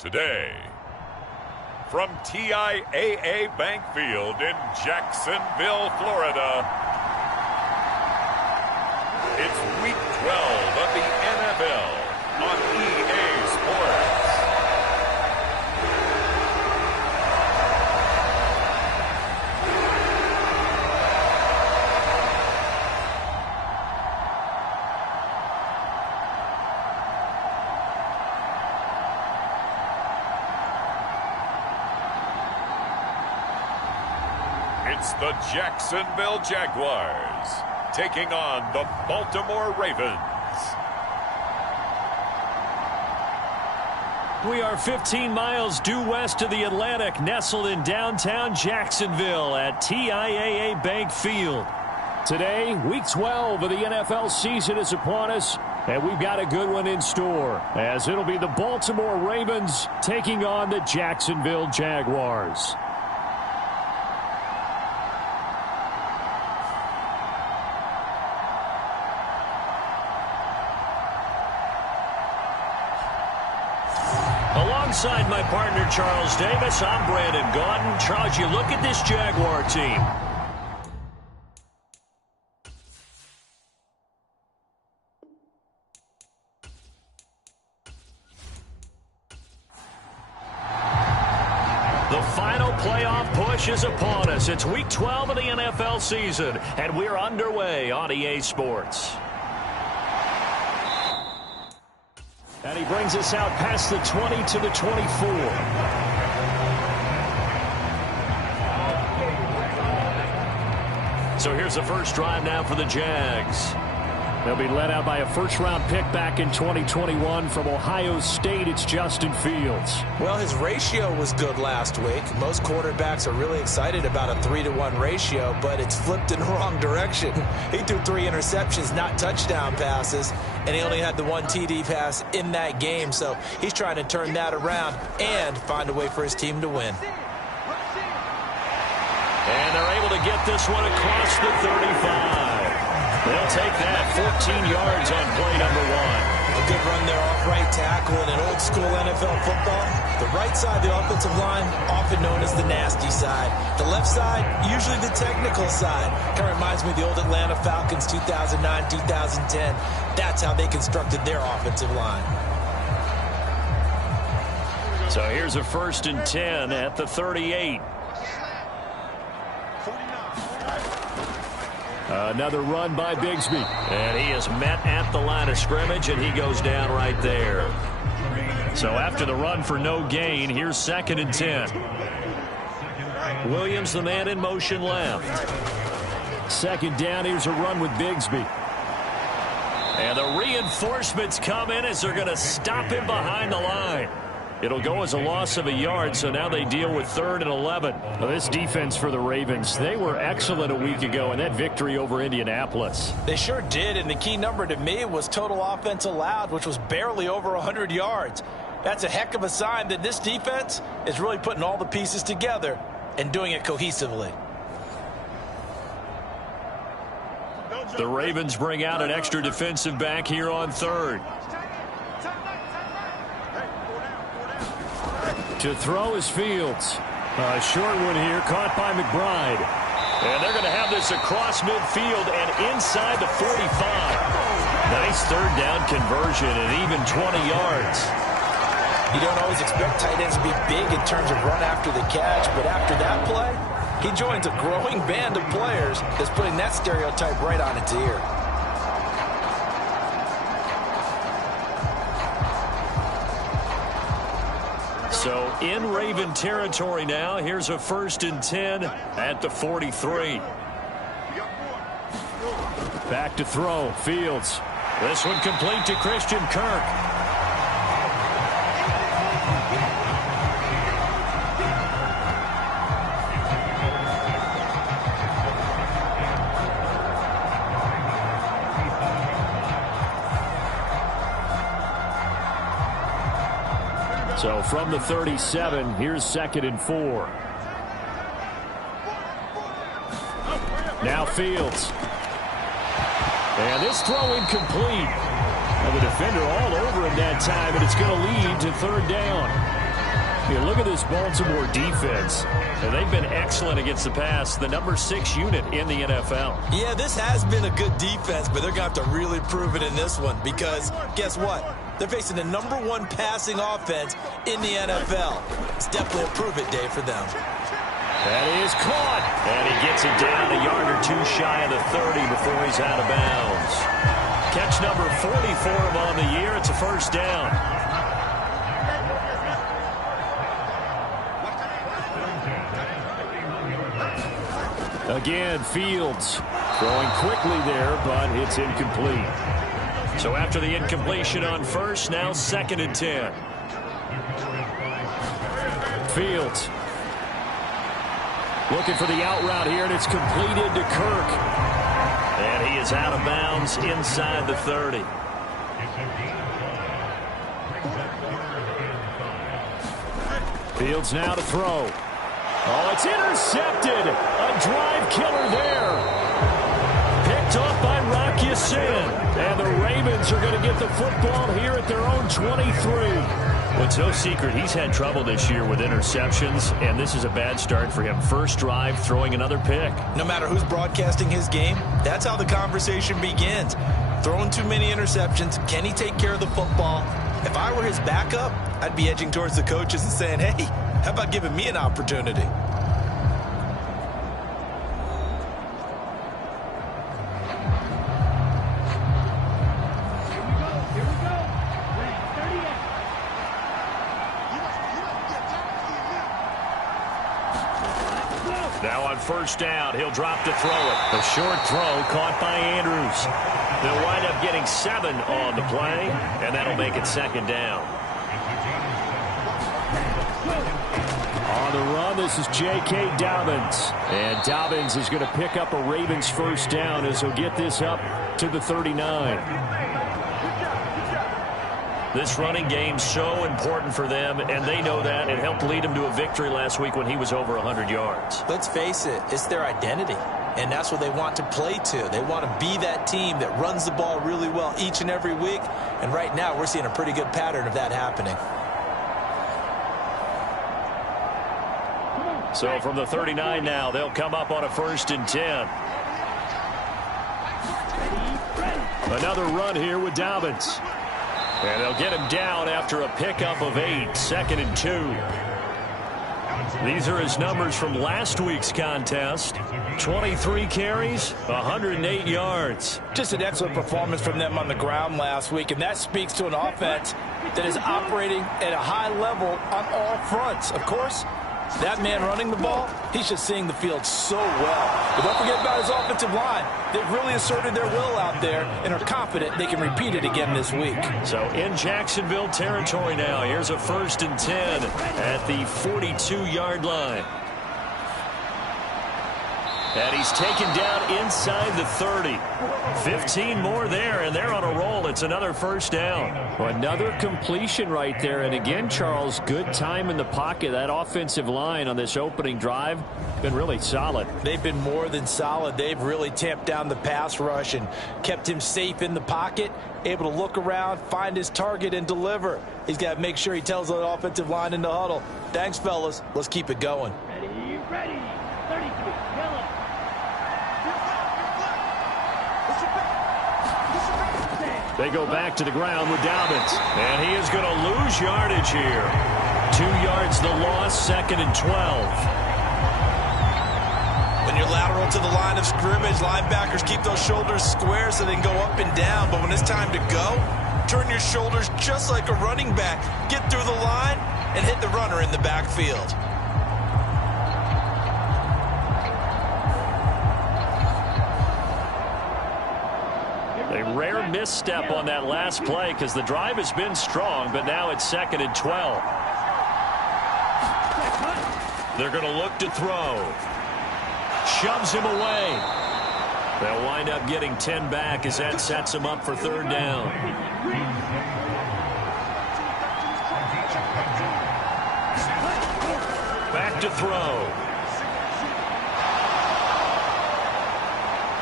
Today, from TIAA Bank Field in Jacksonville, Florida, it's Week 12 of the NFL on EA Sports. It's the Jacksonville Jaguars taking on the Baltimore Ravens. We are 15 miles due west of the Atlantic, nestled in downtown Jacksonville at TIAA Bank Field. Today, Week 12 of the NFL season is upon us, and we've got a good one in store, as it'll be the Baltimore Ravens taking on the Jacksonville Jaguars. Alongside my partner, Charles Davis, I'm Brandon Gaudin. Charles, you look at this Jaguar team. The final playoff push is upon us. It's Week 12 of the NFL season, and we're underway on EA Sports. And he brings us out past the 20 to the 24. So here's the first drive now for the Jags. They'll be led out by a first-round pick back in 2021 from Ohio State. It's Justin Fields. Well, his ratio was good last week. Most quarterbacks are really excited about a 3-to-1 ratio, but it's flipped in the wrong direction. He threw 3 interceptions, not touchdown passes, and he only had the 1 TD pass in that game. So he's trying to turn that around and find a way for his team to win. And they're able to get this one across the 35. They'll take that 14 yards on play number 1. A good run there off right tackle. In an old-school NFL football, the right side of the offensive line, often known as the nasty side. The left side, usually the technical side. Kind of reminds me of the old Atlanta Falcons 2009, 2010. That's how they constructed their offensive line. So here's a 1st and 10 at the 38. Another run by Bigsby. And he is met at the line of scrimmage, and he goes down right there. So after the run for no gain, here's 2nd and 10. Williams, the man in motion left. 2nd down, here's a run with Bigsby. And the reinforcements come in as they're going to stop him behind the line. It'll go as a loss of a yard, so now they deal with 3rd and 11. Well, this defense for the Ravens, they were excellent a week ago in that victory over Indianapolis. They sure did, and the key number to me was total offense allowed, which was barely over 100 yards. That's a heck of a sign that this defense is really putting all the pieces together and doing it cohesively. The Ravens bring out an extra defensive back here on 3rd. To throw is Fields. A short one here, caught by McBride. And they're going to have this across midfield and inside the 45. Nice 3rd down conversion and even 20 yards. You don't always expect tight ends to be big in terms of run after the catch, but after that play, he joins a growing band of players that's putting that stereotype right on its ear. So in Raven territory now, here's a 1st and 10 at the 43. Back to throw, Fields. This one complete to Christian Kirk. So from the 37, here's 2nd and 4. Now Fields. And this throw incomplete. And the defender all over him that time, and it's going to lead to 3rd down. You look at this Baltimore defense, and they've been excellent against the pass, the number 6 unit in the NFL. Yeah, this has been a good defense, but they're going to have to really prove it in this one because guess what? They're facing the number 1 passing offense in the NFL. It's definitely a prove-it day for them. That is caught, and he gets it down a yard or 2 shy of the 30 before he's out of bounds. Catch number 44 on the year. It's a first down. Again, Fields throwing quickly there, but it's incomplete. So after the incompletion on first, now 2nd and 10. Fields looking for the out route here, and it's completed to Kirk. And he is out of bounds inside the 30. Fields now to throw. Oh, it's intercepted. A drive killer there. Picked off by Rocky Sin. And the Ravens are going to get the football here at their own 23. Well, it's no secret he's had trouble this year with interceptions, and this is a bad start for him. First drive, throwing another pick. No matter who's broadcasting his game, that's how the conversation begins. Throwing too many interceptions. Can he take care of the football? If I were his backup, I'd be edging towards the coaches and saying, hey, how about giving me an opportunity? Now on first down, he'll drop to throw it. A short throw caught by Andrews. They'll wind up getting 7 on the play, and that'll make it 2nd down. On the run, this is J.K. Dobbins. And Dobbins is going to pick up a Ravens first down as he'll get this up to the 39. This running game's so important for them, and they know that. It helped lead them to a victory last week when he was over 100 yards. Let's face it, it's their identity, and that's what they want to play to. They want to be that team that runs the ball really well each and every week, and right now we're seeing a pretty good pattern of that happening. So from the 39 now, they'll come up on a 1st and 10. Another run here with Dobbins. And they'll get him down after a pickup of 8, 2nd and 2. These are his numbers from last week's contest. 23 carries, 108 yards. Just an excellent performance from them on the ground last week, and that speaks to an offense that is operating at a high level on all fronts. Of course, that man running the ball, he's just seeing the field so well. But don't forget about his offensive line. They've really asserted their will out there and are confident they can repeat it again this week. So in Jacksonville territory now, here's a 1st and 10 at the 42-yard line. And he's taken down inside the 30. 15 more there, and they're on a roll. It's another first down. Another completion right there. And again, Charles, good time in the pocket. That offensive line on this opening drive been really solid. They've been more than solid. They've really tamped down the pass rush and kept him safe in the pocket, able to look around, find his target, and deliver. He's got to make sure he tells that offensive line in the huddle, thanks, fellas. Let's keep it going. Ready. 33. Yellow. They go back to the ground with Dobbins. And he is going to lose yardage here. 2 yards the loss, 2nd and 12. When you're lateral to the line of scrimmage, linebackers keep those shoulders square so they can go up and down. But when it's time to go, turn your shoulders just like a running back. Get through the line and hit the runner in the backfield. A rare misstep on that last play because the drive has been strong, but now it's 2nd and 12. They're going to look to throw. Shoves him away. They'll wind up getting 10 back as that sets him up for 3rd down. Back to throw.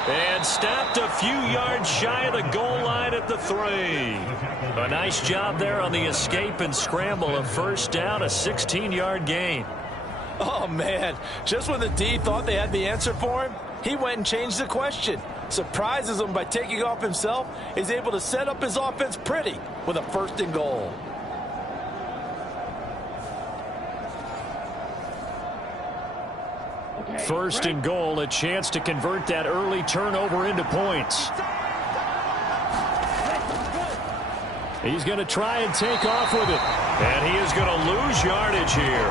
And stopped a few yards shy of the goal line at the 3. A nice job there on the escape and scramble. A first down, a 16-yard gain. Oh, man. Just when the D thought they had the answer for him, he went and changed the question. Surprises him by taking off himself. Is able to set up his offense pretty with a 1st and goal. First and goal, a chance to convert that early turnover into points. He's going to try and take off with it. And he is going to lose yardage here.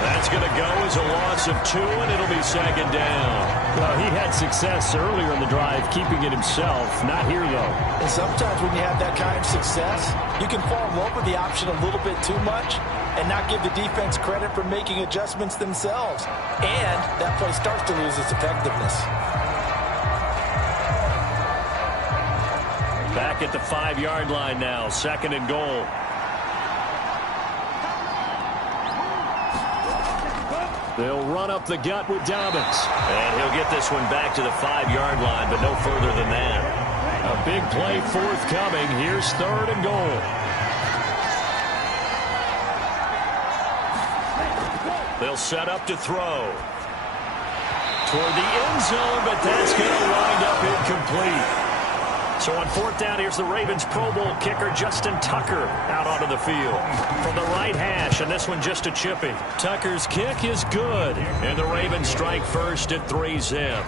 That's going to go as a loss of 2, and it'll be 2nd down. Well, he had success earlier in the drive, keeping it himself. Not here, though. And sometimes when you have that kind of success, you can fall in love with the option a little bit too much and not give the defense credit for making adjustments themselves. And that play starts to lose its effectiveness. Back at the 5-yard line now, 2nd and goal. They'll run up the gut with Dobbins. And he'll get this one back to the 5-yard line, but no further than that. A big play forthcoming. Here's 3rd and goal. They'll set up to throw. Toward the end zone, but that's going to wind up incomplete. So on 4th down, here's the Ravens Pro Bowl kicker Justin Tucker out onto the field from the right hash, and this one just a chippy. Tucker's kick is good, and the Ravens strike first at 3-zip.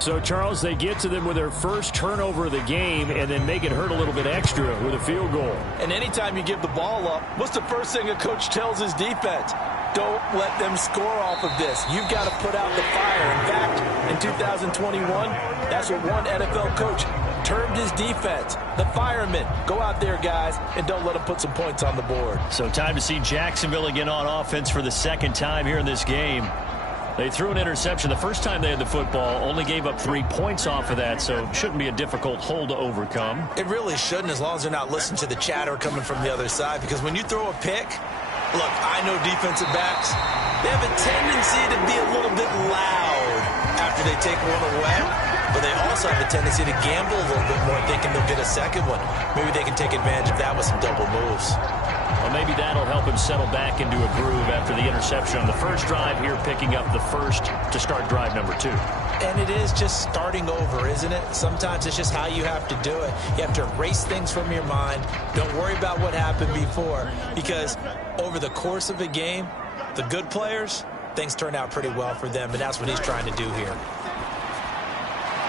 So, Charles, they get to them with their first turnover of the game and then make it hurt a little bit extra with a field goal. And anytime you give the ball up, what's the first thing a coach tells his defense? Don't let them score off of this. You've got to put out the fire. In fact, in 2021, that's what one NFL coach termed his defense. The firemen. Go out there, guys, and don't let them put some points on the board. So time to see Jacksonville again on offense for the 2nd time here in this game. They threw an interception the first time they had the football, only gave up 3 points off of that, so it shouldn't be a difficult hole to overcome. It really shouldn't, as long as they're not listening to the chatter coming from the other side, because when you throw a pick, look, I know defensive backs, they have a tendency to be a little bit loud after they take one away, but they also have a tendency to gamble a little bit more, thinking they'll get a second one. Maybe they can take advantage of that with some double moves. Well, maybe that'll help him settle back into a groove after the interception on the first drive here, picking up the first to start drive number 2. And it is just starting over, isn't it? Sometimes it's just how you have to do it. You have to erase things from your mind. Don't worry about what happened before, because over the course of a game, the good players, things turn out pretty well for them, and that's what he's trying to do here.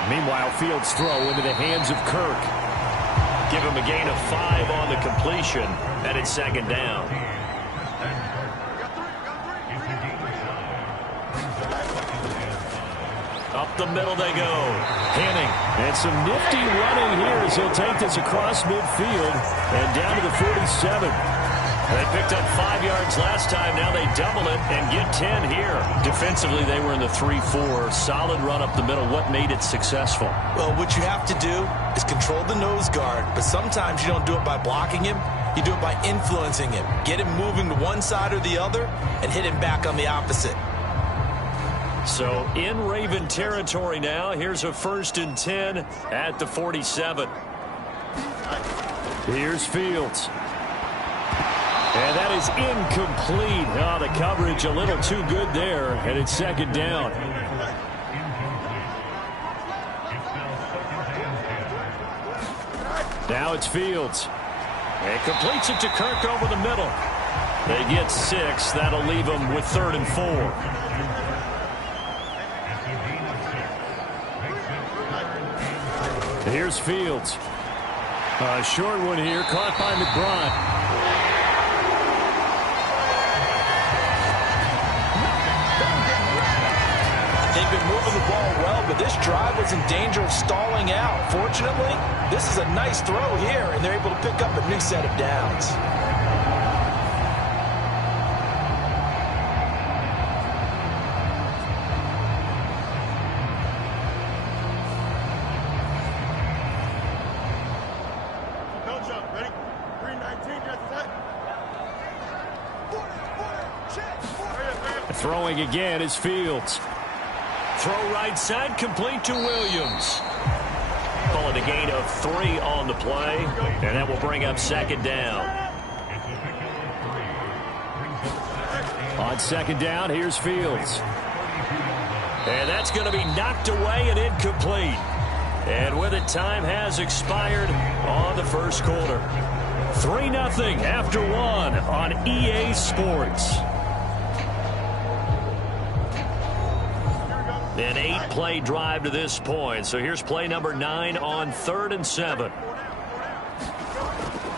Meanwhile, Fields' throw into the hands of Kirk. Give him a gain of 5 on the completion, and it's 2nd down. Up the middle they go. Hanning. And some nifty running here as he'll take this across midfield and down to the 47. They picked up 5 yards last time. Now they double it and get 10 here. Defensively, they were in the 3-4. Solid run up the middle. What made it successful? Well, what you have to do is control the nose guard, but sometimes you don't do it by blocking him. You do it by influencing him. Get him moving to one side or the other and hit him back on the opposite. So in Raven territory now. Here's a 1st and 10 at the 47. Here's Fields. And that is incomplete. Oh, the coverage a little too good there, and it's 2nd down. Now it's Fields. And completes it to Kirk over the middle. They get 6. That'll leave them with 3rd and 4. Here's Fields. A short one here, caught by McBride. They've been moving the ball well, but this drive was in danger of stalling out. Fortunately, this is a nice throw here, and they're able to pick up a new set of downs. Throwing again is Fields. Throw right side, complete to Williams. Call it a gain of 3 on the play, and that will bring up second down. On second down, here's Fields. And that's going to be knocked away and incomplete. And with it, time has expired on the first quarter. 3-0 after 1 on EA Sports. An 8-play drive to this point. So here's play number 9 on 3rd and 7.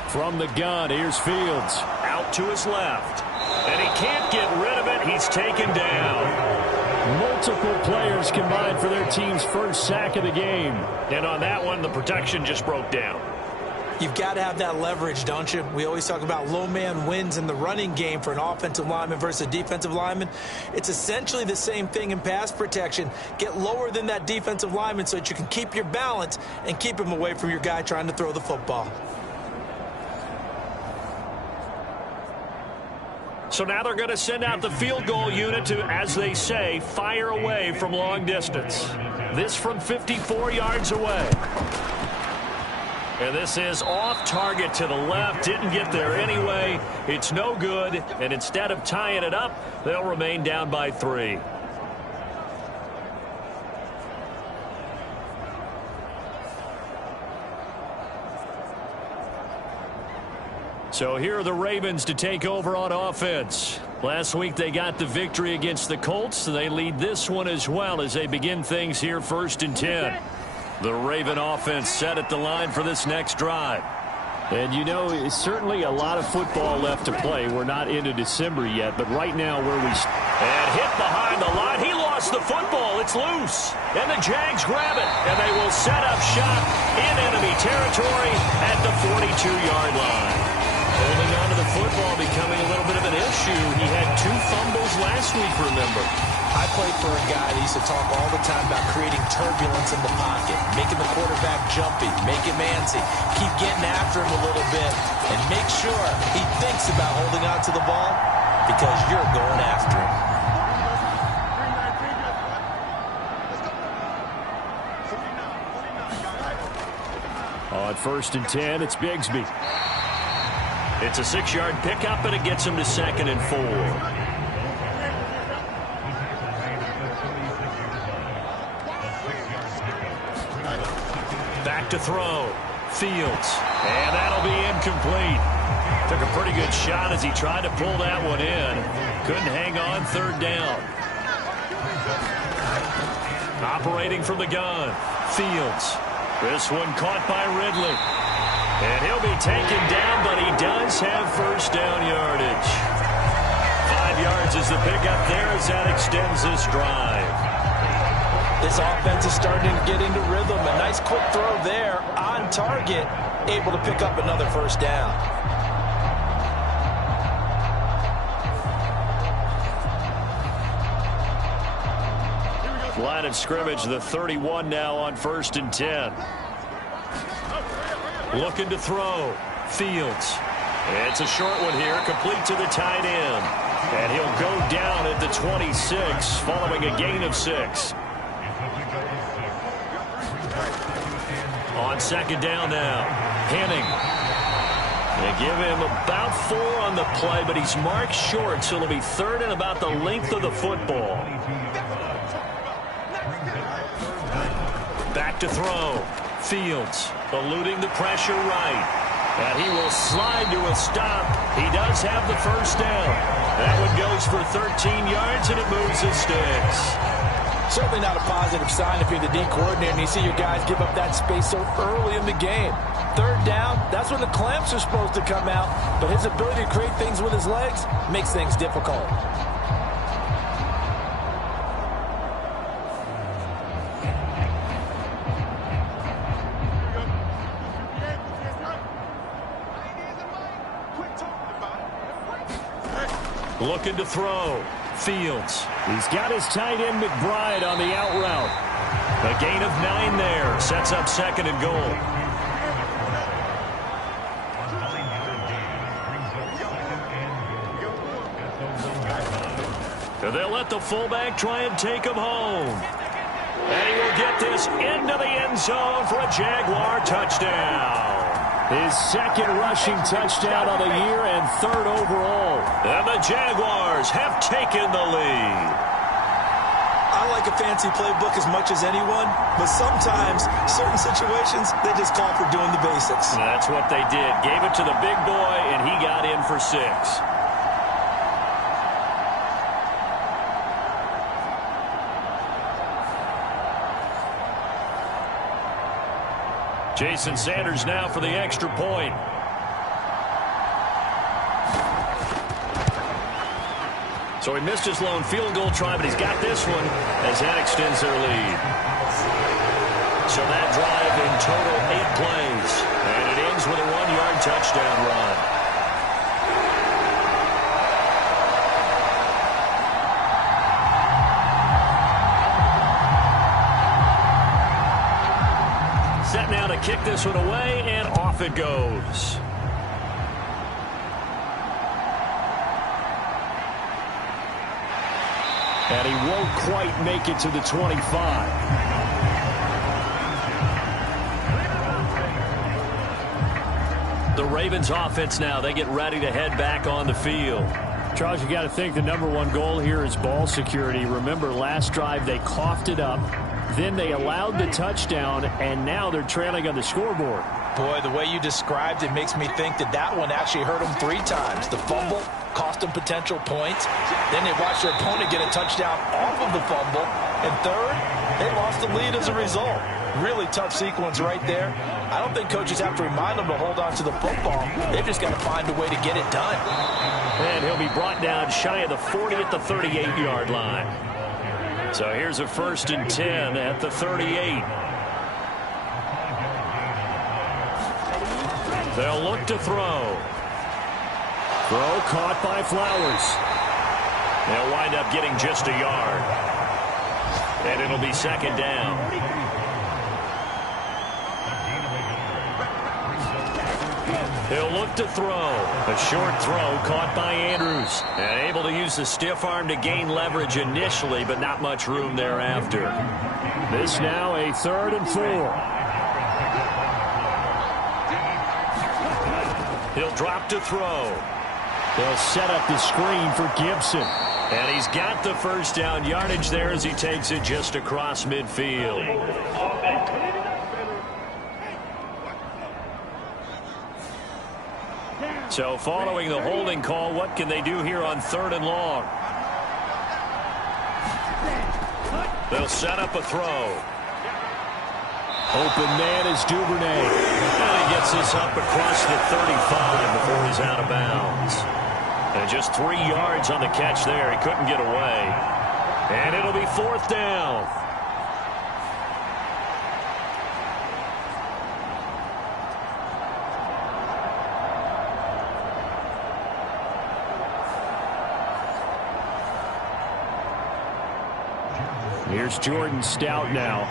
From the gun, here's Fields. Out to his left. And he can't get rid of it. He's taken down. Multiple players combined for their team's first sack of the game. And on that one, the protection just broke down. You've got to have that leverage, don't you? We always talk about low man wins in the running game for an offensive lineman versus a defensive lineman. It's essentially the same thing in pass protection. Get lower than that defensive lineman so that you can keep your balance and keep him away from your guy trying to throw the football. So now they're going to send out the field goal unit to, as they say, fire away from long distance. This from 54 yards away. And this is off target to the left. Didn't get there anyway. It's no good. And instead of tying it up, they'll remain down by 3. So here are the Ravens to take over on offense. Last week they got the victory against the Colts. They lead this one as well as they begin things here 1st and 10. The Raven offense set at the line for this next drive. And you know, it's certainly a lot of football left to play. We're not into December yet, but right now where we... And hit behind the line. He lost the football. It's loose. And the Jags grab it. And they will set up shop in enemy territory at the 42-yard line. Holding on to the football becoming a little bit of an issue. He had 2 fumbles last week, remember. I played for a guy that used to talk all the time about creating turbulence in the pocket, making the quarterback jumpy, make him antsy, keep getting after him a little bit, and make sure he thinks about holding on to the ball because you're going after him. On 1st and 10, it's Bigsby. It's a 6-yard pickup, and it gets him to 2nd and 4. Back to throw. Fields. And that'll be incomplete. Took a pretty good shot as he tried to pull that one in. Couldn't hang on 3rd down. Operating from the gun. Fields. This one caught by Ridley. And he'll be taken down, but he does have 1st down yardage. 5 yards is the pickup there as that extends this drive. This offense is starting to get into rhythm. A nice quick throw there on target, able to pick up another 1st down. Line of scrimmage, the 31 now on 1st and 10. Looking to throw. Fields. It's a short one here, complete to the tight end. And he'll go down at the 26 following a gain of 6. On 2nd down now. Henning. They give him about 4 on the play, but he's marked short, so it'll be 3rd and about the length of the football. Back to throw. Fields eluding the pressure right. And he will slide to a stop. He does have the 1st down. That one goes for 13 yards, and it moves his sticks. Certainly not a positive sign if you're the D coordinator and you see your guys give up that space so early in the game. 3rd down, that's when the clamps are supposed to come out, but his ability to create things with his legs makes things difficult. Looking to throw. Fields. He's got his tight end McBride on the out route. A gain of 9 there. Sets up 2nd and goal. They'll let the fullback try and take him home. And he will get this into the end zone for a Jaguar touchdown. His second rushing touchdown of the year and third overall. And the Jaguars have taken the lead. I like a fancy playbook as much as anyone, but sometimes certain situations, they just call for doing the basics. And that's what they did. Gave it to the big boy, and he got in for 6. Jason Sanders now for the extra point. So he missed his lone field goal try, but he's got this one as that extends their lead. So that drive in total 8 plays. And it ends with a 1-yard touchdown run. Set now to kick this one away, and off it goes. And he won't quite make it to the 25. The Ravens offense now, they get ready to head back on the field. Charles, you got to think the #1 goal here is ball security. Remember, last drive they coughed it up. Then they allowed the touchdown, and now they're trailing on the scoreboard. Boy, the way you described it makes me think that that one actually hurt them 3 times. The fumble cost them potential points. Then they watched their opponent get a touchdown off of the fumble. And third, they lost the lead as a result. Really tough sequence right there. I don't think coaches have to remind them to hold on to the football. They've just got to find a way to get it done. And he'll be brought down shy of the 40 at the 38-yard line. So here's a 1st and 10 at the 38. They'll look to throw. Throw caught by Flowers. They'll wind up getting just a yard. And it'll be 2nd down. He'll look to throw. A short throw caught by Andrews. And able to use the stiff arm to gain leverage initially, but not much room thereafter. This now a 3rd and 4. He'll drop to throw. They'll set up the screen for Gibson. And he's got the 1st down yardage there as he takes it just across midfield. So following the holding call, what can they do here on 3rd and long? They'll set up a throw. Open man is Duvernay. And he gets this up across the 35 before he's out of bounds. And just 3 yards on the catch there. He couldn't get away. And it'll be 4th down. Here's Jordan Stout now.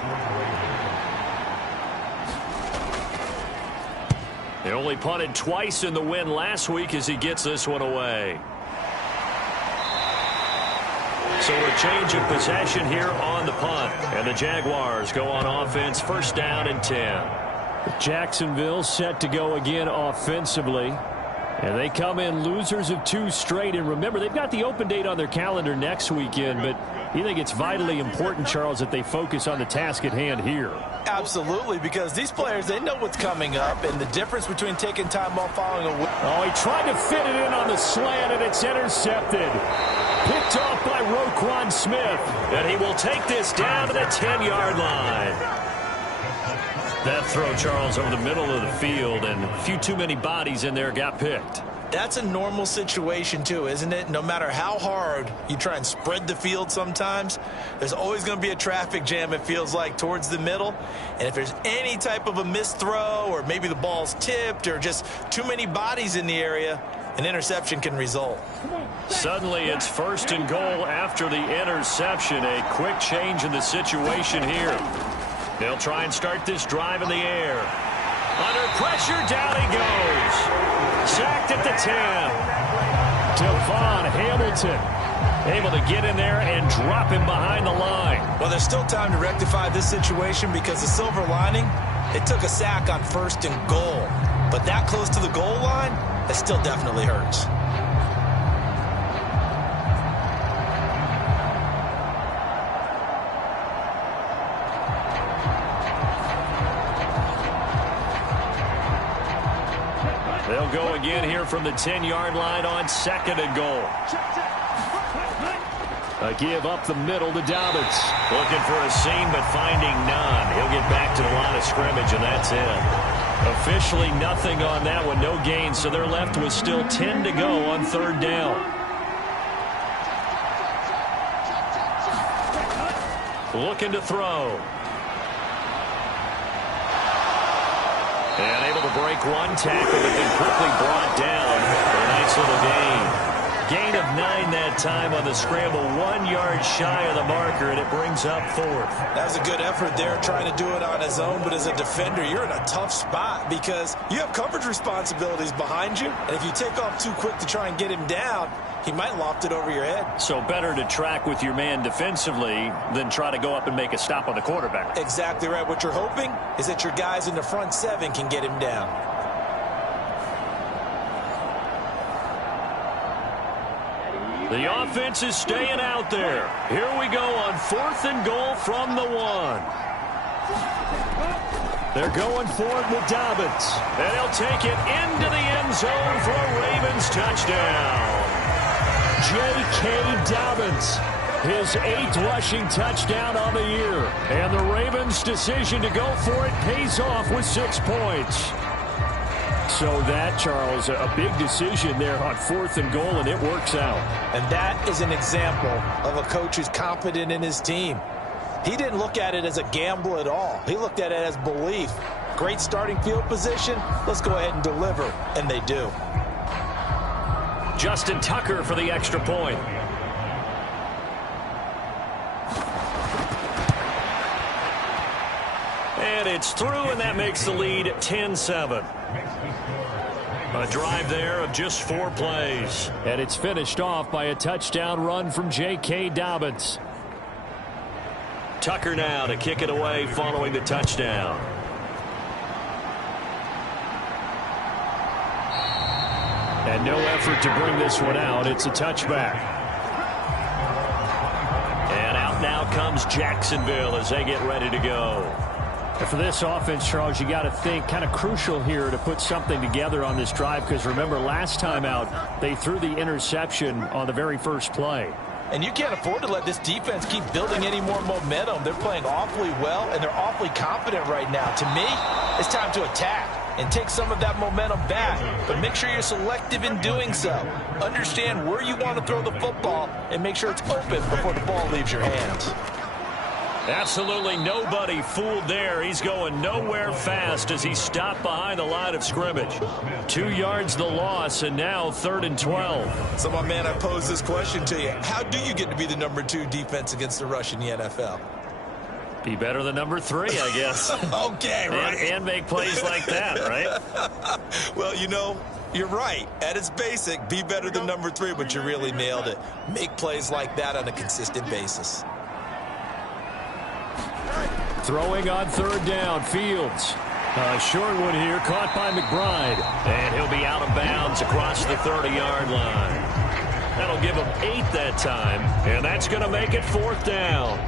He only punted twice in the win last week as he gets this one away. So a change of possession here on the punt. And the Jaguars go on offense, 1st down and 10. Jacksonville set to go again offensively. And they come in losers of 2 straight. And remember, they've got the open date on their calendar next weekend. But you think it's vitally important, Charles, that they focus on the task at hand here? Absolutely, because these players, they know what's coming up. And the difference between taking time off following a win. Oh, he tried to fit it in on the slant, and it's intercepted. Picked off by Roquan Smith. And he will take this down to the 10-yard line. That throw, Charles, over the middle of the field, and a few too many bodies in there got picked. That's a normal situation, too, isn't it? No matter how hard you try and spread the field sometimes, there's always going to be a traffic jam, it feels like, towards the middle. And if there's any type of a missed throw, or maybe the ball's tipped, or just too many bodies in the area, an interception can result. Suddenly it's 1st and goal after the interception. A quick change in the situation here. They'll try and start this drive in the air. Under pressure, down he goes. Sacked at the 10. Devon Hamilton. Able to get in there and drop him behind the line. Well, there's still time to rectify this situation because the silver lining, it took a sack on 1st and goal. But that close to the goal line, it still definitely hurts. They'll go again here from the 10-yard line on 2nd and goal. A give up the middle to Dobbins. Looking for a seam, but finding none. He'll get back to the line of scrimmage, and that's it. Officially nothing on that one. No gain, so they're left with still 10 to go on 3rd down. Looking to throw. And able to break one tackle, but then quickly brought down for a nice little gain. Gain of 9 that time on the scramble. 1 yard shy of the marker, and it brings up 4th. That was a good effort there, trying to do it on his own. But as a defender, you're in a tough spot because you have coverage responsibilities behind you. And if you take off too quick to try and get him down, he might loft it over your head. So better to track with your man defensively than try to go up and make a stop on the quarterback. Exactly right. What you're hoping is that your guys in the front 7 can get him down. The offense is staying out there. Here we go on 4th and goal from the 1. They're going for it with Dobbins. And he'll take it into the end zone for a Ravens touchdown. J.K. Dobbins, his 8th rushing touchdown on the year. And the Ravens' decision to go for it pays off with 6 points. So that, Charles, a big decision there on 4th and goal, and it works out. And that is an example of a coach who's confident in his team. He didn't look at it as a gamble at all. He looked at it as belief. Great starting field position. Let's go ahead and deliver. And they do. Justin Tucker for the extra point. And it's through, and that makes the lead 10-7. A drive there of just 4 plays. And it's finished off by a touchdown run from J.K. Dobbins. Tucker now to kick it away following the touchdown. And no effort to bring this one out. It's a touchback. And out now comes Jacksonville as they get ready to go. And for this offense, Charles, you got to think kind of crucial here to put something together on this drive, because remember last time out they threw the interception on the very first play. And you can't afford to let this defense keep building any more momentum. They're playing awfully well, and they're awfully confident right now. To me, it's time to attack and take some of that momentum back. But make sure you're selective in doing so. Understand where you want to throw the football and make sure it's open before the ball leaves your hands. Absolutely nobody fooled there. He's going nowhere fast as he stopped behind the line of scrimmage. 2 yards the loss, and now 3rd and 12. So, my man, I pose this question to you. How do you get to be the number 2 defense against the rush in the NFL? Be better than number 3, I guess. Okay, right. And make plays like that, right? Well, you know, you're right. At its basic, be better than number 3, but you really nailed it. Make plays like that on a consistent basis. Throwing on 3rd down, Fields. A short one here, caught by McBride. And he'll be out of bounds across the 30-yard line. That'll give him 8 that time, and that's going to make it 4th down.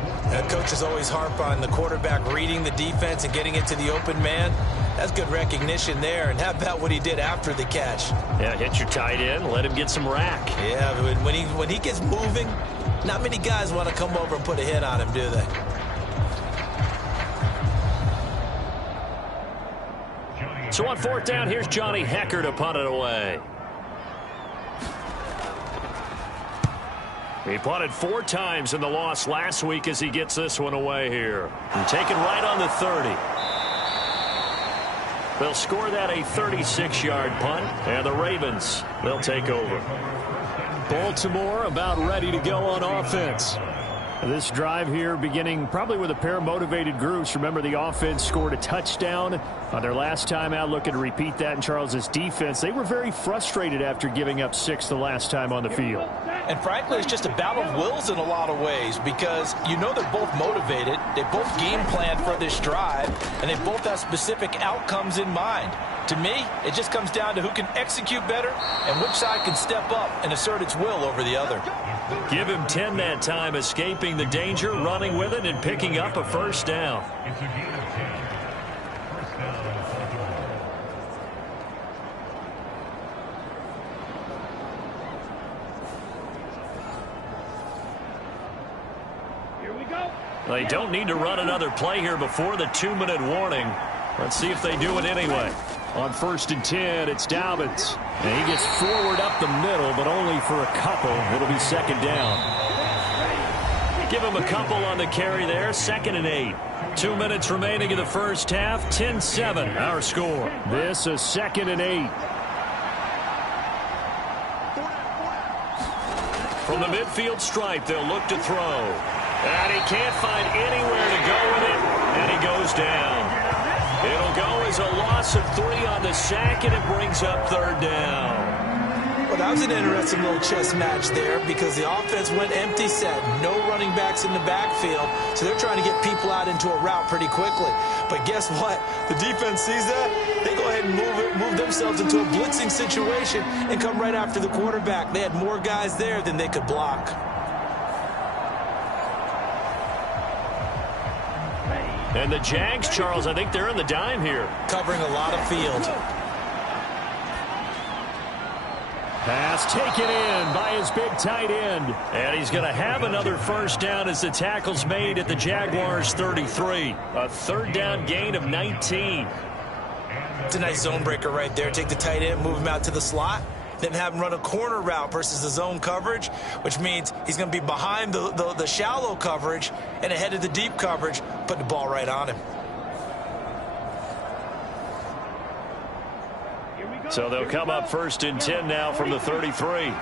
Coaches always harp on the quarterback reading the defense and getting it to the open man. That's good recognition there. And how about what he did after the catch? Yeah, hit your tight end, let him get some rack. Yeah, when he gets moving, not many guys want to come over and put a hit on him, do they? So on 4th down, here's Johnny Hecker to punt it away. He punted 4 times in the loss last week as he gets this one away here. And taken right on the 30. They'll score that a 36-yard punt, and the Ravens, they'll take over. Baltimore about ready to go on offense. This drive here beginning probably with a pair of motivated groups. Remember, the offense scored a touchdown on their last time out, looking to repeat that in Charles's defense. They were very frustrated after giving up 6 the last time on the field. And frankly, it's just a battle of wills in a lot of ways because you know they're both motivated. They both game plan for this drive, and they both have specific outcomes in mind. To me, it just comes down to who can execute better and which side can step up and assert its will over the other. Give him 10 that time, escaping the danger, running with it, and picking up a first down. Here we go. They don't need to run another play here before the 2-minute warning. Let's see if they do it anyway. On 1st and 10, it's Dobbins. And he gets forward up the middle, but only for a couple. It'll be 2nd down. Give him a couple on the carry there. 2nd and 8. 2 minutes remaining in the first half. 10-7, our score. This is 2nd and 8. From the midfield stripe, they'll look to throw. And he can't find anywhere to go with it, and he goes down. It'll go as a loss of 3 on the sack, and it brings up 3rd down. Well, that was an interesting little chess match there because the offense went empty set. No running backs in the backfield, so they're trying to get people out into a route pretty quickly. But guess what? The defense sees that. They go ahead and move themselves into a blitzing situation and come right after the quarterback. They had more guys there than they could block. And the Jags, Charles, I think they're in the dime here. Covering a lot of field. Pass taken in by his big tight end. And he's going to have another first down as the tackle's made at the Jaguars' 33. A 3rd down gain of 19. It's a nice zone breaker right there. Take the tight end, move him out to the slot. Then have him run a corner route versus the zone coverage, which means he's going to be behind the shallow coverage and ahead of the deep coverage, put the ball right on him. So they'll come up 1st and 10 now from the 33.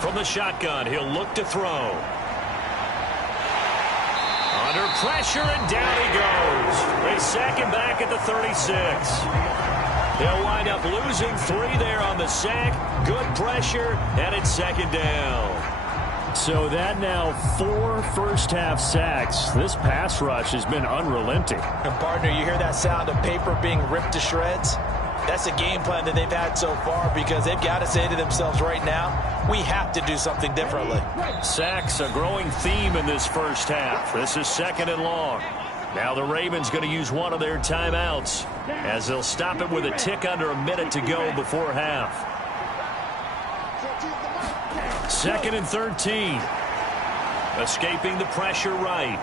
From the shotgun, he'll look to throw. Under pressure, and down he goes. They sack him back at the 36. They'll wind up losing 3 there on the sack. Good pressure, and it's 2nd down. So that now 4 first-half sacks. This pass rush has been unrelenting. And partner, you hear that sound of paper being ripped to shreds? That's a game plan that they've had so far because they've got to say to themselves right now, we have to do something differently. Sacks, a growing theme in this first half. This is 2nd and long. Now the Ravens going to use one of their timeouts as they'll stop it with a tick under a minute to go before half. 2nd and 13. Escaping the pressure right.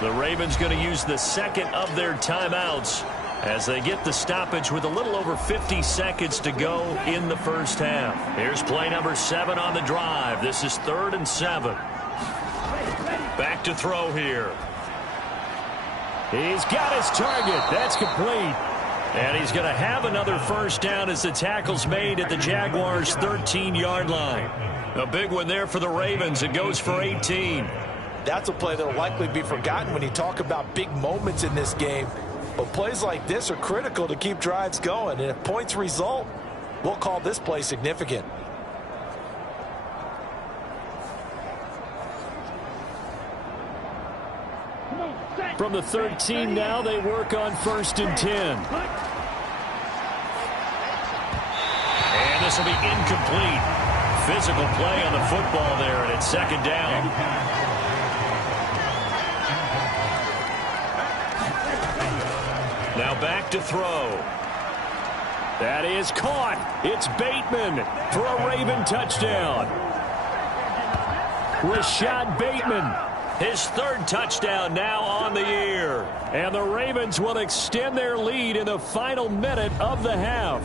The Ravens going to use the 2nd of their timeouts as they get the stoppage with a little over 50 seconds to go in the first half. Here's play number 7 on the drive. This is 3rd and 7. Back to throw here. He's got his target. That's complete. And he's going to have another first down as the tackle's made at the Jaguars' 13-yard line. A big one there for the Ravens. It goes for 18. That's a play that will likely be forgotten when you talk about big moments in this game. But plays like this are critical to keep drives going. And if points result, we'll call this play significant. From the 13 now, they work on 1st and 10. And this will be incomplete. Physical play on the football there, and it's 2nd down. Now back to throw. That is caught. It's Bateman for a Raven touchdown. Rashad Bateman. His 3rd touchdown now on the year. And the Ravens will extend their lead in the final minute of the half.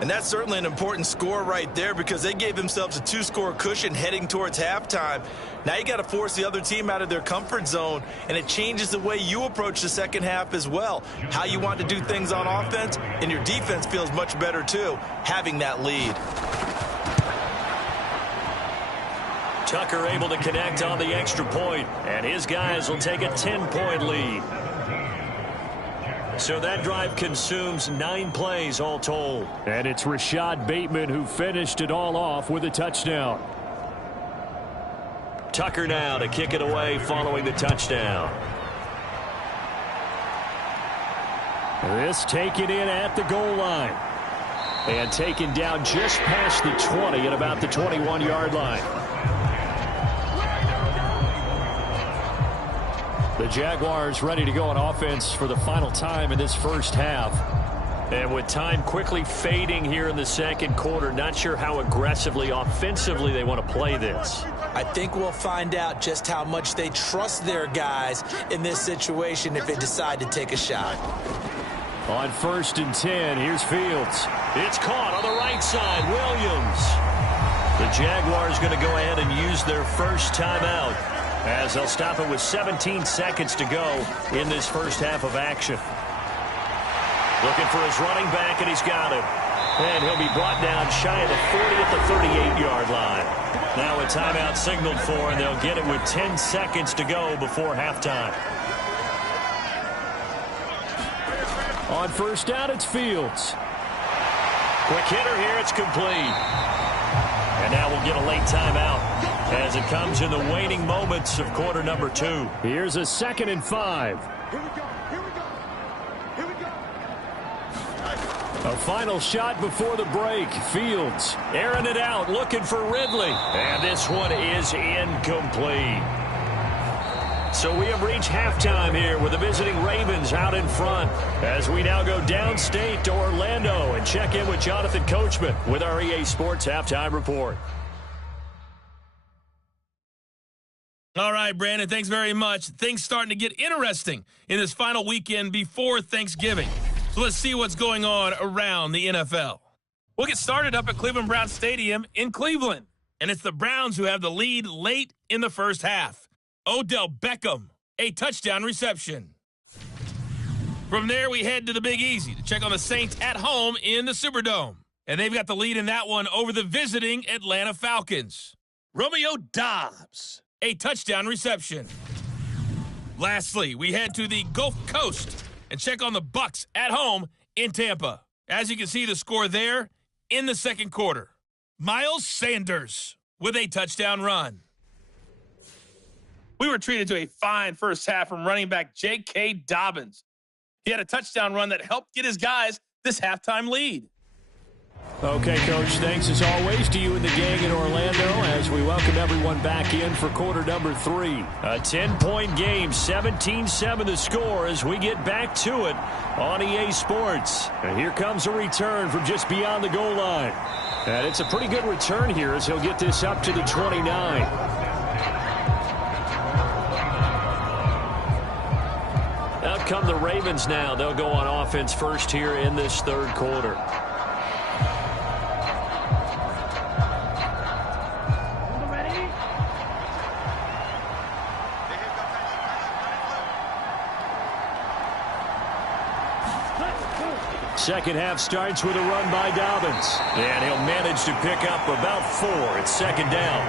And that's certainly an important score right there because they gave themselves a 2-score cushion heading towards halftime. Now you got to force the other team out of their comfort zone, and it changes the way you approach the second half as well. How you want to do things on offense, and your defense feels much better too, having that lead. Tucker able to connect on the extra point, and his guys will take a 10-point lead. So that drive consumes 9 plays all told. And it's Rashad Bateman who finished it all off with a touchdown. Tucker now to kick it away following the touchdown. This taken in at the goal line. And taken down just past the 20 at about the 21-yard line. The Jaguars ready to go on offense for the final time in this first half. And with time quickly fading here in the second quarter, not sure how aggressively, offensively they want to play this. I think we'll find out just how much they trust their guys in this situation if they decide to take a shot. On 1st and 10, here's Fields. It's caught on the right side. Williams. The Jaguars going to go ahead and use their first timeout as they'll stop it with 17 seconds to go in this first half of action. Looking for his running back, and he's got him. And he'll be brought down shy of the 40 at the 38-yard line. Now a timeout signaled for, and they'll get it with 10 seconds to go before halftime. On 1st down, it's Fields. Quick hitter here, it's complete. And now we'll get a late timeout as it comes in the waning moments of quarter number 2. Here's a 2nd and 5. A final shot before the break. Fields airing it out, looking for Ridley. And this one is incomplete. So we have reached halftime here with the visiting Ravens out in front as we now go downstate to Orlando and check in with Jonathan Coachman with our EA Sports Halftime Report. All right, Brandon, thanks very much. Things starting to get interesting in this final weekend before Thanksgiving. So let's see what's going on around the NFL. We'll get started up at Cleveland Browns Stadium in Cleveland. And it's the Browns who have the lead late in the first half. Odell Beckham, a touchdown reception. From there, we head to the Big Easy to check on the Saints at home in the Superdome. And they've got the lead in that one over the visiting Atlanta Falcons. Romeo Doubs, a touchdown reception. Lastly, we head to the Gulf Coast and check on the Bucs at home in Tampa. As you can see, the score there in the second quarter. Miles Sanders with a touchdown run. We were treated to a fine first half from running back J.K. Dobbins. He had a touchdown run that helped get his guys this halftime lead. Okay, Coach, thanks as always to you and the gang in Orlando as we welcome everyone back in for quarter number 3. A 10-point game, 17-7 the score as we get back to it on EA Sports. And here comes a return from just beyond the goal line. And it's a pretty good return here as he'll get this up to the 29. Out come the Ravens now. They'll go on offense first here in this third quarter. Second half starts with a run by Dobbins. And he'll manage to pick up about 4. It's second down.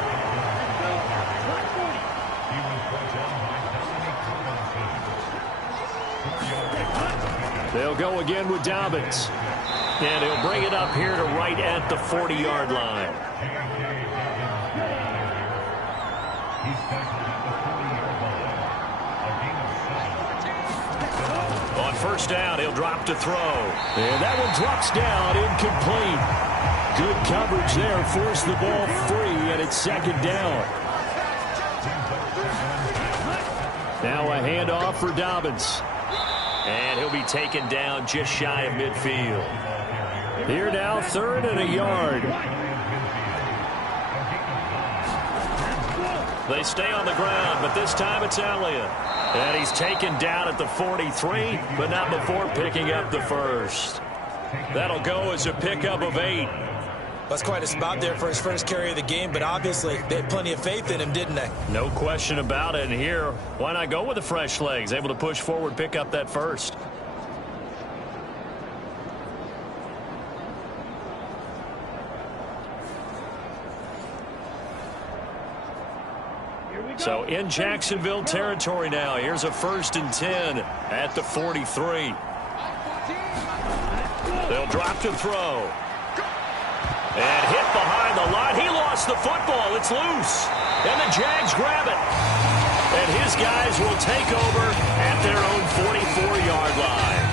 They'll go again with Dobbins. And he'll bring it up here to right at the 40-yard line. On first down, he'll drop to throw. And that one drops down, incomplete. Good coverage there, forced the ball free, and it's second down. Now a handoff for Dobbins. And he'll be taken down just shy of midfield. Here now, 3rd and a yard. They stay on the ground, but this time it's Elliott. And he's taken down at the 43, but not before picking up the first. That'll go as a pickup of 8. That's quite a spot there for his first carry of the game, but obviously they had plenty of faith in him, didn't they? No question about it. And here, why not go with the fresh legs? Able to push forward, pick up that first. So in Jacksonville territory now. Here's a 1st and 10 at the 43. They'll drop to throw. And hit behind the line. He lost the football. It's loose. And the Jags grab it. And his guys will take over at their own 44-yard line.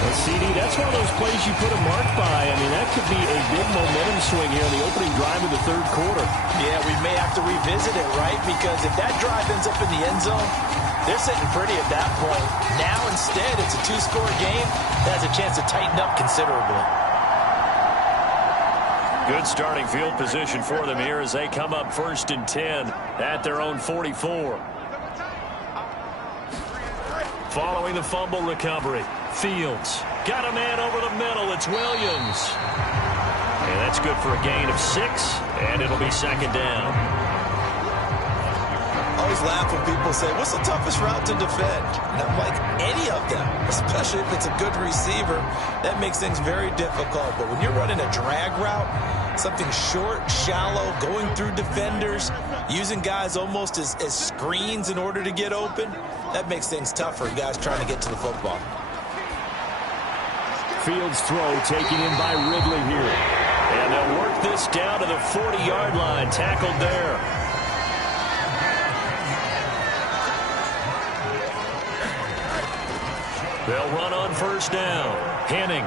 Well, CD, that's one of those plays you put a mark by. I mean, that could be a big momentum swing here in the opening drive of the 3rd quarter. Yeah, we may have to revisit it, right? Because if that drive ends up in the end zone, they're sitting pretty at that point. Now, instead, it's a 2-score game that has a chance to tighten up considerably. Good starting field position for them here as they come up 1st and 10 at their own 44. Following the fumble recovery, Fields got a man over the middle. It's Williams. And that's good for a gain of 6, and it'll be 2nd down. I always laugh when people say, what's the toughest route to defend? And I'm like, any of them, especially if it's a good receiver. That makes things very difficult. But when you're running a drag route, something short, shallow, going through defenders, using guys almost as screens in order to get open, that makes things tough for guys trying to get to the football. Fields throw taken in by Ridley here. And they'll work this down to the 40-yard line, tackled there. They'll run on 1st down. Henning.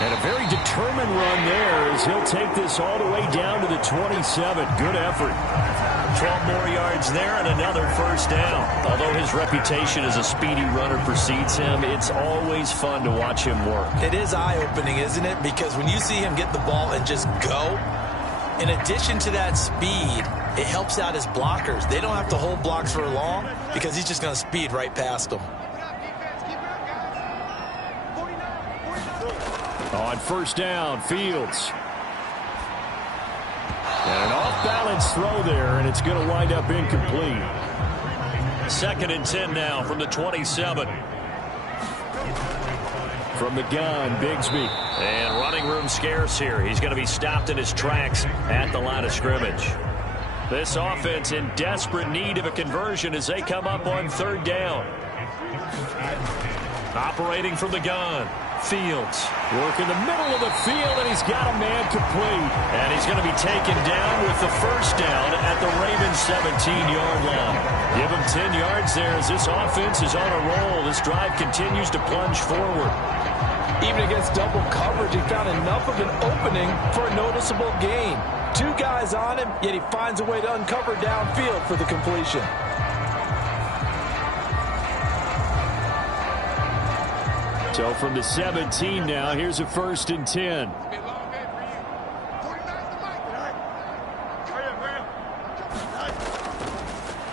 And a very determined run there as he'll take this all the way down to the 27. Good effort. 12 more yards there and another 1st down. Although his reputation as a speedy runner precedes him, it's always fun to watch him work. It is eye-opening, isn't it? Because when you see him get the ball and just go, in addition to that speed, it helps out his blockers. They don't have to hold blocks for long because he's just going to speed right past them. On 1st down, Fields. And an off-balance throw there, and it's going to wind up incomplete. 2nd and 10 now from the 27. From the gun, Bigsby. And running room scarce here. He's going to be stopped in his tracks at the line of scrimmage. This offense in desperate need of a conversion as they come up on 3rd down. Operating from the gun. Fields work in the middle of the field, and he's got a man complete. And he's going to be taken down with the 1st down at the Ravens' 17-yard line. Give him 10 yards there as this offense is on a roll. This drive continues to plunge forward. Even against double coverage, he found enough of an opening for a noticeable gain. 2 guys on him, yet he finds a way to uncover downfield for the completion. So from the 17 now, here's a 1st and 10.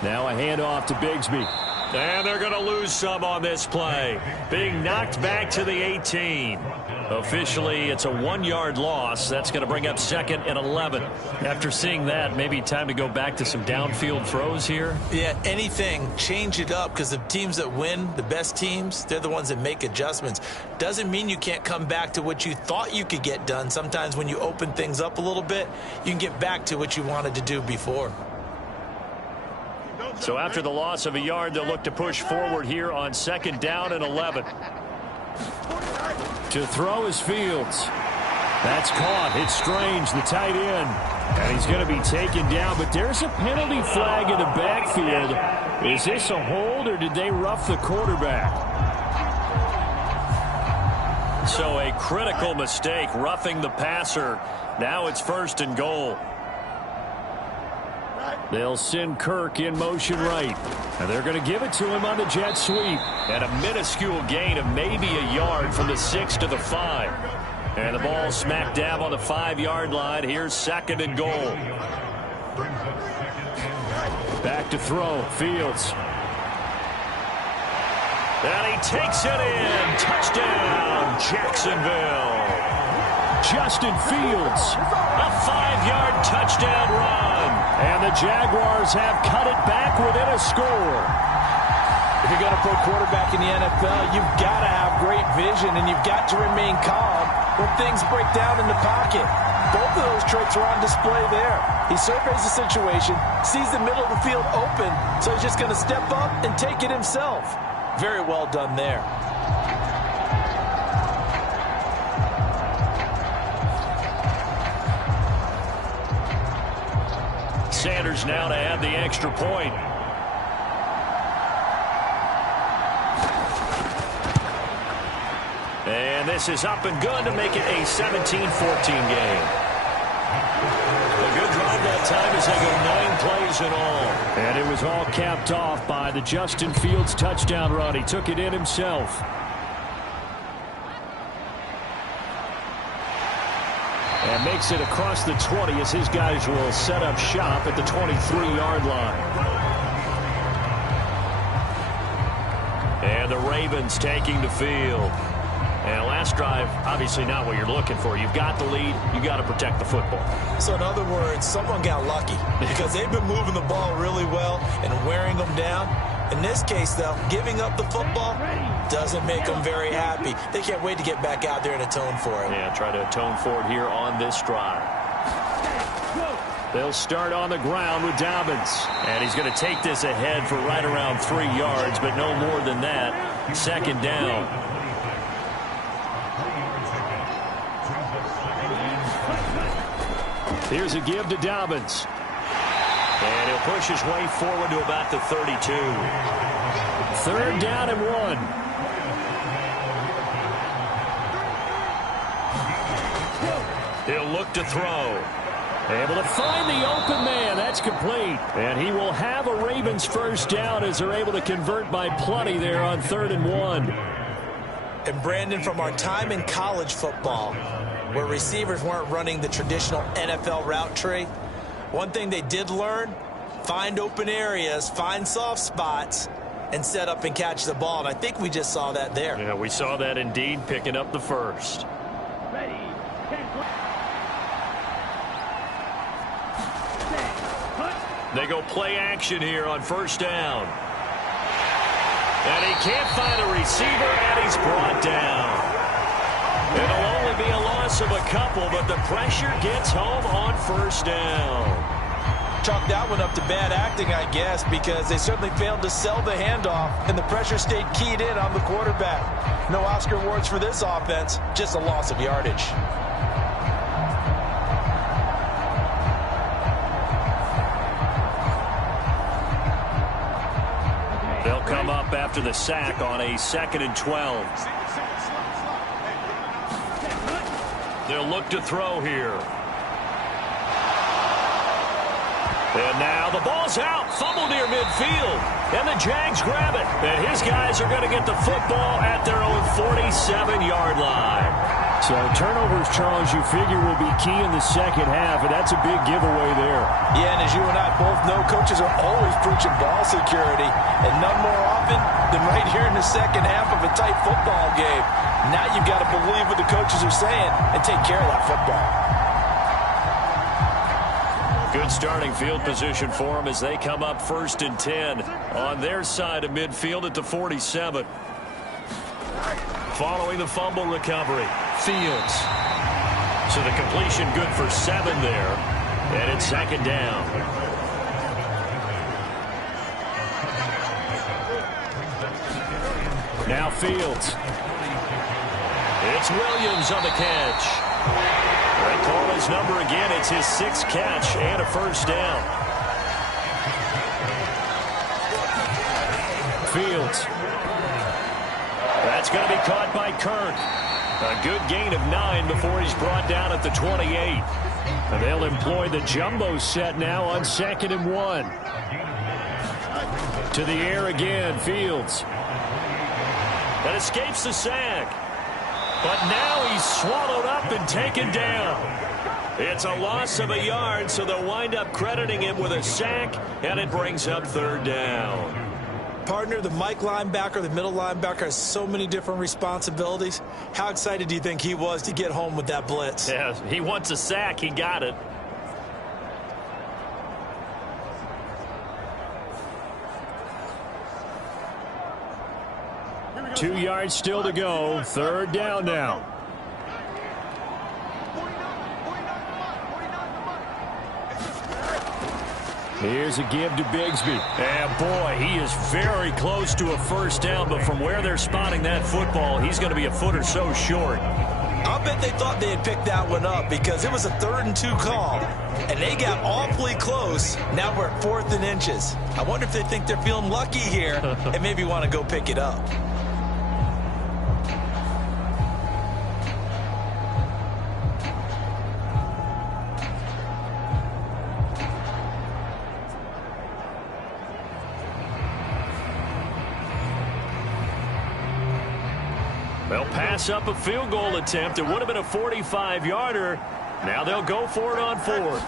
Now a handoff to Bigsby. And they're going to lose some on this play. Being knocked back to the 18. Officially, it's a 1-yard loss. That's going to bring up 2nd and 11. After seeing that, maybe time to go back to some downfield throws here. Yeah, anything. Change it up because the teams that win, the best teams, they're the ones that make adjustments. Doesn't mean you can't come back to what you thought you could get done. Sometimes when you open things up a little bit, you can get back to what you wanted to do before. So after the loss of a yard, they'll look to push forward here on 2nd down and 11. To throw is Fields. That's caught. It's Strange, the tight end. And he's going to be taken down, but there's a penalty flag in the backfield. Is this a hold, or did they rough the quarterback? So a critical mistake, roughing the passer. Now it's 1st and goal. They'll send Kirk in motion right. And they're going to give it to him on the jet sweep. And a minuscule gain of maybe a yard from the 6 to the 5. And the ball smack dab on the 5-yard line. Here's 2nd and goal. Back to throw. Fields. And he takes it in. Touchdown, Jacksonville. Justin Fields. A 5-yard touchdown run. And the Jaguars have cut it back within a score. If you're going to play quarterback in the NFL, you've got to have great vision, and you've got to remain calm when things break down in the pocket. Both of those traits were on display there. He surveys the situation, sees the middle of the field open, so he's just going to step up and take it himself. Very well done there. Sanders now to add the extra point. And this is up and good to make it a 17-14 game. A good drive that time as they go 9 plays in all. And it was all capped off by the Justin Fields touchdown run. He took it in himself. And makes it across the 20 as his guys will set up shop at the 23-yard line. And the Ravens taking the field. And last drive, obviously not what you're looking for. You've got the lead. You've got to protect the football. So in other words, someone got lucky because they've been moving the ball really well and wearing them down. In this case, though, giving up the football doesn't make them very happy. They can't wait to get back out there and atone for it. Yeah, try to atone for it here on this drive. They'll start on the ground with Dobbins. And he's going to take this ahead for right around 3 yards, but no more than that. Second down. Here's a give to Dobbins. And he'll push his way forward to about the 32. Third down and 1. He'll look to throw. Able to find the open man. That's complete. And he will have a Ravens first down as they're able to convert by plenty there on 3rd and 1. And Brandon, from our time in college football, where receivers weren't running the traditional NFL route tree, one thing they did learn, find open areas, find soft spots, and set up and catch the ball. And I think we just saw that there. Yeah, we saw that indeed, picking up the first. Ready. They go play action here on first down. And he can't find a receiver, and he's brought down. It'll only be a loss of a couple, but the pressure gets home on first down. Chalk that one up to bad acting, I guess, because they certainly failed to sell the handoff, and the pressure stayed keyed in on the quarterback. No Oscar awards for this offense, just a loss of yardage. They'll come up after the sack on a 2nd and 12. They'll look to throw here. And now the ball's out. Fumble near midfield. And the Jags grab it. And his guys are going to get the football at their own 47-yard line. So turnovers, Charles, you figure will be key in the second half, and that's a big giveaway there. Yeah, and as you and I both know, coaches are always preaching ball security, and none more often than right here in the second half of a tight football game. Now you've got to believe what the coaches are saying and take care of that football. Good starting field position for them as they come up 1st and 10 on their side of midfield at the 47. Following the fumble recovery, Fields. So the completion good for 7 there. And it's 2nd down. Now Fields. It's Williams on the catch. They call his number again. It's his 6th catch and a first down. Fields. That's going to be caught by Kirk. A good gain of 9 before he's brought down at the 28. And they'll employ the jumbo set now on 2nd and 1. To the air again, Fields. That escapes the sack. But now he's swallowed up and taken down. It's a loss of a yard, so they'll wind up crediting him with a sack, and it brings up 3rd down. Partner, the Mike linebacker, the middle linebacker, has so many different responsibilities. How excited do you think he was to get home with that blitz? Yeah, he wants a sack. He got it. Two yards still to go. 3rd down now. Here's a give to Bigsby. And boy, he is very close to a first down, but from where they're spotting that football, he's going to be a foot or so short. I'll bet they thought they had picked that one up because it was a 3rd and 2 call, and they got awfully close. Now we're at 4th and inches. I wonder if they think they're feeling lucky here and maybe want to go pick it up. They'll pass up a field goal attempt. It would have been a 45-yarder. Now they'll go for it on 4th.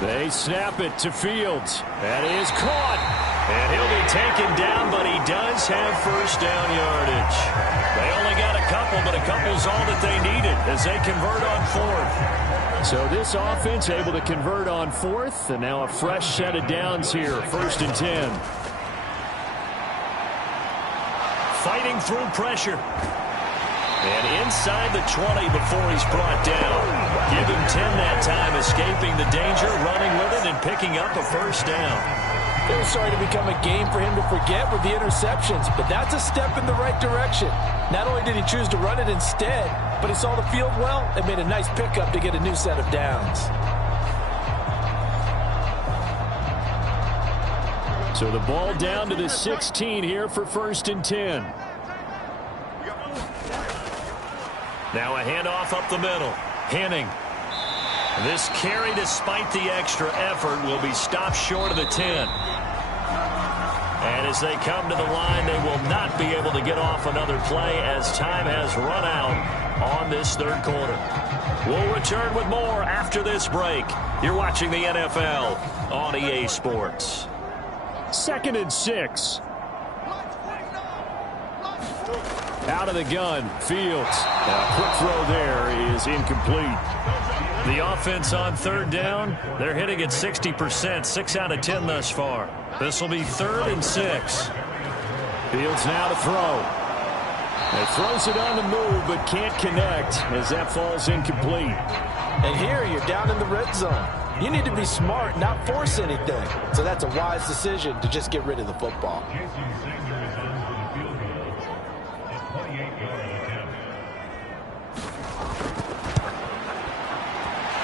They snap it to Fields. That is caught. And he'll be taken down, but he does have first down yardage. They only got a couple, but a couple's all that they needed as they convert on 4th. So this offense able to convert on 4th, and now a fresh set of downs here, 1st and 10. Fighting through pressure. And inside the 20 before he's brought down. Give him 10 that time, escaping the danger, running with it, and picking up a first down. It was starting to become a game for him to forget with the interceptions, but that's a step in the right direction. Not only did he choose to run it instead, but he saw the field well and made a nice pickup to get a new set of downs. So the ball down to the 16 here for 1st and 10. Now a handoff up the middle. Henning. This carry, despite the extra effort, will be stopped short of the 10. And as they come to the line, they will not be able to get off another play as time has run out on this 3rd quarter. We'll return with more after this break. You're watching the NFL on EA Sports. 2nd and 6. Out of the gun, Fields. A quick throw there is incomplete. The offense on 3rd down, they're hitting at 60%, 6 out of 10 thus far. This will be 3rd and 6. Fields now to throw. He throws it on the move but can't connect as that falls incomplete. And here you're down in the red zone. You need to be smart, not force anything. So that's a wise decision to just get rid of the football.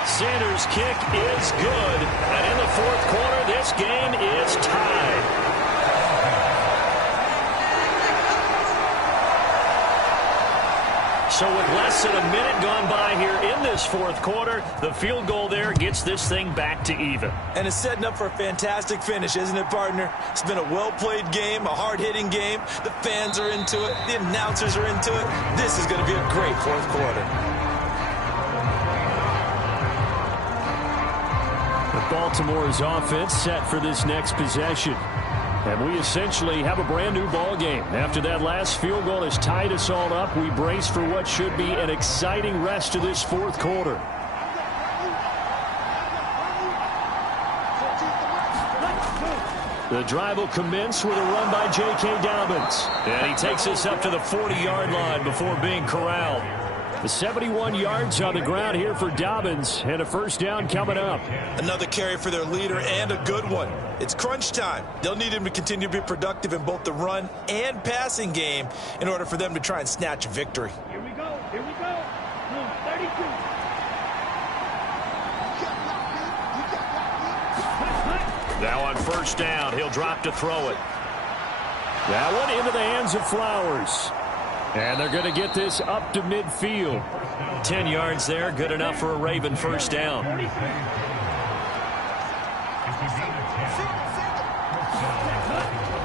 Sanders' kick is good. And in the 4th quarter, this game is tied. So with less than a minute gone by here in this 4th quarter, the field goal there gets this thing back to even. And it's setting up for a fantastic finish, isn't it, partner? It's been a well-played game, a hard-hitting game. The fans are into it. The announcers are into it. This is going to be a great 4th quarter. Baltimore's offense set for this next possession. And we essentially have a brand new ball game. After that last field goal has tied us all up, we brace for what should be an exciting rest of this 4th quarter. The drive will commence with a run by J.K. Dobbins. And he takes us up to the 40-yard line before being corralled. The 71 yards on the ground here for Dobbins, and a first down coming up. Another carry for their leader, and a good one. It's crunch time. They'll need him to continue to be productive in both the run and passing game in order for them to try and snatch a victory. Here we go. Here we go. 32. Now on first down, he'll drop to throw it. That one into the hands of Flowers. And they're going to get this up to midfield. 10 yards there, good enough for a Raven first down.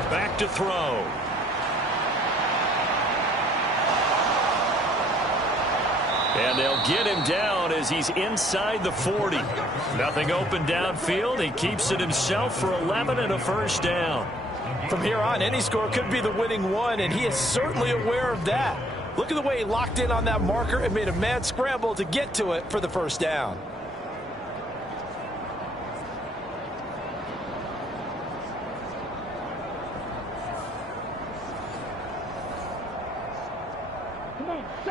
Back to throw. And they'll get him down as he's inside the 40. Nothing open downfield. He keeps it himself for 11 and a first down. From here on, any score could be the winning one, and he is certainly aware of that. Look at the way he locked in on that marker and made a mad scramble to get to it for the first down.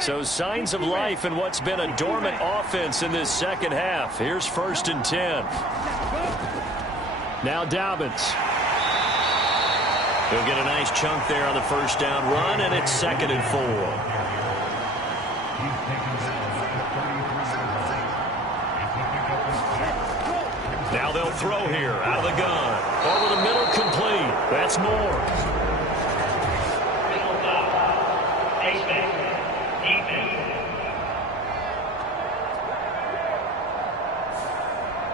So signs of life in what's been a dormant offense in this second half. Here's 1st and 10. Now Dobbins. He'll get a nice chunk there on the first down run, and it's 2nd and 4. Now they'll throw here out of the gun. Over the middle, complete. That's Moore.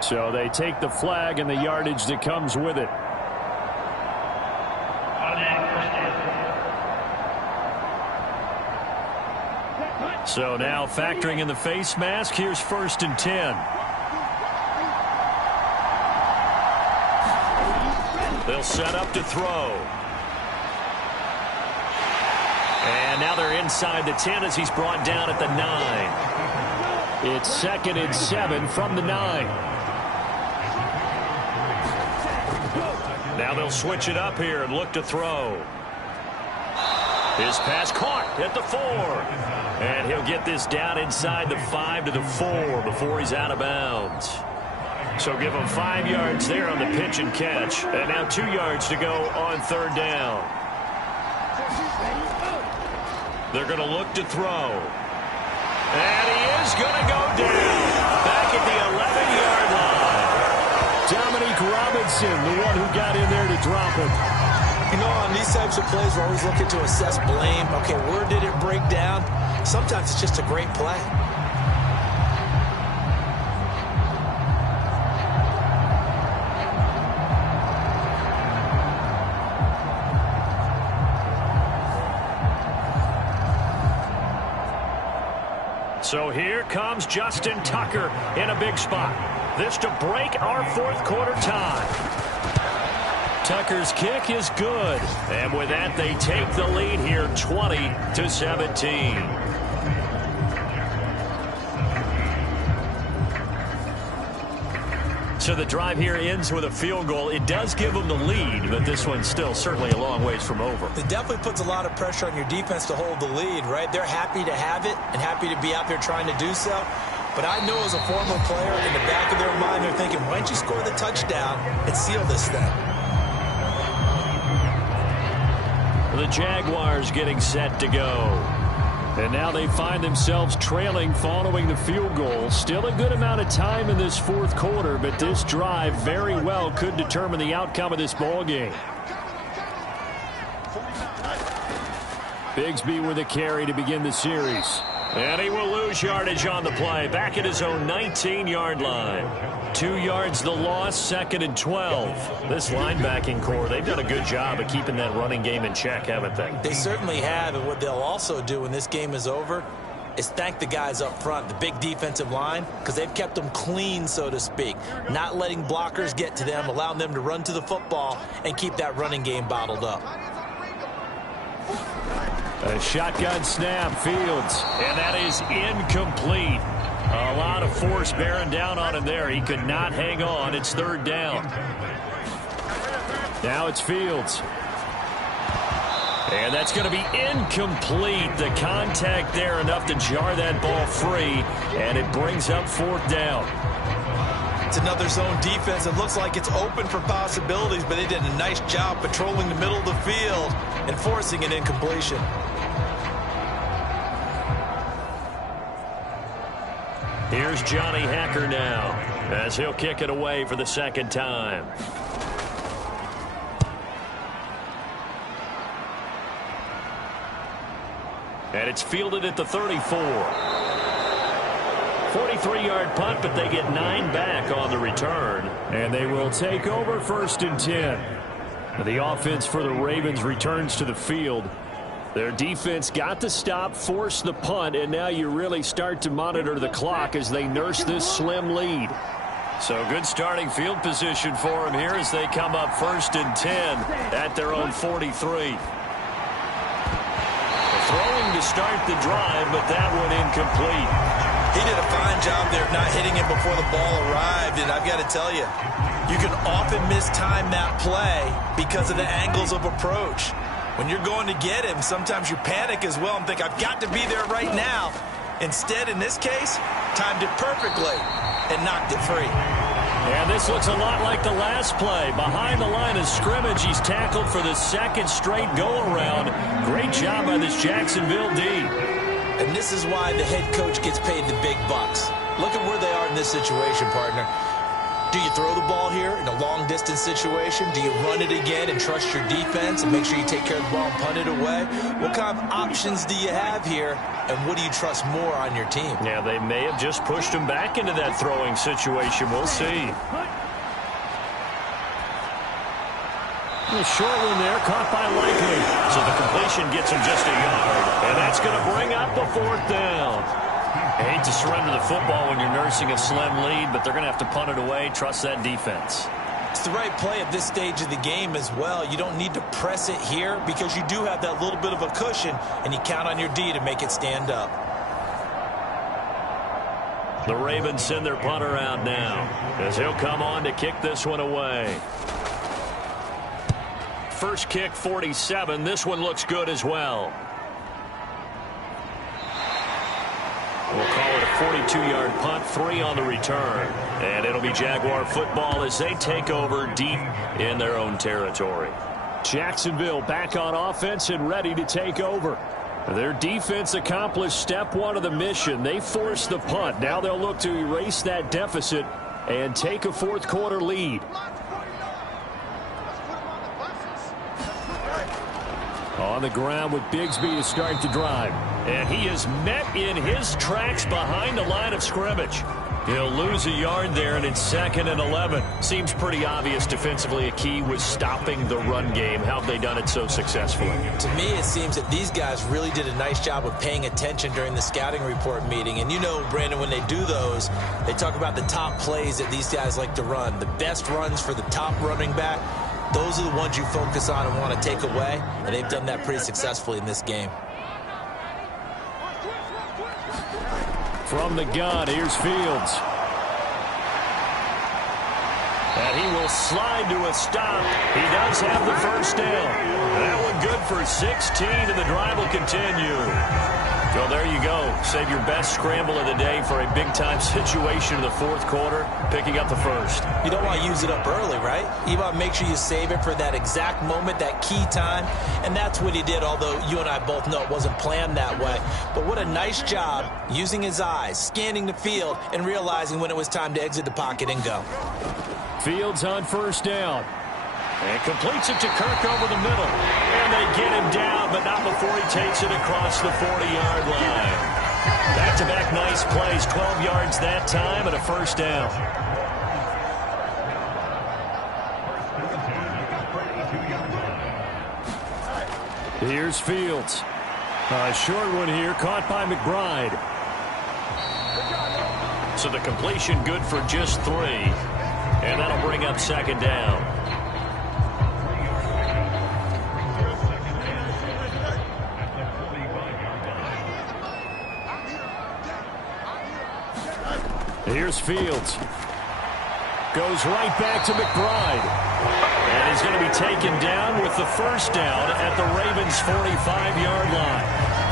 So they take the flag and the yardage that comes with it. So now factoring in the face mask, here's 1st and 10. They'll set up to throw. And now they're inside the 10 as he's brought down at the 9. It's 2nd and 7 from the 9. Now they'll switch it up here and look to throw. His pass caught at the 4. And he'll get this down inside the 5 to the 4 before he's out of bounds. So give him 5 yards there on the pitch and catch. And now 2 yards to go on 3rd down. They're going to look to throw. And he is going to go down. Back at the 11-yard line. Dominique Robinson, the one who got in there to drop it. You know, on these types of plays, we're always looking to assess blame. Okay, where did it break down? Sometimes it's just a great play. So here comes Justin Tucker in a big spot. This to break our 4th quarter tie. Tucker's kick is good. And with that, they take the lead here 20-17. So the drive here ends with a field goal. It does give them the lead, but this one's still certainly a long ways from over. It definitely puts a lot of pressure on your defense to hold the lead, right? They're happy to have it and happy to be out there trying to do so. But I know as a former player, in the back of their mind, they're thinking, why don't you score the touchdown and seal this thing? The Jaguars getting set to go. And now they find themselves trailing following the field goal. Still a good amount of time in this 4th quarter, but this drive very well could determine the outcome of this ball game. Bigsby with a carry to begin the series. And he will lose yardage on the play. Back at his own 19-yard line. 2 yards the loss, 2nd and 12. This linebacking core, they've done a good job of keeping that running game in check, haven't they? They certainly have, and what they'll also do when this game is over is thank the guys up front, the big defensive line, because they've kept them clean, so to speak. Not letting blockers get to them, allowing them to run to the football and keep that running game bottled up. A shotgun snap, Fields. And that is incomplete. A lot of force bearing down on him there. He could not hang on. It's 3rd down. Now it's Fields. And that's going to be incomplete. The contact there enough to jar that ball free. And it brings up 4th down. It's another zone defense. It looks like it's open for possibilities, but they did a nice job patrolling the middle of the field and forcing an incompletion. Here's Johnny Hacker now as he'll kick it away for the 2nd time. And it's fielded at the 34. 43-yard punt, but they get 9 back on the return. And they will take over 1st and 10. The offense for the Ravens returns to the field. Their defense got the stop, forced the punt, and now you really start to monitor the clock as they nurse this slim lead. So good starting field position for them here as they come up 1st and 10 at their own 43. Throwing to start the drive, but that one incomplete. He did a fine job there not hitting it before the ball arrived, and I've got to tell you, you can often mistime that play because of the angles of approach. When you're going to get him, sometimes you panic as well and think, I've got to be there right now. Instead, in this case, timed it perfectly and knocked it free. And this looks a lot like the last play. Behind the line of scrimmage, he's tackled for the second straight go-around. Great job by this Jacksonville D. And this is why the head coach gets paid the big bucks. Look at where they are in this situation, partner. Do you throw the ball here in a long-distance situation? Do you run it again and trust your defense and make sure you take care of the ball and punt it away? What kind of options do you have here, and what do you trust more on your team? Yeah, they may have just pushed him back into that throwing situation. We'll see. A short one there, caught by Likely. So the completion gets him just a yard, and that's going to bring up the 4th down. I hate to surrender the football when you're nursing a slim lead, but they're going to have to punt it away. Trust that defense. It's the right play at this stage of the game as well. You don't need to press it here because you do have that little bit of a cushion, and you count on your D to make it stand up. The Ravens send their punter out now as he'll come on to kick this one away. First kick, 47. This one looks good as well. We'll call it a 42-yard punt, 3 on the return. And it'll be Jaguar football as they take over deep in their own territory. Jacksonville back on offense and ready to take over. Their defense accomplished step 1 of the mission. They forced the punt. Now they'll look to erase that deficit and take a 4th quarter lead. On the ground with Bigsby to start the drive. And he is met in his tracks behind the line of scrimmage. He'll lose a yard there, and it's 2nd and 11. Seems pretty obvious defensively a key was stopping the run game. How have they done it so successfully? To me, it seems that these guys really did a nice job of paying attention during the scouting report meeting. And you know, Brandon, when they do those, they talk about the top plays that these guys like to run. The best runs for the top running back. Those are the ones you focus on and want to take away, and they've done that pretty successfully in this game. From the gun, here's Fields. And he will slide to a stop. He does have the first down. That one good for 16, and the drive will continue. Well, there you go. Save your best scramble of the day for a big-time situation in the 4th quarter, picking up the first. You don't want to use it up early, right? You want to make sure you save it for that exact moment, that key time, and that's what he did, although you and I both know it wasn't planned that way. But what a nice job using his eyes, scanning the field, and realizing when it was time to exit the pocket and go. Fields on first down. And completes it to Kirk over the middle. And they get him down, but not before he takes it across the 40-yard line. Back-to-back nice plays, 12 yards that time and a first down. Here's Fields. A short one here, caught by McBride. So the completion good for just 3. And that'll bring up 2nd down. Here's Fields. Goes right back to McBride. And he's going to be taken down with the first down at the Ravens' 45-yard line.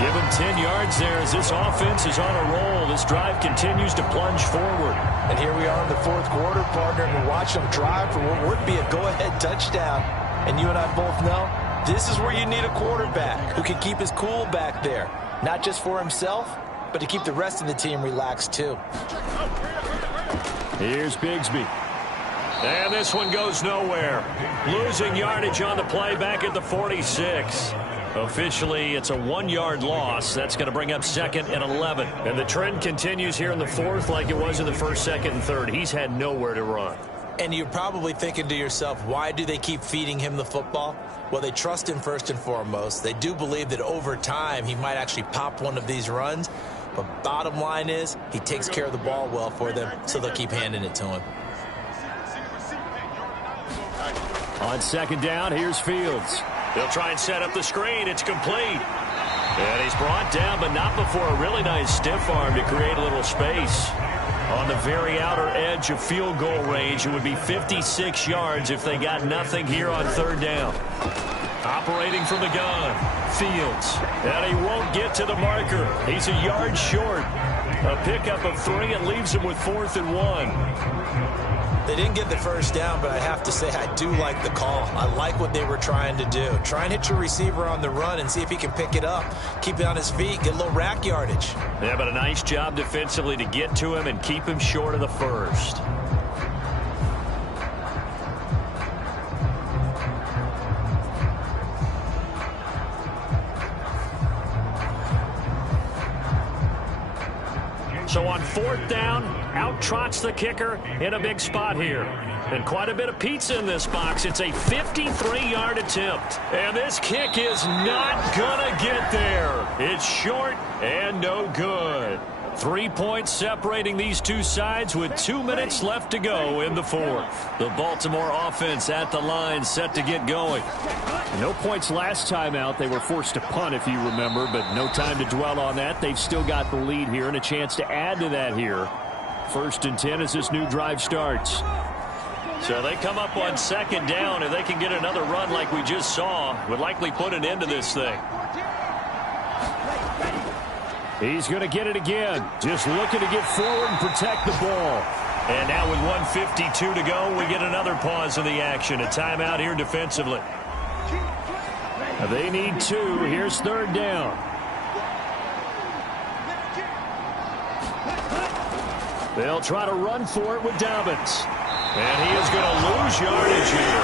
Give him 10 yards there as this offense is on a roll. This drive continues to plunge forward. And here we are in the 4th quarter, partner, and watch them drive for what would be a go-ahead touchdown. And you and I both know this is where you need a quarterback who can keep his cool back there. Not just for himself, but to keep the rest of the team relaxed too. Here's Bigsby. And this one goes nowhere. Losing yardage on the play back at the 46. Officially, it's a 1-yard loss. That's going to bring up 2nd and 11. And the trend continues here in the 4th like it was in the 1st, 2nd, and 3rd. He's had nowhere to run. And you're probably thinking to yourself, why do they keep feeding him the football? Well, they trust him first and foremost. They do believe that over time he might actually pop one of these runs. But bottom line is he takes care of the ball well for them, so they'll keep handing it to him. On 2nd down, here's Fields. They'll try and set up the screen. It's complete. And he's brought down, but not before a really nice stiff arm to create a little space. On the very outer edge of field goal range, it would be 56 yards if they got nothing here on 3rd down. Operating from the gun, Fields. And he won't get to the marker. He's a yard short. A pickup of 3 and leaves him with 4th and 1. They didn't get the first down, but I have to say I do like the call. I like what they were trying to do. Try and hit your receiver on the run and see if he can pick it up, keep it on his feet, get a little rack yardage. Yeah, but a nice job defensively to get to him and keep him short of the first. So on fourth down, out trots the kicker in a big spot here. And quite a bit of pizza in this box. It's a 53-yard attempt. And this kick is not going to get there. It's short and no good. 3 points separating these two sides with 2 minutes left to go in the fourth. The Baltimore offense at the line set to get going. No points last time out. They were forced to punt, if you remember, but no time to dwell on that. They've still got the lead here and a chance to add to that here. 1st and 10 as this new drive starts. So they come up on second down. If they can get another run like we just saw, would likely put an end to this thing. He's going to get it again. Just looking to get forward and protect the ball. And now with 1:52 to go, we get another pause of the action. A timeout here defensively. They need 2. Here's 3rd down. They'll try to run for it with Dobbins. And he is going to lose yardage here.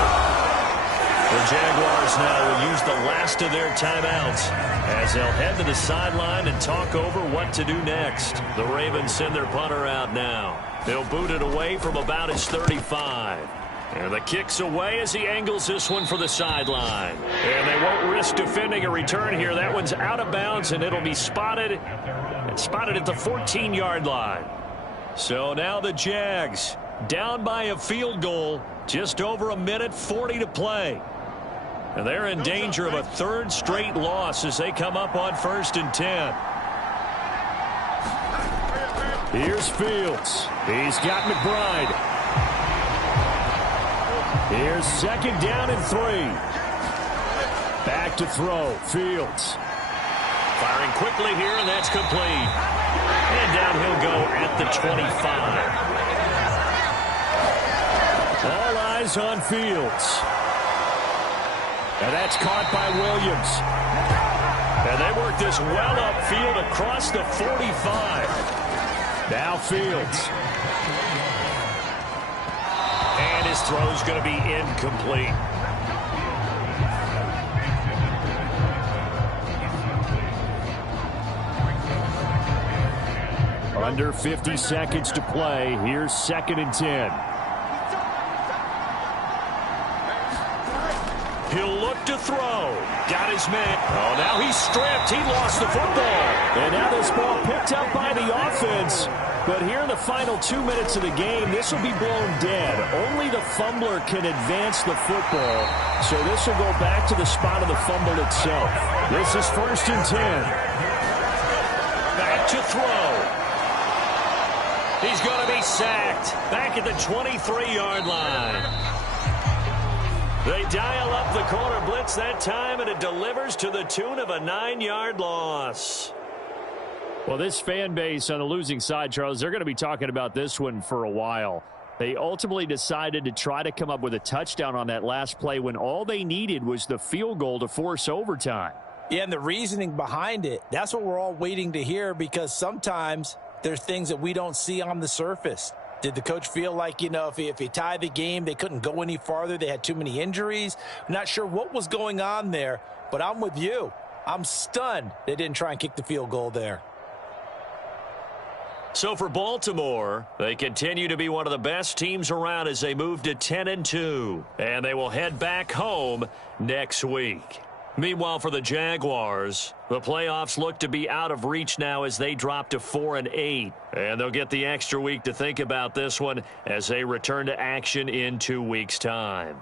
The Jaguars now will use the last of their timeouts as they'll head to the sideline and talk over what to do next. The Ravens send their punter out now. They'll boot it away from about his 35. And the kick's away as he angles this one for the sideline. And they won't risk defending a return here. That one's out of bounds, and it'll be spotted at the 14-yard line. So now the Jags down by a field goal, just over 1:40 to play. And they're in danger of a 3rd straight loss as they come up on 1st and 10. Here's Fields. He's got McBride. Here's 2nd down and 3. Back to throw. Fields. Firing quickly here, and that's complete. And down he'll go at the 25. All eyes on Fields. And that's caught by Williams. And they work this well upfield across the 45. Now Fields. And his throw's going to be incomplete. Under 50 seconds to play. Here's 2nd and 10. He'll look to throw. Got his man. Oh, now he's stripped. He lost the football. And now this ball picked up by the offense. But here in the final 2 minutes of the game, this will be blown dead. Only the fumbler can advance the football. So this will go back to the spot of the fumble itself. This is 1st and 10. Back to throw. He's going to be sacked. Back at the 23-yard line. They dial up the corner blitz that time, and it delivers to the tune of a 9-yard loss. Well, this fan base on the losing side, Charles, they're going to be talking about this one for a while. They ultimately decided to try to come up with a touchdown on that last play when all they needed was the field goal to force overtime. Yeah, and the reasoning behind it, that's what we're all waiting to hear, because sometimes there's things that we don't see on the surface. Did the coach feel like, if he tied the game, they couldn't go any farther? They had too many injuries. I'm not sure what was going on there, but I'm with you. I'm stunned they didn't try and kick the field goal there. So for Baltimore, they continue to be one of the best teams around as they move to 10-2, and they will head back home next week. Meanwhile, for the Jaguars, the playoffs look to be out of reach now as they drop to 4-8. And they'll get the extra week to think about this one as they return to action in 2 weeks' time.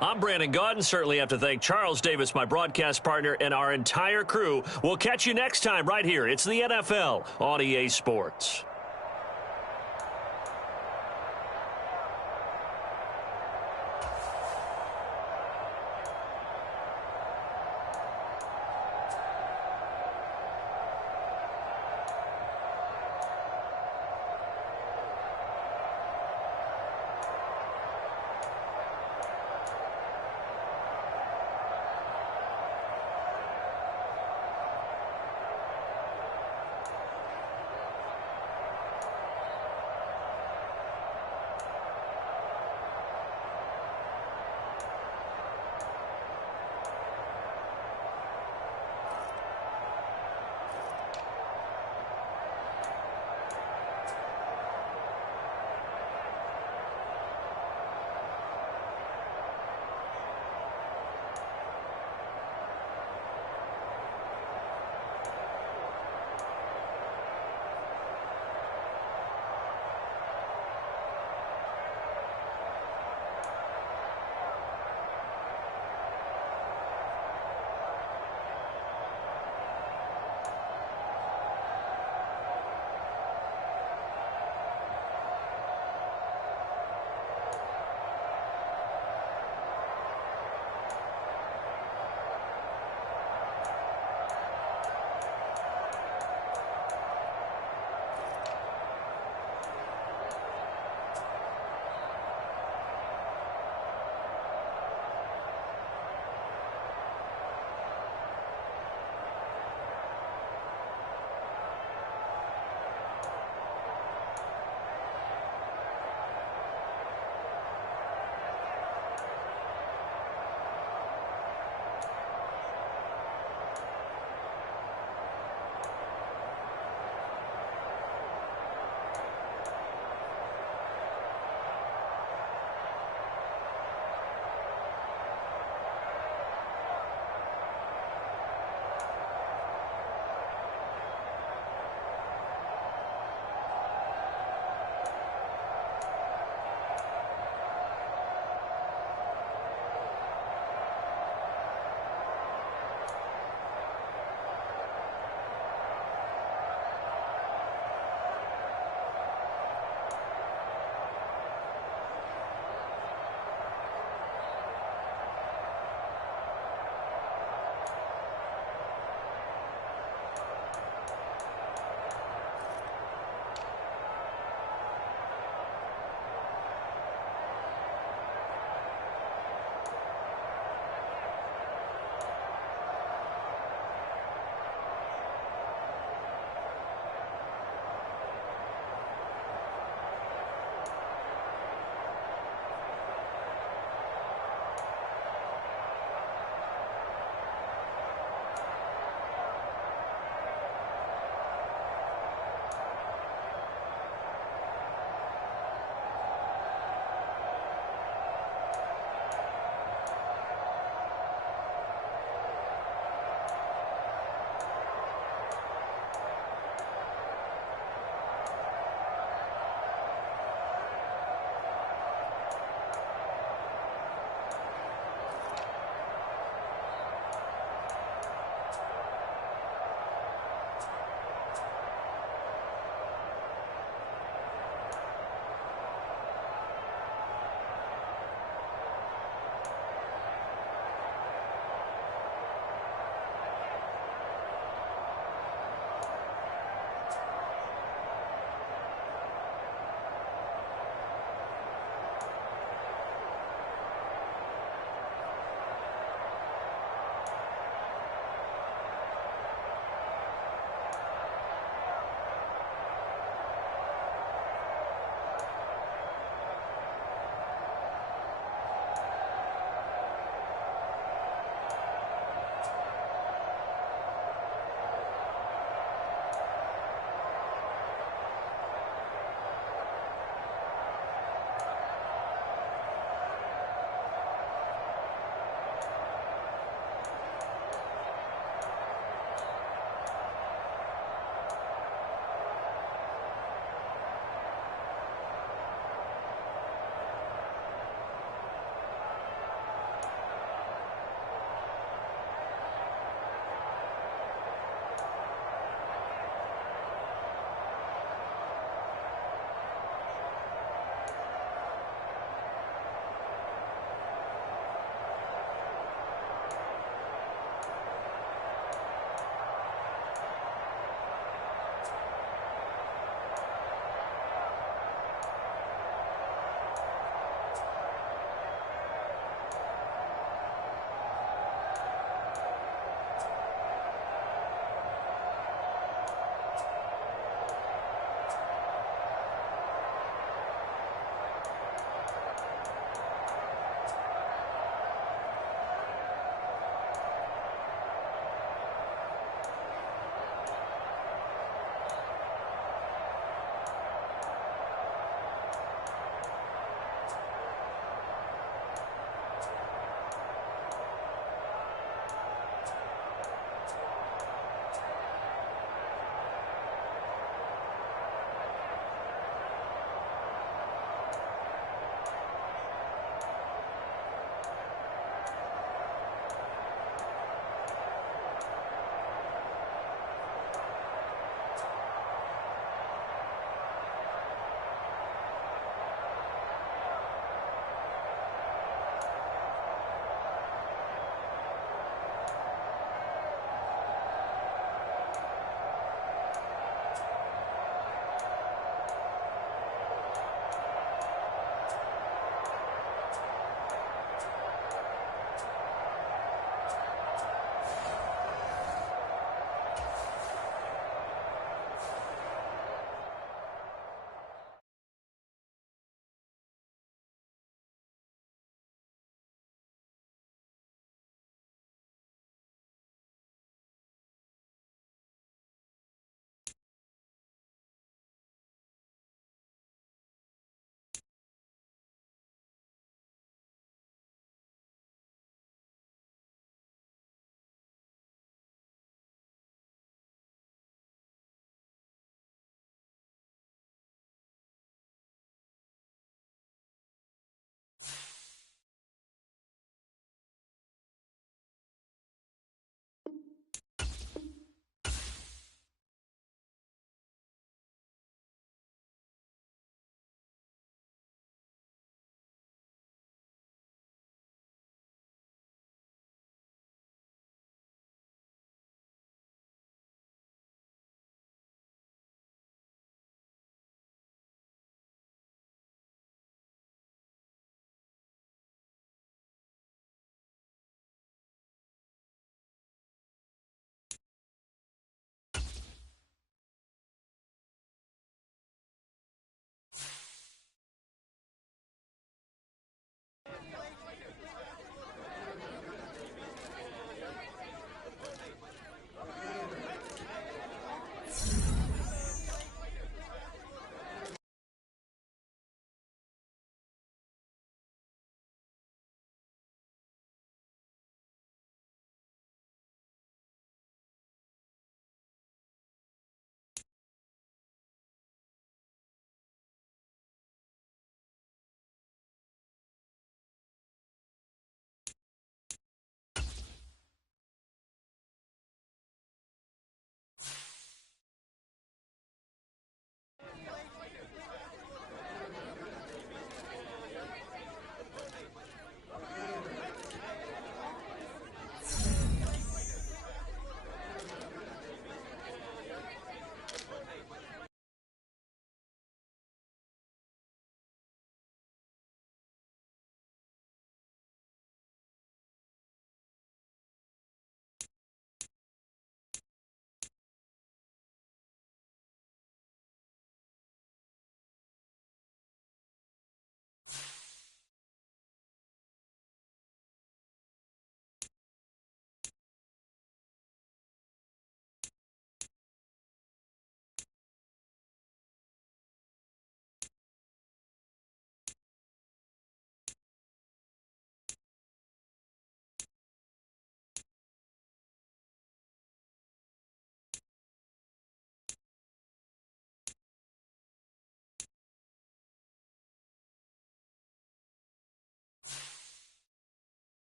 I'm Brandon Gaudin. Certainly have to thank Charles Davis, my broadcast partner, and our entire crew. We'll catch you next time right here. It's the NFL on EA Sports.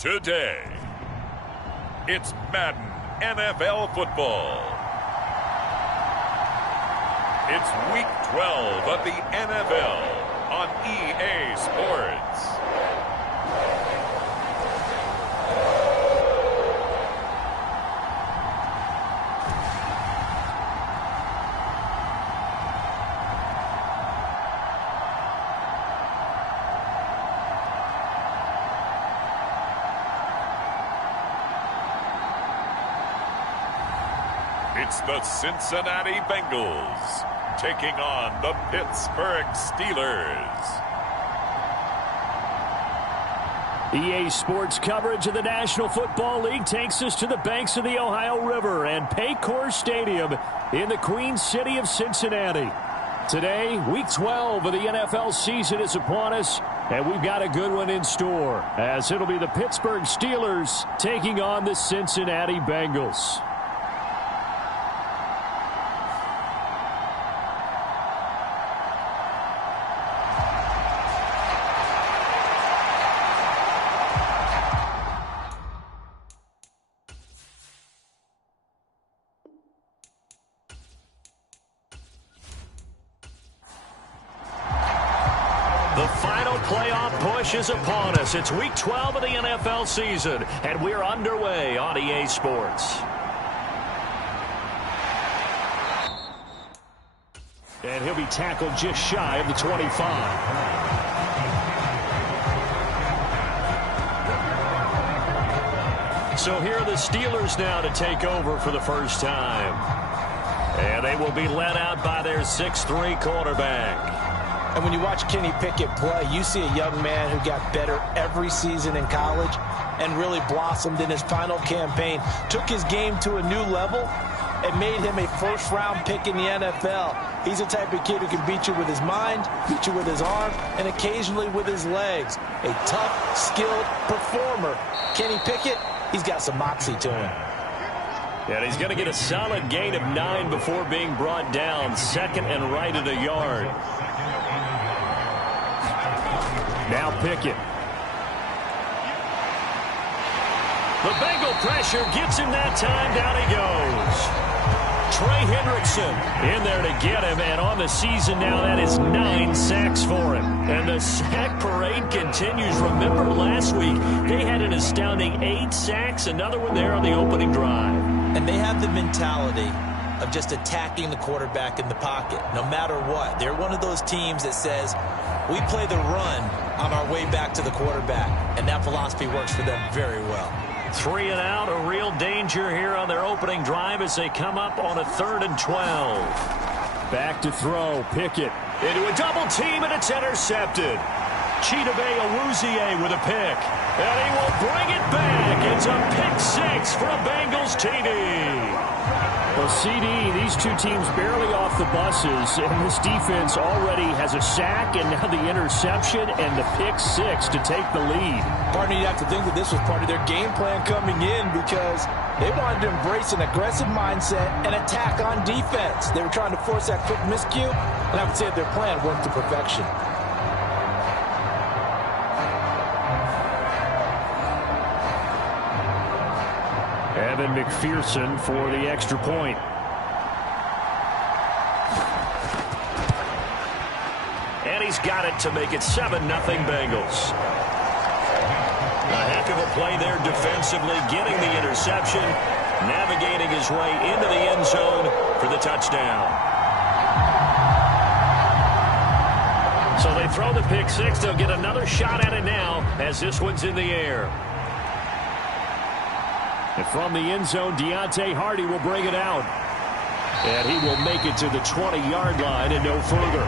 today. It's Madden NFL football. It's Week 12 of the NFL on EA Sports. It's the Cincinnati Bengals taking on the Pittsburgh Steelers. EA Sports coverage of the National Football League takes us to the banks of the Ohio River and Paycor Stadium in the Queen City of Cincinnati. Today, Week 12 of the NFL season is upon us, and we've got a good one in store, as it'll be the Pittsburgh Steelers taking on the Cincinnati Bengals. The final playoff push is upon us. It's Week 12 of the NFL season, and we're underway on EA Sports. And he'll be tackled just shy of the 25. So here are the Steelers now to take over for the first time. And they will be led out by their 6'3" quarterback. And when you watch Kenny Pickett play, you see a young man who got better every season in college and really blossomed in his final campaign, took his game to a new level, and made him a first-round pick in the NFL. He's the type of kid who can beat you with his mind, beat you with his arm, and occasionally with his legs. A tough, skilled performer. Kenny Pickett, he's got some moxie to him. And he's going to get a solid gain of 9 before being brought down, second and right at a yard. Now Pickett. The Bengal pressure gets him that time. Down he goes. Trey Hendrickson in there to get him. And on the season now, that is 9 sacks for him. And the sack parade continues. Remember last week, they had an astounding 8 sacks. Another one there on the opening drive. And they have the mentality of just attacking the quarterback in the pocket, no matter what. They're one of those teams that says, we play the run on our way back to the quarterback, and that philosophy works for them very well. 3 and out, a real danger here on their opening drive as they come up on a 3rd and 12. Back to throw, Pickett. Into a double team, and it's intercepted. Chidobe Awuzie with a pick. And he will bring it back. It's a pick 6 for a Bengals TD. Well, CD, these two teams barely off the buses, and this defense already has a sack and now the interception and the pick 6 to take the lead. Partner, you have to think that this was part of their game plan coming in because they wanted to embrace an aggressive mindset and attack on defense. They were trying to force that quick miscue, and I would say that their plan worked to perfection. Evan McPherson for the extra point. And he's got it to make it 7-0 Bengals. A heck of a play there defensively, getting the interception, navigating his way into the end zone for the touchdown. So they throw the pick 6. They'll get another shot at it now as this one's in the air. And from the end zone, Deontay Hardy will bring it out. And he will make it to the 20-yard line and no further.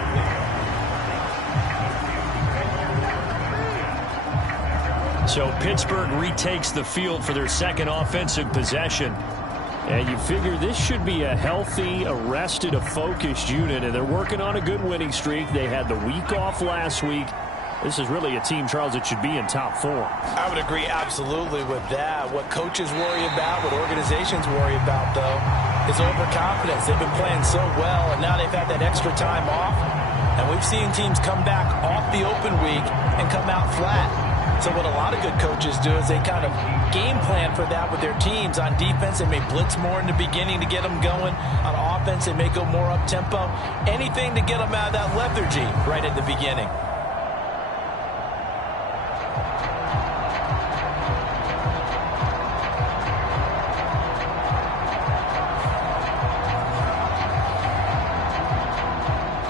So Pittsburgh retakes the field for their second offensive possession. And you figure this should be a healthy, arrested, a focused unit. And they're working on a good winning streak. They had the week off last week. This is really a team, Charles, that should be in top form. I would agree absolutely with that. What coaches worry about, what organizations worry about, though, is overconfidence. They've been playing so well, and now they've had that extra time off. And we've seen teams come back off the open week and come out flat. So what a lot of good coaches do is they kind of game plan for that with their teams. On defense, they may blitz more in the beginning to get them going. On offense, they may go more up-tempo. Anything to get them out of that lethargy right at the beginning.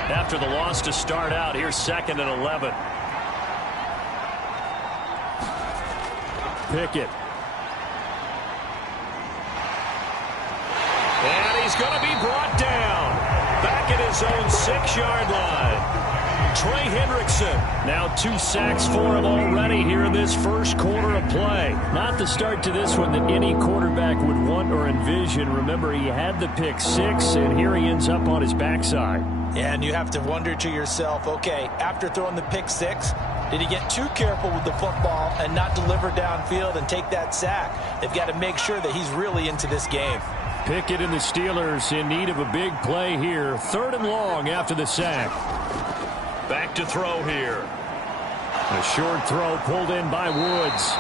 After the loss to start out, here's 2nd and 11. Pickett. And he's going to be brought down. Back at his own 6-yard line. Trey Hendrickson. Now 2 sacks for him already here in this first quarter of play. Not the start to this one that any quarterback would want or envision. Remember, he had the pick 6, and here he ends up on his backside. And you have to wonder to yourself, okay, after throwing the pick 6, did he get too careful with the football and not deliver downfield and take that sack? They've got to make sure that he's really into this game. Pickett and the Steelers in need of a big play here. 3rd and long after the sack. Back to throw here. A short throw pulled in by Woods.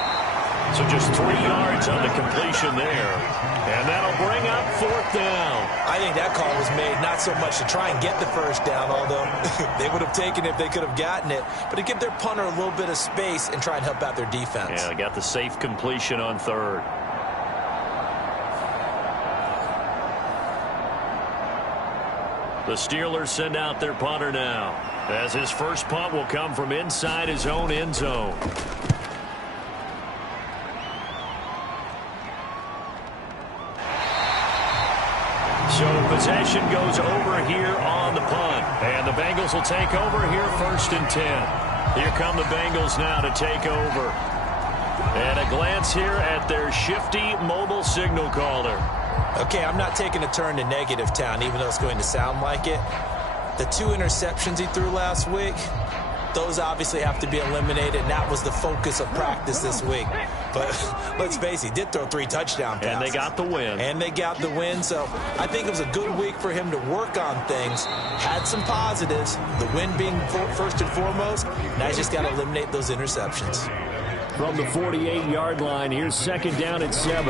So just 3 yards on the completion there. And that'll bring up 4th down. I think that call was made not so much to try and get the first down, although they would have taken it if they could have gotten it, but to give their punter a little bit of space and try and help out their defense. Yeah, they got the safe completion on 3rd. The Steelers send out their punter now, as his first punt will come from inside his own end zone. So possession goes over here on the punt. And the Bengals will take over here 1st and 10. Here come the Bengals now to take over. And a glance here at their shifty mobile signal caller. Okay, I'm not taking a turn to negative town, even though it's going to sound like it. The 2 interceptions he threw last week, those obviously have to be eliminated, and that was the focus of practice this week. But let's face it, he did throw 3 touchdown passes. And they got the win. And they got the win, so I think it was a good week for him to work on things. Had some positives, the win being first and foremost. Now he's just got to eliminate those interceptions. From the 48-yard line, here's 2nd down and 7.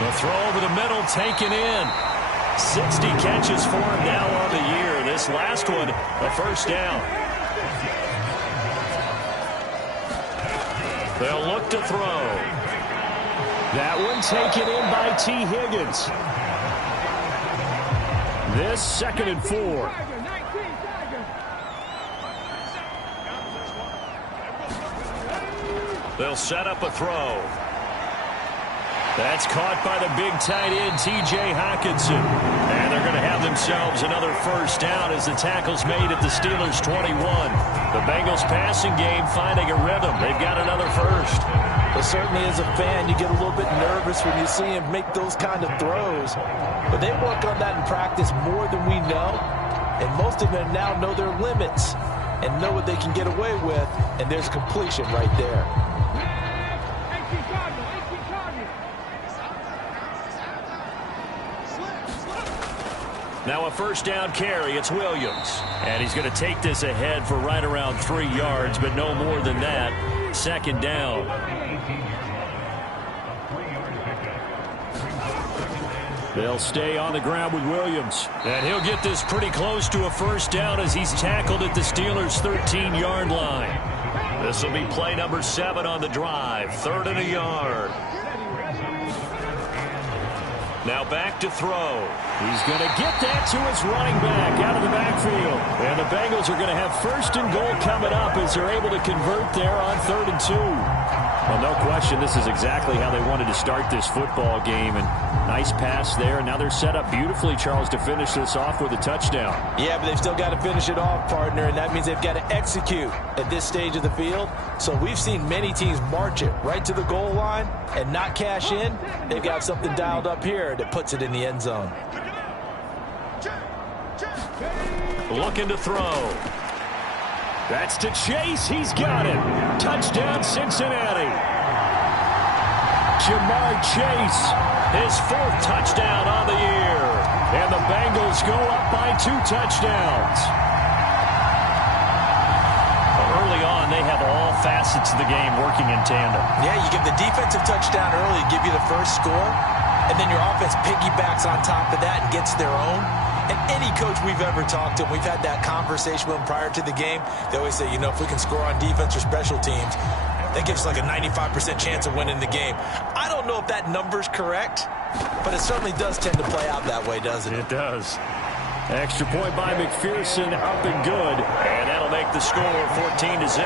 The throw over the middle taken in. 60 catches for him now on the year. This last one, a first down. They'll look to throw. That one taken in by T. Higgins. This 2nd and 4. They'll set up a throw. That's caught by the big tight end, T.J. Hockenson. And they're going to have themselves another first down as the tackle's made at the Steelers' 21. The Bengals passing game finding a rhythm. They've got another first. Well, certainly as a fan, you get a little bit nervous when you see him make those kind of throws. But they work on that in practice more than we know. And most of them now know their limits and know what they can get away with. And there's completion right there. Now a first down carry. It's Williams. And he's going to take this ahead for right around 3 yards, but no more than that. 2nd down. They'll stay on the ground with Williams. And he'll get this pretty close to a first down as he's tackled at the Steelers' 13-yard line. This will be play number 7 on the drive. 3rd and a yard. Now back to throw. He's going to get that to his running back out of the backfield. And the Bengals are going to have 1st and goal coming up as they're able to convert there on 3rd and 2. Well, no question, this is exactly how they wanted to start this football game. And nice pass there. And now they're set up beautifully, Charles, to finish this off with a touchdown. Yeah, but they've still got to finish it off, partner, and that means they've got to execute at this stage of the field. So we've seen many teams march it right to the goal line and not cash in. They've got something dialed up here that puts it in the end zone. Looking to throw. That's to Chase. He's got it. Touchdown, Cincinnati. Jamar Chase, his 4th touchdown on the year. And the Bengals go up by 2 touchdowns. Early on, when they have all facets of the game working in tandem. Yeah, you give the defensive touchdown early, give you the first score, and then your offense piggybacks on top of that and gets their own. And any coach we've ever talked to, we've had that conversation with them prior to the game, they always say, if we can score on defense or special teams, that gives us like a 95% chance of winning the game. I don't know if that number's correct, but it certainly does tend to play out that way, doesn't it? It does. Extra point by McPherson, up and good. And that'll make the score 14-0.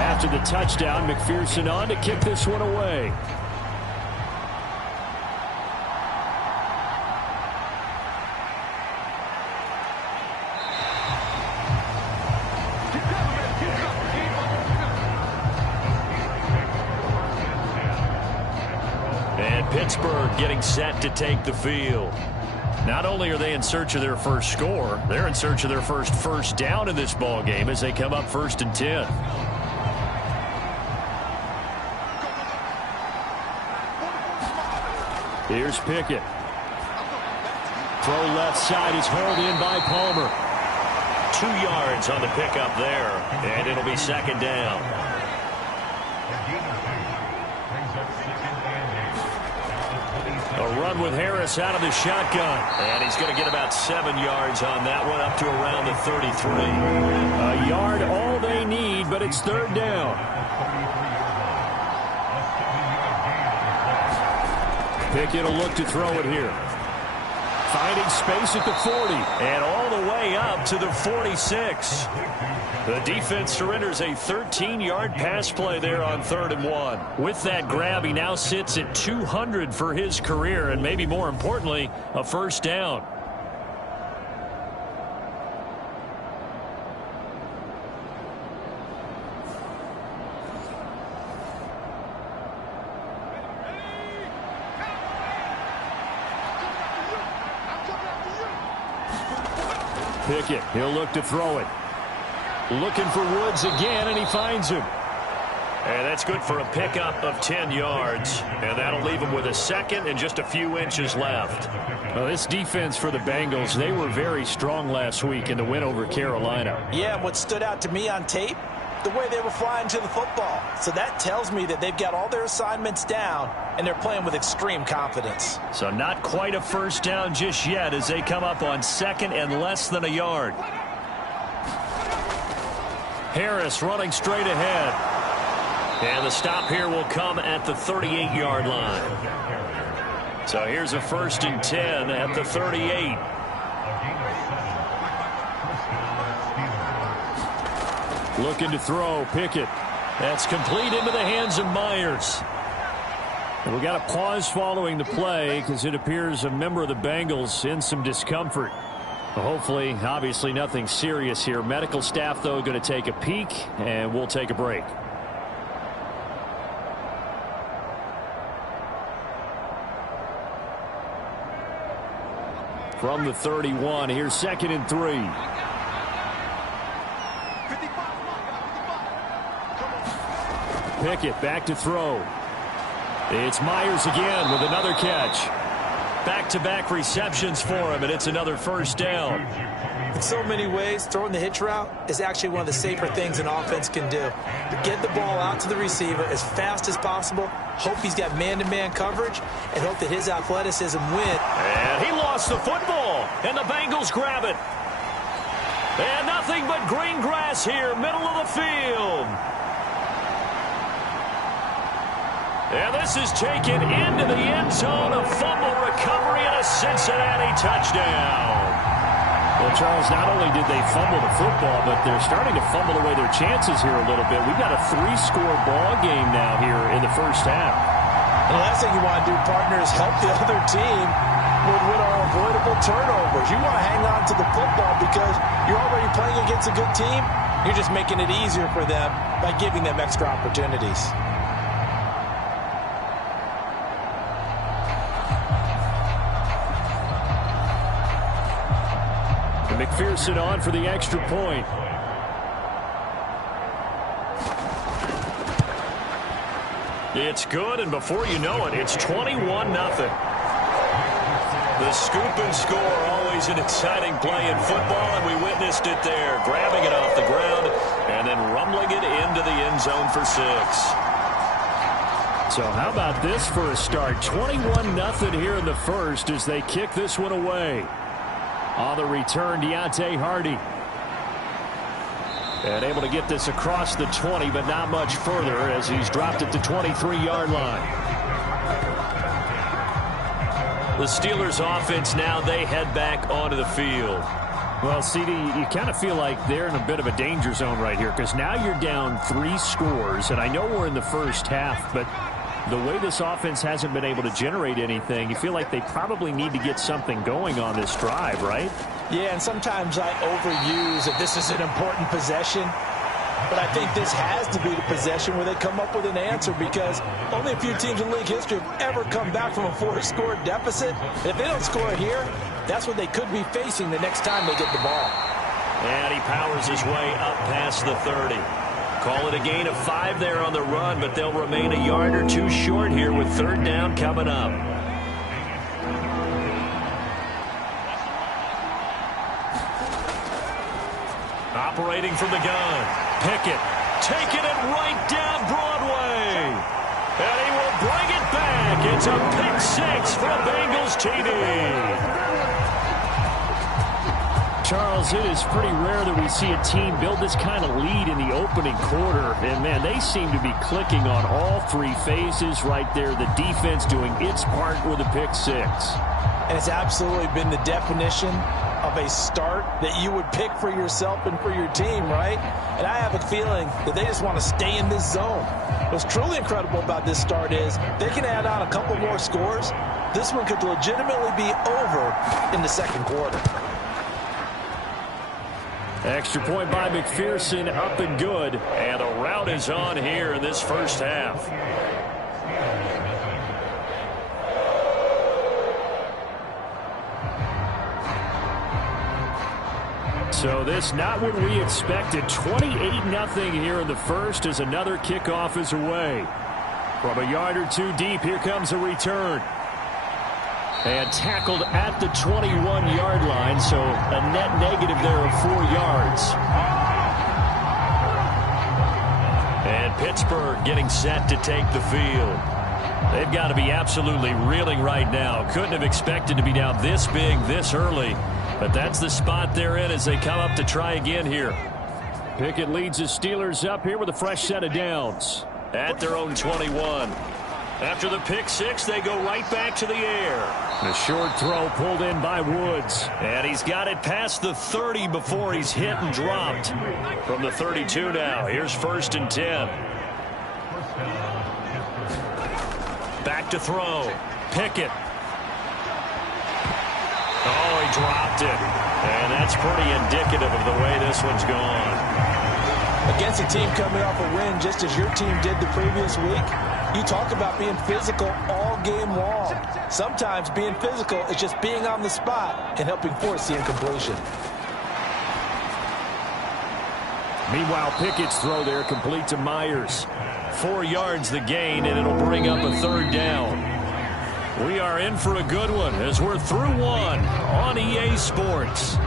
After the touchdown, McPherson on to kick this one away. Pittsburgh getting set to take the field. Not only are they in search of their first score, they're in search of their first down in this ball game as they come up 1st and 10. Here's Pickett. Throw left side is hauled in by Palmer. 2 yards on the pickup there, and it'll be 2nd down. A run with Harris out of the shotgun. And he's going to get about 7 yards on that one, up to around the 33. A yard all they need, but it's 3rd down. Pickett will look to throw it here. Finding space at the 40. And all the way up to the 46. The defense surrenders a 13-yard pass play there on 3rd and 1. With that grab, he now sits at 200 for his career, and maybe more importantly, a 1st down. Pickett, he'll look to throw it. Looking for Woods again, and he finds him. And that's good for a pickup of 10 yards. And that'll leave him with a 2nd and just a few inches left. Well, this defense for the Bengals, they were very strong last week in the win over Carolina. Yeah, and what stood out to me on tape, the way they were flying to the football. So that tells me that they've got all their assignments down, and they're playing with extreme confidence. So not quite a 1st down just yet as they come up on 2nd and less than a yard. Harris running straight ahead. And the stop here will come at the 38-yard line. So here's a 1st and 10 at the 38. Looking to throw, Pickett. That's complete into the hands of Myers. And we got a pause following the play because it appears a member of the Bengals in some discomfort. Hopefully, obviously nothing serious here. Medical staff, though, going to take a peek, and we'll take a break. From the 31, here's 2nd and 3. Pickett back to throw. It's Myers again with another catch. Back-to-back receptions for him, and it's another 1st down. In so many ways, throwing the hitch route is actually one of the safer things an offense can do. Get the ball out to the receiver as fast as possible, hope he's got man-to-man coverage, and hope that his athleticism wins. And he lost the football, and the Bengals grab it. And nothing but green grass here, middle of the field. And this is taken into the end zone. A fumble recovery and a Cincinnati touchdown. Well, Charles, not only did they fumble the football, but they're starting to fumble away their chances here a little bit. We've got a 3-score ball game now here in the 1st half. The last thing you want to do, partner, is help the other team with our avoidable turnovers. You want to hang on to the football because you're already playing against a good team. You're just making it easier for them by giving them extra opportunities. McPherson on for the extra point. It's good, and before you know it, it's 21-0. The scoop and score, always an exciting play in football, and we witnessed it there, grabbing it off the ground and then rumbling it into the end zone for 6. So how about this for a start? 21-0 here in the first as they kick this one away. On the return, Deontay Hardy. And able to get this across the 20, but not much further as he's dropped at the 23-yard line. The Steelers offense now, they head back onto the field. Well, CD, you kind of feel like they're in a bit of a danger zone right here because now you're down 3 scores, and I know we're in the first half, but the way this offense hasn't been able to generate anything, you feel like they probably need to get something going on this drive, right? Yeah, and sometimes I overuse that this is an important possession, but I think this has to be the possession where they come up with an answer because only a few teams in league history have ever come back from a 4-score deficit. And if they don't score here, that's what they could be facing the next time they get the ball. And he powers his way up past the 30. Call it a gain of 5 there on the run, but they'll remain a yard or 2 short here with 3rd down coming up. Operating from the gun, Pickett taking it right down Broadway. And he will bring it back. It's a pick 6 for Bengals TD. Charles, it is pretty rare that we see a team build this kind of lead in the opening quarter. And, man, they seem to be clicking on all 3 phases right there. The defense doing its part with a pick 6. And it's absolutely been the definition of a start that you would pick for yourself and for your team, right? And I have a feeling that they just want to stay in this zone. What's truly incredible about this start is they can add on a couple more scores. This one could legitimately be over in the second quarter. Extra point by McPherson, up and good. And the route is on here in this first half. So this not what we expected. 28-0 here in the first as another kickoff is away. From a yard or 2 deep, here comes a return. And tackled at the 21-yard line, so a net negative there of 4 yards. And Pittsburgh getting set to take the field. They've got to be absolutely reeling right now. Couldn't have expected to be down this big this early. But that's the spot they're in as they come up to try again here. Pickett leads the Steelers up here with a fresh set of downs. At their own 21. After the pick 6, they go right back to the air. The short throw pulled in by Woods. And he's got it past the 30 before he's hit and dropped. From the 32 now, here's 1st and 10. Back to throw. Pickett. Oh, he dropped it. And that's pretty indicative of the way this one's gone. Against a team coming off a win just as your team did the previous week, you talk about being physical all game long. Sometimes being physical is just being on the spot and helping force the incompletion. Meanwhile, Pickett's throw there complete to Myers. 4 yards the gain, and it'll bring up a 3rd down. We are in for a good one as we're through 1 on EA Sports.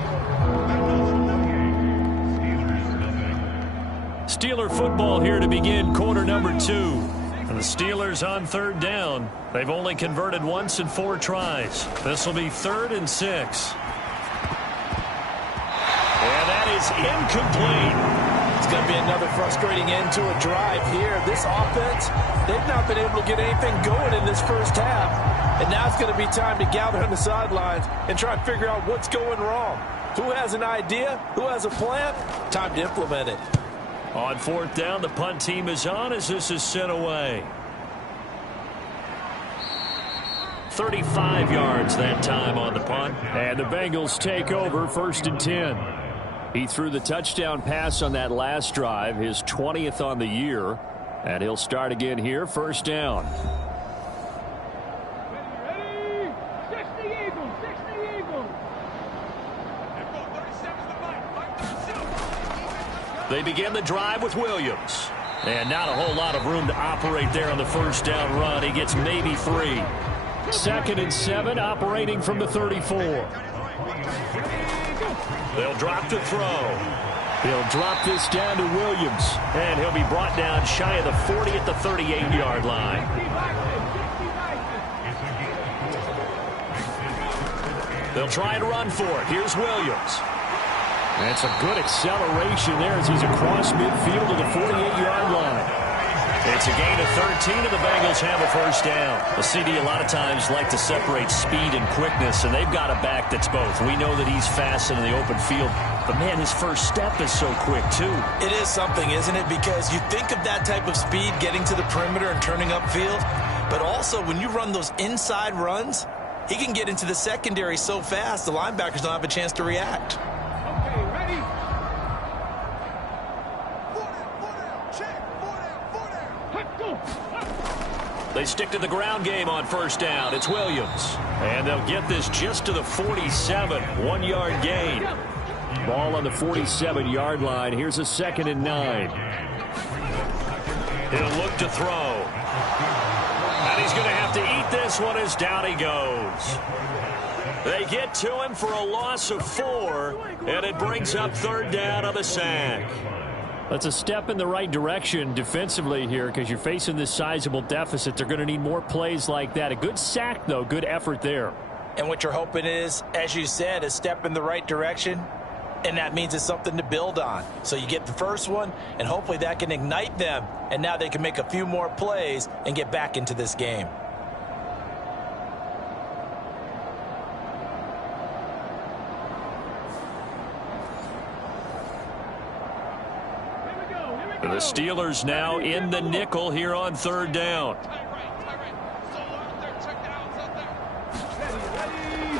Steeler football here to begin quarter number 2. And the Steelers on 3rd down. They've only converted once in 4 tries. This will be 3rd and 6. And that is incomplete. It's going to be another frustrating end to a drive here. This offense, they've not been able to get anything going in this first half. And now it's going to be time to gather on the sidelines and try and figure out what's going wrong. Who has an idea? Who has a plan? Time to implement it. On 4th down, the punt team is on as this is sent away. 35 yards that time on the punt. And the Bengals take over 1st and 10. He threw the touchdown pass on that last drive, his 20th on the year. And he'll start again here, 1st down. Ready? 60 Eagles, 60 Eagles. They begin the drive with Williams. And not a whole lot of room to operate there on the first down run. He gets maybe 3. 2nd and 7, operating from the 34. They'll drop to throw. He'll drop this down to Williams. And he'll be brought down shy of the 40 at the 38-yard line. They'll try and run for it. Here's Williams. That's a good acceleration there as he's across midfield to the 48-yard line. It's a gain of 13, and the Bengals have a first down. The CD a lot of times like to separate speed and quickness, and they've got a back that's both. We know that he's fast in the open field, but, man, his first step is so quick, too. It is something, isn't it? Because you think of that type of speed getting to the perimeter and turning upfield, but also when you run those inside runs, he can get into the secondary so fast the linebackers don't have a chance to react. Okay, ready? They stick to the ground game on first down. It's Williams. And they'll get this just to the 47, 1-yard gain. Ball on the 47-yard line. Here's a 2nd and 9. He'll look to throw. And he's going to have to eat this one as down he goes. They get to him for a loss of 4, and it brings up 3rd down on the sack. That's a step in the right direction defensively here because you're facing this sizable deficit. They're going to need more plays like that. A good sack, though. Good effort there. And what you're hoping is, as you said, a step in the right direction, and that means it's something to build on. So you get the first one, and hopefully that can ignite them, and now they can make a few more plays and get back into this game. The Steelers now in the nickel here on 3rd down.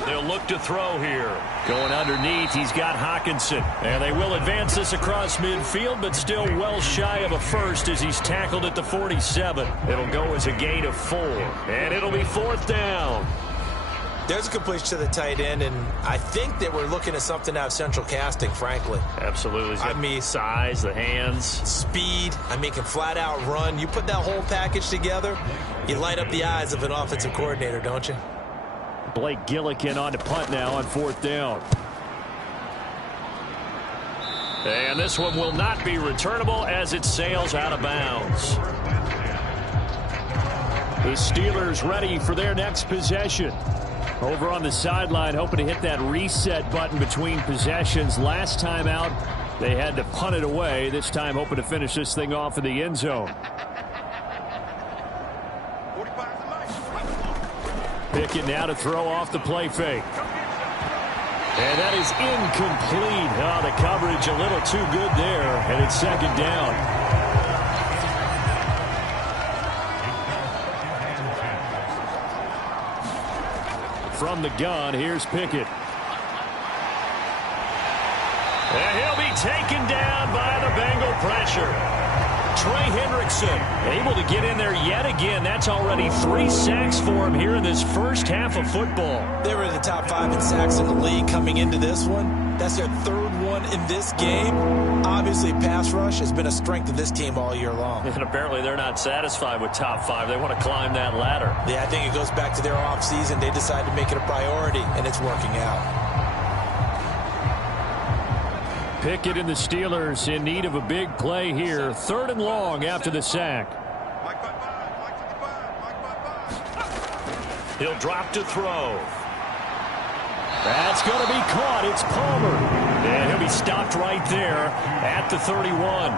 They'll look to throw here. Going underneath, he's got Hawkinson. And they will advance this across midfield, but still well shy of a first as he's tackled at the 47. It'll go as a gain of 4. And it'll be 4th down. There's a completion to the tight end, and I think that we're looking at something out of central casting, frankly. Absolutely. I mean, size, the hands. Speed. I mean, can flat out run. You put that whole package together, you light up the eyes of an offensive coordinator, don't you? Blake Gillikin on to punt now on 4th down. And this one will not be returnable as it sails out of bounds. The Steelers ready for their next possession. Over on the sideline, hoping to hit that reset button between possessions. Last time out, they had to punt it away. This time, hoping to finish this thing off in the end zone. Pickett now to throw off the play fake. And that is incomplete. Oh, the coverage a little too good there, and it's 2nd down. From the gun, here's Pickett. And he'll be taken down by the Bengal pressure. Trey Hendrickson able to get in there yet again. That's already 3 sacks for him here in this first half of football. They were in the top 5 in sacks in the league coming into this one. That's their 3rd one in this game. Obviously, pass rush has been a strength of this team all year long. And apparently they're not satisfied with top 5. They want to climb that ladder. Yeah, I think it goes back to their offseason. They decided to make it a priority, and it's working out. Pickett and the Steelers in need of a big play here. 3rd and long after the sack. He'll drop to throw. That's going to be caught. It's Palmer. And he'll be stopped right there at the 31.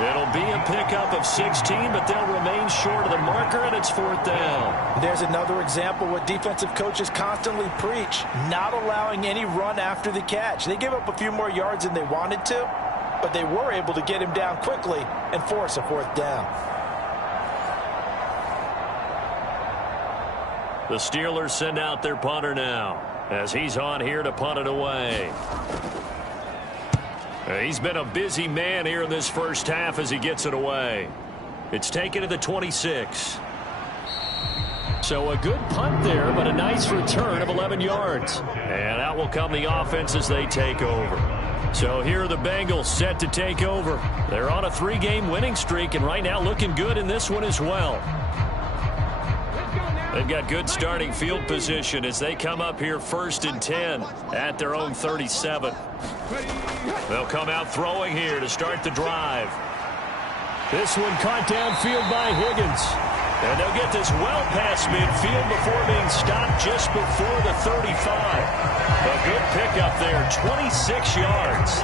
It'll be a pickup of 16, but they'll remain short of the marker, and it's 4th down. There's another example what defensive coaches constantly preach, not allowing any run after the catch. They gave up a few more yards than they wanted to, but they were able to get him down quickly and force a 4th down. The Steelers send out their punter now as he's on here to punt it away. He's been a busy man here in this first half as he gets it away. It's taken to the 26. So a good punt there, but a nice return of 11 yards. And out will come the offense as they take over. So here are the Bengals set to take over. They're on a 3-game winning streak, and right now looking good in this one as well. They've got good starting field position as they come up here 1st and 10 at their own 37. They'll come out throwing here to start the drive. This one caught downfield by Higgins. And they'll get this well past midfield before being stopped just before the 35. A good pickup there, 26 yards.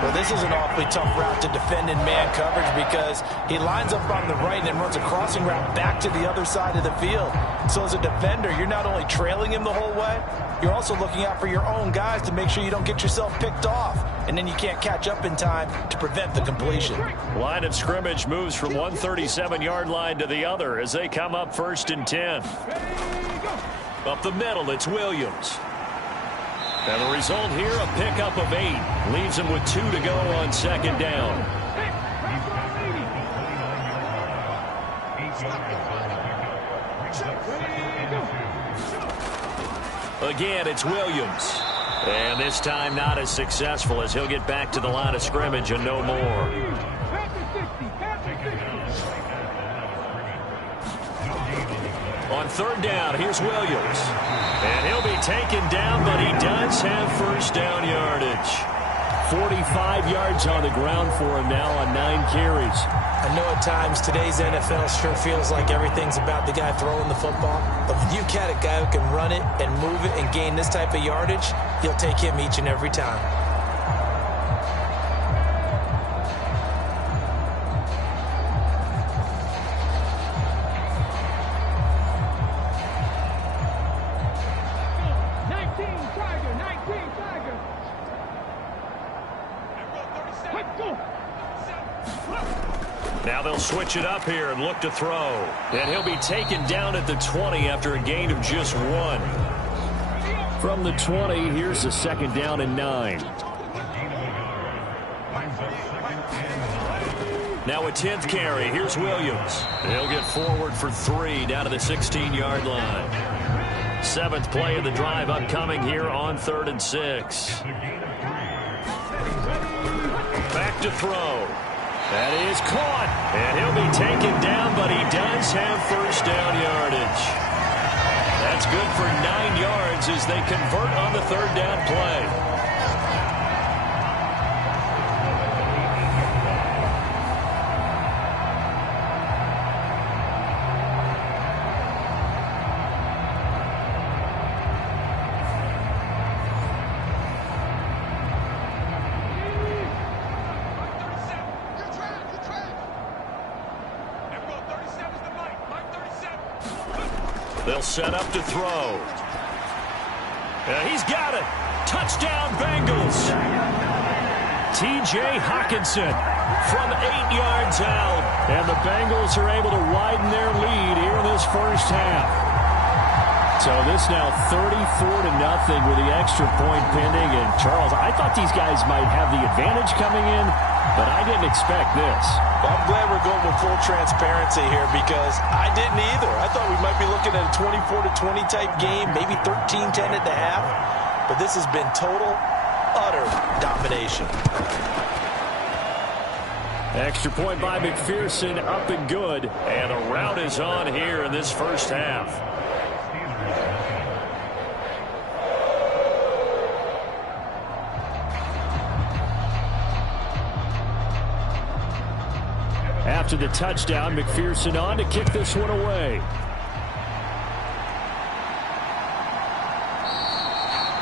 Well, this is an awfully tough route to defend in man coverage because he lines up on the right and then runs a crossing route back to the other side of the field. So as a defender, you're not only trailing him the whole way, you're also looking out for your own guys to make sure you don't get yourself picked off. And then you can't catch up in time to prevent the completion. Line of scrimmage moves from one 37-yard line to the other as they come up 1st and 10. Up the middle, it's Williams. And the result here, a pickup of 8. Leaves him with 2 to go on 2nd down. Again, it's Williams. And this time not as successful as he'll get back to the line of scrimmage and no more. On 3rd down, here's Williams. And he'll be taken down, but he does have 1st down yardage. 45 yards on the ground for him now on 9 carries. I know at times today's NFL sure feels like everything's about the guy throwing the football. But when you've got a guy who can run it and move it and gain this type of yardage, you'll take him each and every time. Now they'll switch it up here and look to throw. And he'll be taken down at the 20 after a gain of just 1. From the 20, here's the 2nd down and 9. Now a 10th carry. Here's Williams. He'll get forward for 3 down to the 16-yard line. 7th play of the drive upcoming here on 3rd and 6. Back to throw. That is caught. And he'll be taken down, but he does have 1st down yardage. That's good for 9 yards as they convert on the 3rd down play. They'll set up to throw. He's got it. Touchdown, Bengals. T.J. Hockenson from 8 yards out. And the Bengals are able to widen their lead here in this first half. So this now 34-0 with the extra point pending. And, Charles, I thought these guys might have the advantage coming in, but I didn't expect this. Well, I'm glad we're going with full transparency here because I didn't either. I thought we might be looking at a 24-20 type game, maybe 13-10 at the half. But this has been total, utter domination. Extra point by McPherson, up and good. And a rout is on here in this first half. After the touchdown, McPherson on to kick this one away.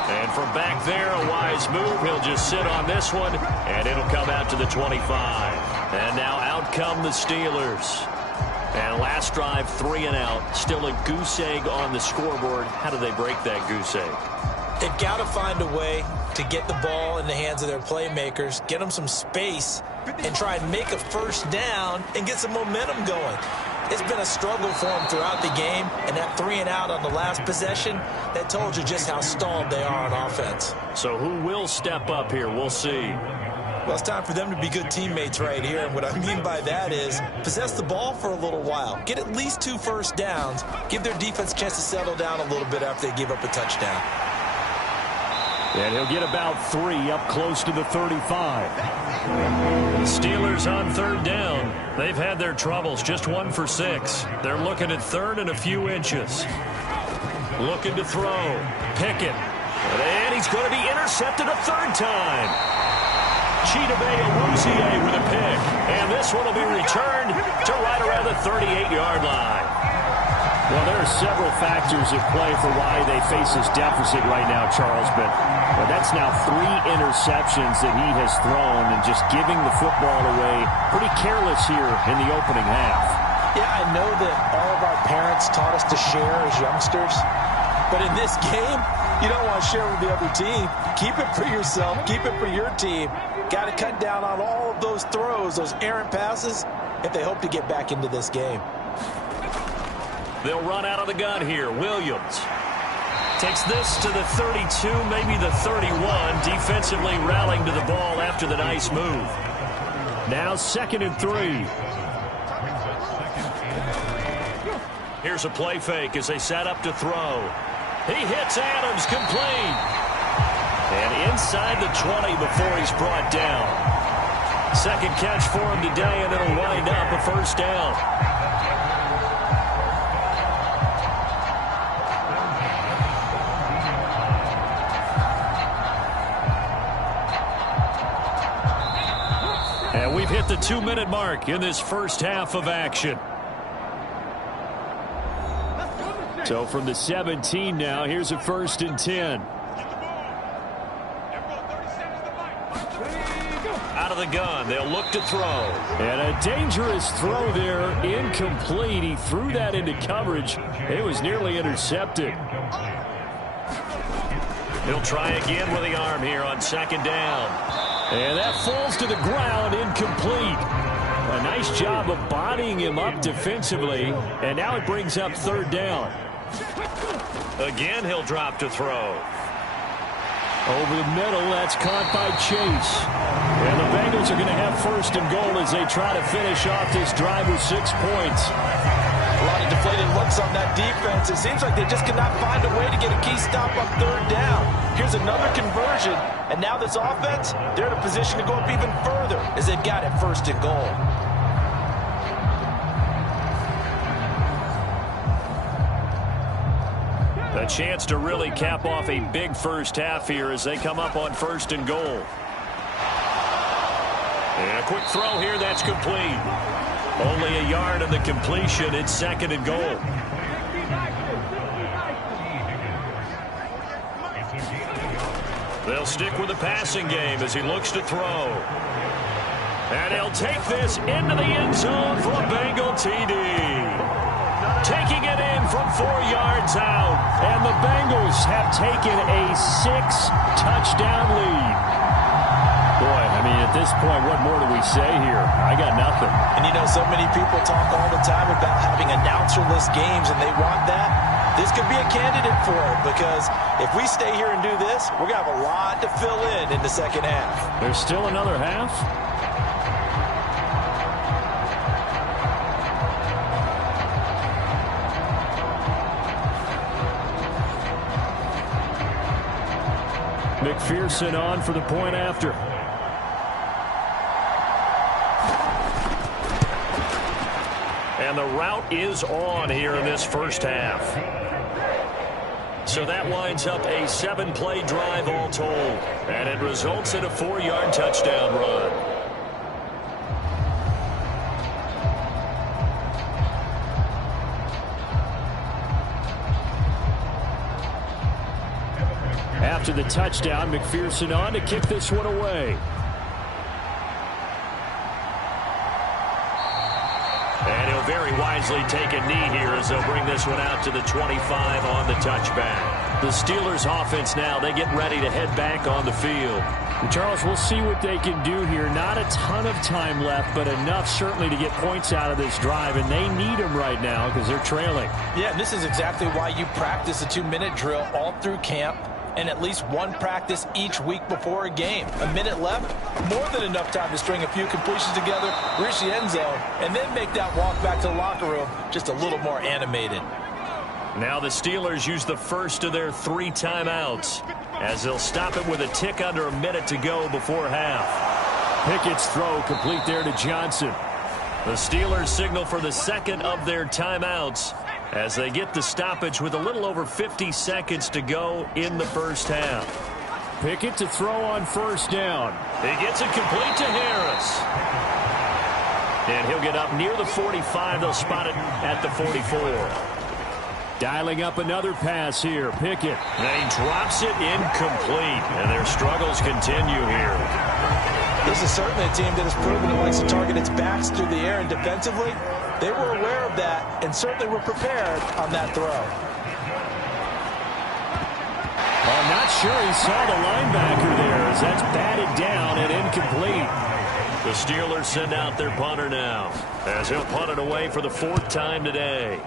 And from back there, a wise move. He'll just sit on this one, and it'll come out to the 25. And now out come the Steelers. And last drive, 3 and out. Still a goose egg on the scoreboard. How do they break that goose egg? They've got to find a way to get the ball in the hands of their playmakers, get them some space, and try and make a first down and get some momentum going. It's been a struggle for them throughout the game, and that 3 and out on the last possession, that told you just how stalled they are on offense. So who will step up here? We'll see. Well, it's time for them to be good teammates right here. And what I mean by that is possess the ball for a little while. Get at least 2 first downs. Give their defense a chance to settle down a little bit after they give up a touchdown. And he'll get about 3 up close to the 35. The Steelers on 3rd down. They've had their troubles, just 1 for 6. They're looking at 3rd and a few inches. Looking to throw. Pickett. And he's going to be intercepted a 3rd time. Chidobe with a pick. And this one will be returned to right around the 38-yard line. Well, there are several factors at play for why they face this deficit right now, Charles. But that's now 3 interceptions that he has thrown and just giving the football away. Pretty careless here in the opening half. Yeah, I know that all of our parents taught us to share as youngsters. But in this game, you don't want to share with the other team. Keep it for yourself. Keep it for your team. Got to cut down on all of those throws, those errant passes, if they hope to get back into this game. They'll run out of the gun here. Williams takes this to the 32, maybe the 31. Defensively rallying to the ball after the nice move. Now 2nd and 3. Here's a play fake as they set up to throw. He hits Adams, complete. And inside the 20 before he's brought down. 2nd catch for him today, and it'll wind up a 1st down. And we've hit the 2-minute mark in this first half of action. So from the 17 now, here's a 1st and 10. Out of the gun, they'll look to throw. And a dangerous throw there, incomplete. He threw that into coverage. It was nearly intercepted. He'll try again with the arm here on 2nd down. And that falls to the ground, incomplete. A nice job of bodying him up defensively, and now it brings up 3rd down. Again, he'll drop to throw. Over the middle, that's caught by Chase. And the Bengals are going to have 1st and goal as they try to finish off this drive with 6 points. A lot of deflated looks on that defense. It seems like they just cannot find a way to get a key stop on 3rd down. Here's another conversion, and now this offense, they're in a position to go up even further as they've got it 1st and goal. A chance to really cap off a big first half here as they come up on 1st and goal. And a quick throw here, that's complete. Only a yard of the completion. It's 2nd and goal. They'll stick with the passing game as he looks to throw. And he'll take this into the end zone for a Bengal TD. Taking it in from 4 yards out. And the Bengals have taken a 6-touchdown lead. Boy, I mean, at this point, what more do we say here? I got nothing. And you know, so many people talk all the time about having announcer-less games, and they want that. This could be a candidate for it, because if we stay here and do this, we're going to have a lot to fill in the 2nd half. There's still another half? McPherson on for the point after. And the route is on here in this first half. So that winds up a 7-play drive all told. And it results in a 4-yard touchdown run. After the touchdown, McPherson on to kick this one away. And he'll very wisely take a knee here as they'll bring this one out to the 25 on the touchback. The Steelers offense now, they get ready to head back on the field. And Charles, we'll see what they can do here. Not a ton of time left, but enough certainly to get points out of this drive, and they need them right now because they're trailing. Yeah, and this is exactly why you practice a 2-minute drill all through camp and at least one practice each week before a game. A minute left, more than enough time to string a few completions together, reach the end zone, and then make that walk back to the locker room just a little more animated. Now the Steelers use the first of their 3 timeouts as they'll stop it with a tick under a minute to go before half. Pickett's throw complete there to Johnson. The Steelers signal for the second of their timeouts as they get the stoppage with a little over 50 seconds to go in the first half. Pickett to throw on first down. He gets it complete to Harris. And he'll get up near the 45. They'll spot it at the 44. Dialing up another pass here. Pickett. And he drops it incomplete. And their struggles continue here. This is certainly a team that has proven it likes to target its backs through the air, and defensively, they were aware of that and certainly were prepared on that throw. I'm not sure he saw the linebacker there as that's batted down and incomplete. The Steelers send out their punter now as he'll punt it away for the 4th time today.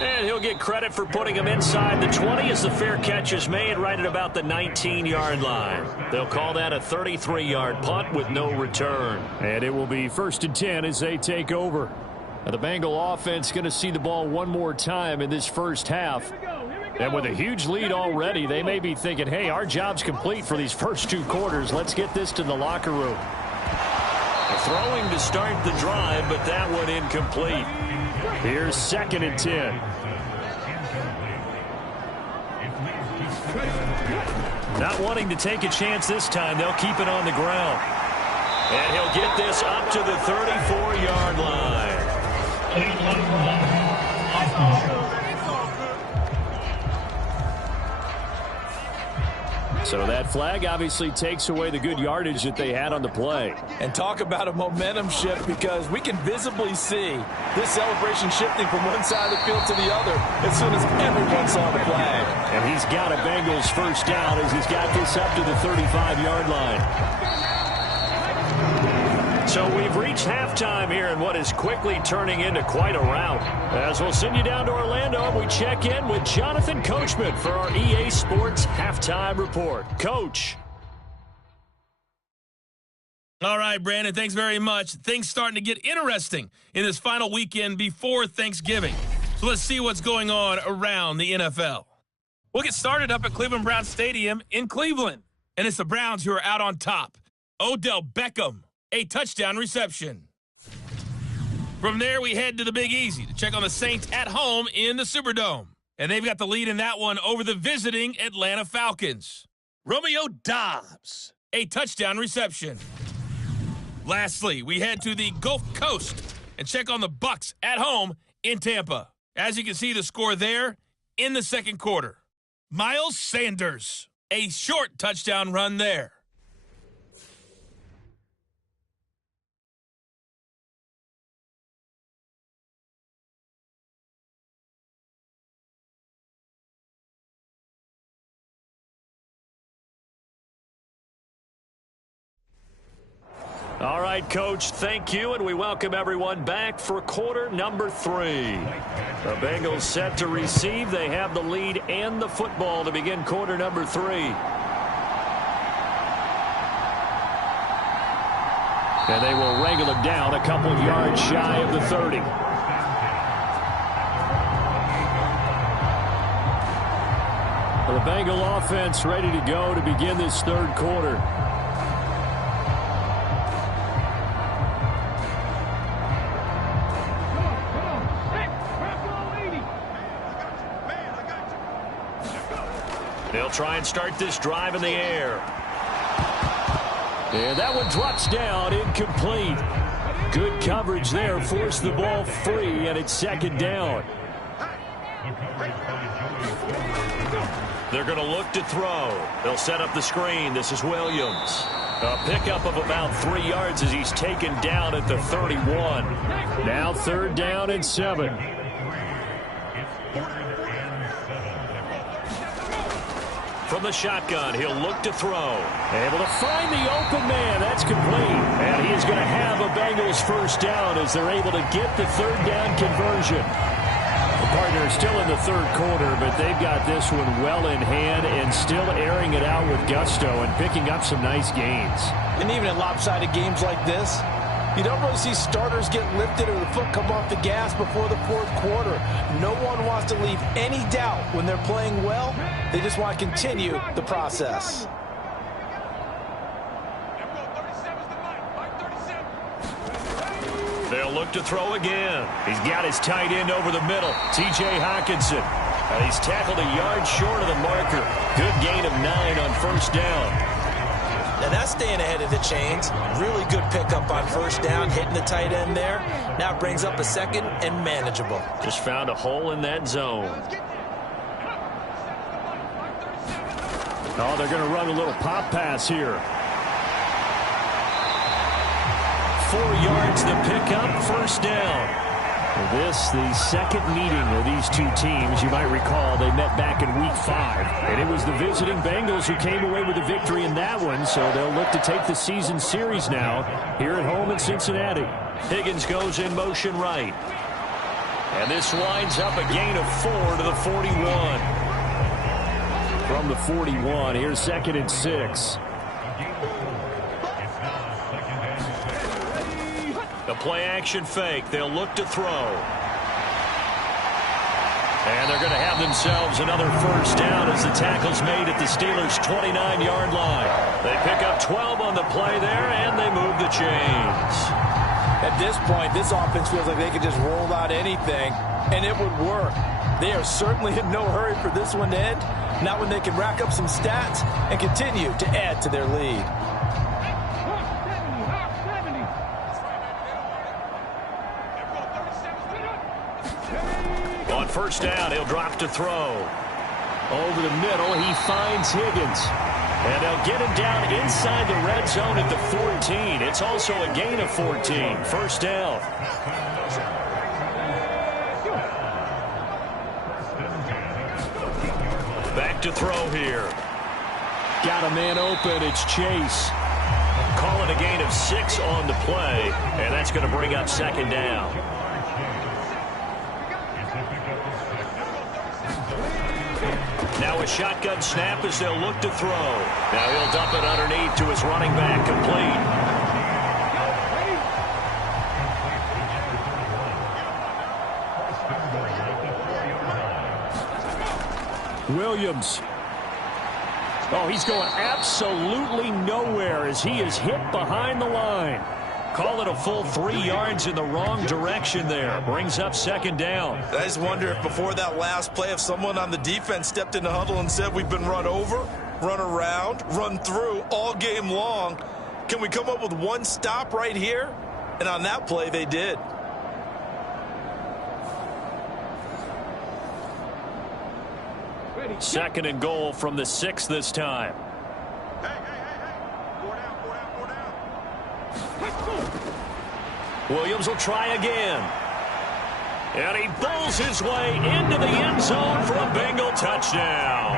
And he'll get credit for putting him inside the 20 as the fair catch is made right at about the 19-yard line. They'll call that a 33-yard punt with no return. And it will be 1st and 10 as they take over. Now the Bengal offense going to see the ball one more time in this first half. And with a huge lead already, they may be thinking, hey, our job's complete for these first 2 quarters. Let's get this to the locker room. Throwing to start the drive, but that one incomplete. Here's 2nd and 10. Not wanting to take a chance this time, they'll keep it on the ground. And he'll get this up to the 34-yard line. So that flag obviously takes away the good yardage that they had on the play. And talk about a momentum shift, because we can visibly see this celebration shifting from one side of the field to the other as soon as everyone saw the flag. And he's got a Bengals first down as he's got this up to the 35-yard line. So we've reached halftime here in what is quickly turning into quite a rout. As we'll send you down to Orlando, and we check in with Jonathan Coachman for our EA Sports Halftime Report. Coach. All right, Brandon, thanks very much. Things starting to get interesting in this final weekend before Thanksgiving. So let's see what's going on around the NFL. We'll get started up at Cleveland Browns Stadium in Cleveland. And it's the Browns who are out on top. Odell Beckham, a touchdown reception. From there, we head to the Big Easy to check on the Saints at home in the Superdome. And they've got the lead in that one over the visiting Atlanta Falcons. Romeo Doubs, a touchdown reception. Lastly, we head to the Gulf Coast and check on the Bucs at home in Tampa. As you can see, the score there in the second quarter. Miles Sanders, a short touchdown run there. All right, Coach, thank you, and we welcome everyone back for quarter number 3. The Bengals set to receive. They have the lead and the football to begin quarter number 3. And they will wrangle him down a couple yards shy of the 30. The Bengal offense ready to go to begin this third quarter. They'll try and start this drive in the air. And that one drops down, incomplete. Good coverage there, forced the ball free, and it's second down. They're going to look to throw. They'll set up the screen. This is Williams. A pickup of about 3 yards as he's taken down at the 31. Now 3rd down and 7. From the shotgun, he'll look to throw. Able to find the open man. That's complete. And he is going to have a Bengals first down as they're able to get the 3rd down conversion. The Partner, still in the third quarter, but they've got this one well in hand and still airing it out with gusto and picking up some nice gains. And even in lopsided games like this, you don't really see starters get lifted or the foot come off the gas before the fourth quarter. No one wants to leave any doubt when they're playing well. They just want to continue the process. They'll look to throw again. He's got his tight end over the middle, T.J. Hockenson. He's tackled a yard short of the marker. Good gain of 9 on first down. Now that's staying ahead of the chains. Really good pickup on first down, hitting the tight end there. Now it brings up a second and manageable. Just found a hole in that zone. Oh, they're going to run a little pop pass here. 4 yards the pickup, first down. This, the second meeting of these two teams. You might recall they met back in Week 5. And it was the visiting Bengals who came away with a victory in that one, so they'll look to take the season series now here at home in Cincinnati. Higgins goes in motion right. And this winds up a gain of 4 to the 41. From the 41, here's 2nd and 6. The play-action fake. They'll look to throw. And they're going to have themselves another first down as the tackle's made at the Steelers' 29-yard line. They pick up 12 on the play there, and they move the chains. At this point, this offense feels like they could just roll out anything, and it would work. They are certainly in no hurry for this one to end, not when they can rack up some stats and continue to add to their lead. On first down, he'll drop to throw. Over the middle, he finds Higgins. And they'll get him down inside the red zone at the 14. It's also a gain of 14. First down. Back to throw here. Got a man open. It's Chase. Call it a gain of 6 on the play. And that's going to bring up second down. Now a shotgun snap as they'll look to throw. Now he'll dump it underneath to his running back, complete. Williams. Oh, he's going absolutely nowhere as he is hit behind the line. Call it a full 3 yards in the wrong direction there. Brings up second down. I just wonder if before that last play, if someone on the defense stepped in the huddle and said, we've been run over, run around, run through all game long. Can we come up with one stop right here? And on that play, they did. Second and goal from the 6 this time. Williams will try again. And he bowls his way into the end zone for a Bengal touchdown.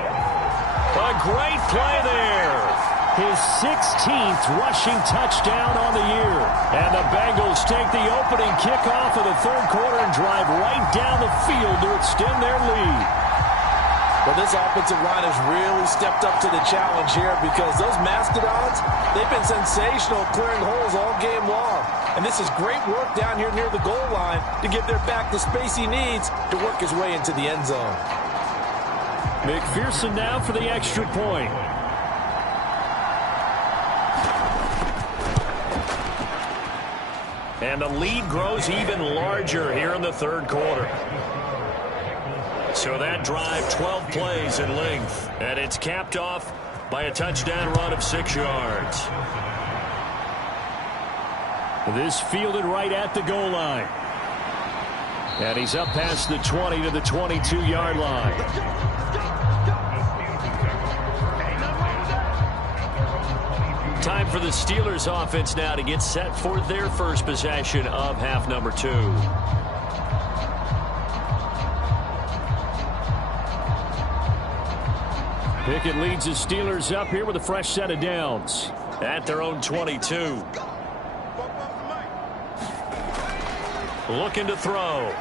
A great play there. His 16th rushing touchdown on the year. And the Bengals take the opening kickoff of the third quarter and drive right down the field to extend their lead. Well, this offensive line has really stepped up to the challenge here because those Mastodons, they've been sensational clearing holes all game long. And this is great work down here near the goal line to give their back the space he needs to work his way into the end zone. McPherson now for the extra point. And the lead grows even larger here in the third quarter. So that drive, 12 plays in length. And it's capped off by a touchdown run of 6 yards. This fielded right at the goal line. And he's up past the 20 to the 22-yard line. Time for the Steelers offense now to get set for their first possession of half number 2. Pickett leads the Steelers up here with a fresh set of downs. At their own 22. Looking to throw.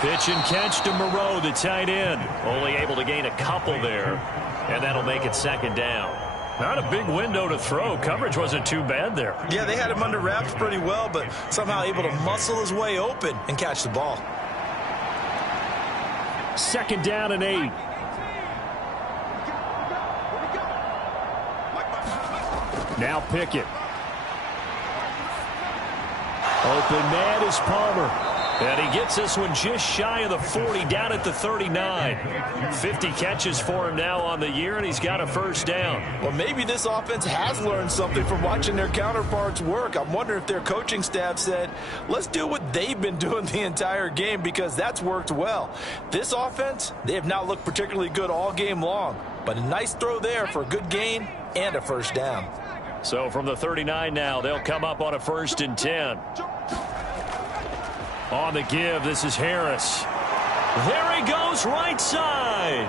Pitch and catch to Moreau, the tight end. Only able to gain a couple there, and that'll make it second down. Not a big window to throw. Coverage wasn't too bad there. Yeah, they had him under wraps pretty well, but somehow able to muscle his way open and catch the ball. Second down and 8. Now Pickett. Open man is Palmer. And he gets this one just shy of the 40, down at the 39. 50 catches for him now on the year, and he's got a first down. Well, maybe this offense has learned something from watching their counterparts work. I'm wondering if their coaching staff said, let's do what they've been doing the entire game, because that's worked well. This offense, they have not looked particularly good all game long, but a nice throw there for a good gain and a first down. So from the 39 now, they'll come up on a 1st and 10. On the give, this is Harris. There he goes, right side.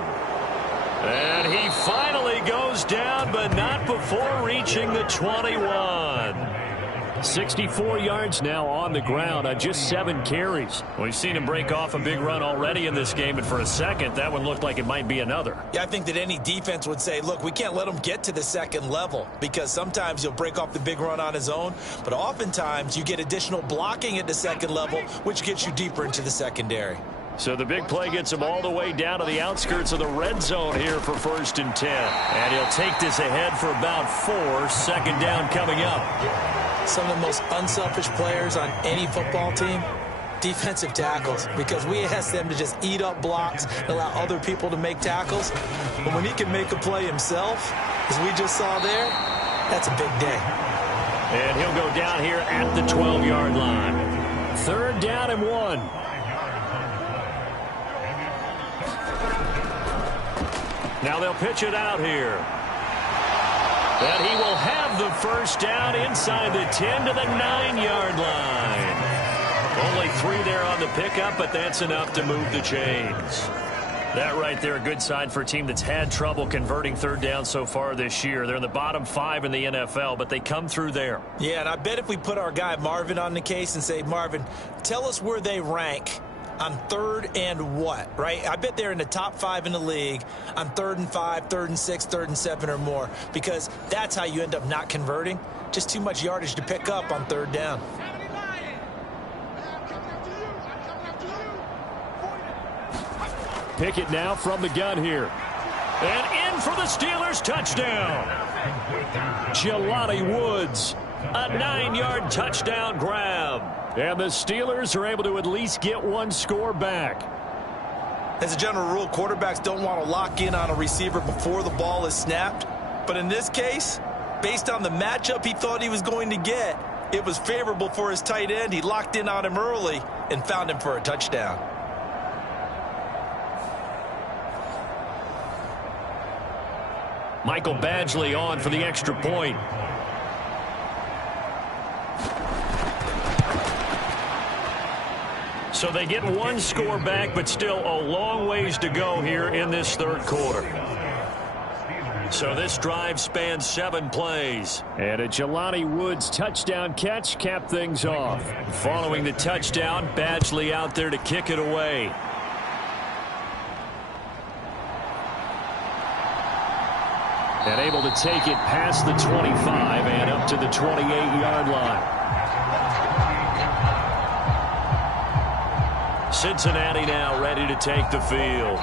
And he finally goes down, but not before reaching the 21. 64 yards now on the ground on just 7 carries. We've seen him break off a big run already in this game, and for a second, that one looked like it might be another. Yeah, I think that any defense would say, look, we can't let him get to the second level, because sometimes he'll break off the big run on his own, but oftentimes you get additional blocking at the second level, which gets you deeper into the secondary. So the big play gets him all the way down to the outskirts of the red zone here for 1st and 10. And he'll take this ahead for about 4. Second down coming up. Some of the most unselfish players on any football team, defensive tackles, because we ask them to just eat up blocks and allow other people to make tackles. But when he can make a play himself, as we just saw there, that's a big day. And he'll go down here at the 12-yard line. 3rd down and 1. Now they'll pitch it out here. And he will have the first down inside the 10 to the 9-yard line. Only 3 there on the pickup, but that's enough to move the chains. That right there, a good sign for a team that's had trouble converting 3rd down so far this year. They're in the bottom 5 in the NFL, but they come through there. Yeah, and I bet if we put our guy Marvin on the case and say, Marvin, tell us where they rank on 3rd and what, right? I bet they're in the top 5 in the league on 3rd and 5, 3rd and 6, 3rd and 7 or more, because that's how you end up not converting. Just too much yardage to pick up on 3rd down. Pickett now from the gun here. And in for the Steelers, touchdown. Jelani Woods. A 9-yard touchdown grab. And the Steelers are able to at least get 1 score back. As a general rule, quarterbacks don't want to lock in on a receiver before the ball is snapped. But in this case, based on the matchup he thought he was going to get, it was favorable for his tight end. He locked in on him early and found him for a touchdown. Michael Badgley on for the extra point. So they get 1 score back, but still a long ways to go here in this 3rd quarter. So this drive spans 7 plays. And a Jelani Woods touchdown catch capped things off. Following the touchdown, Badgley out there to kick it away. And able to take it past the 25 and up to the 28-yard line. Cincinnati now ready to take the field.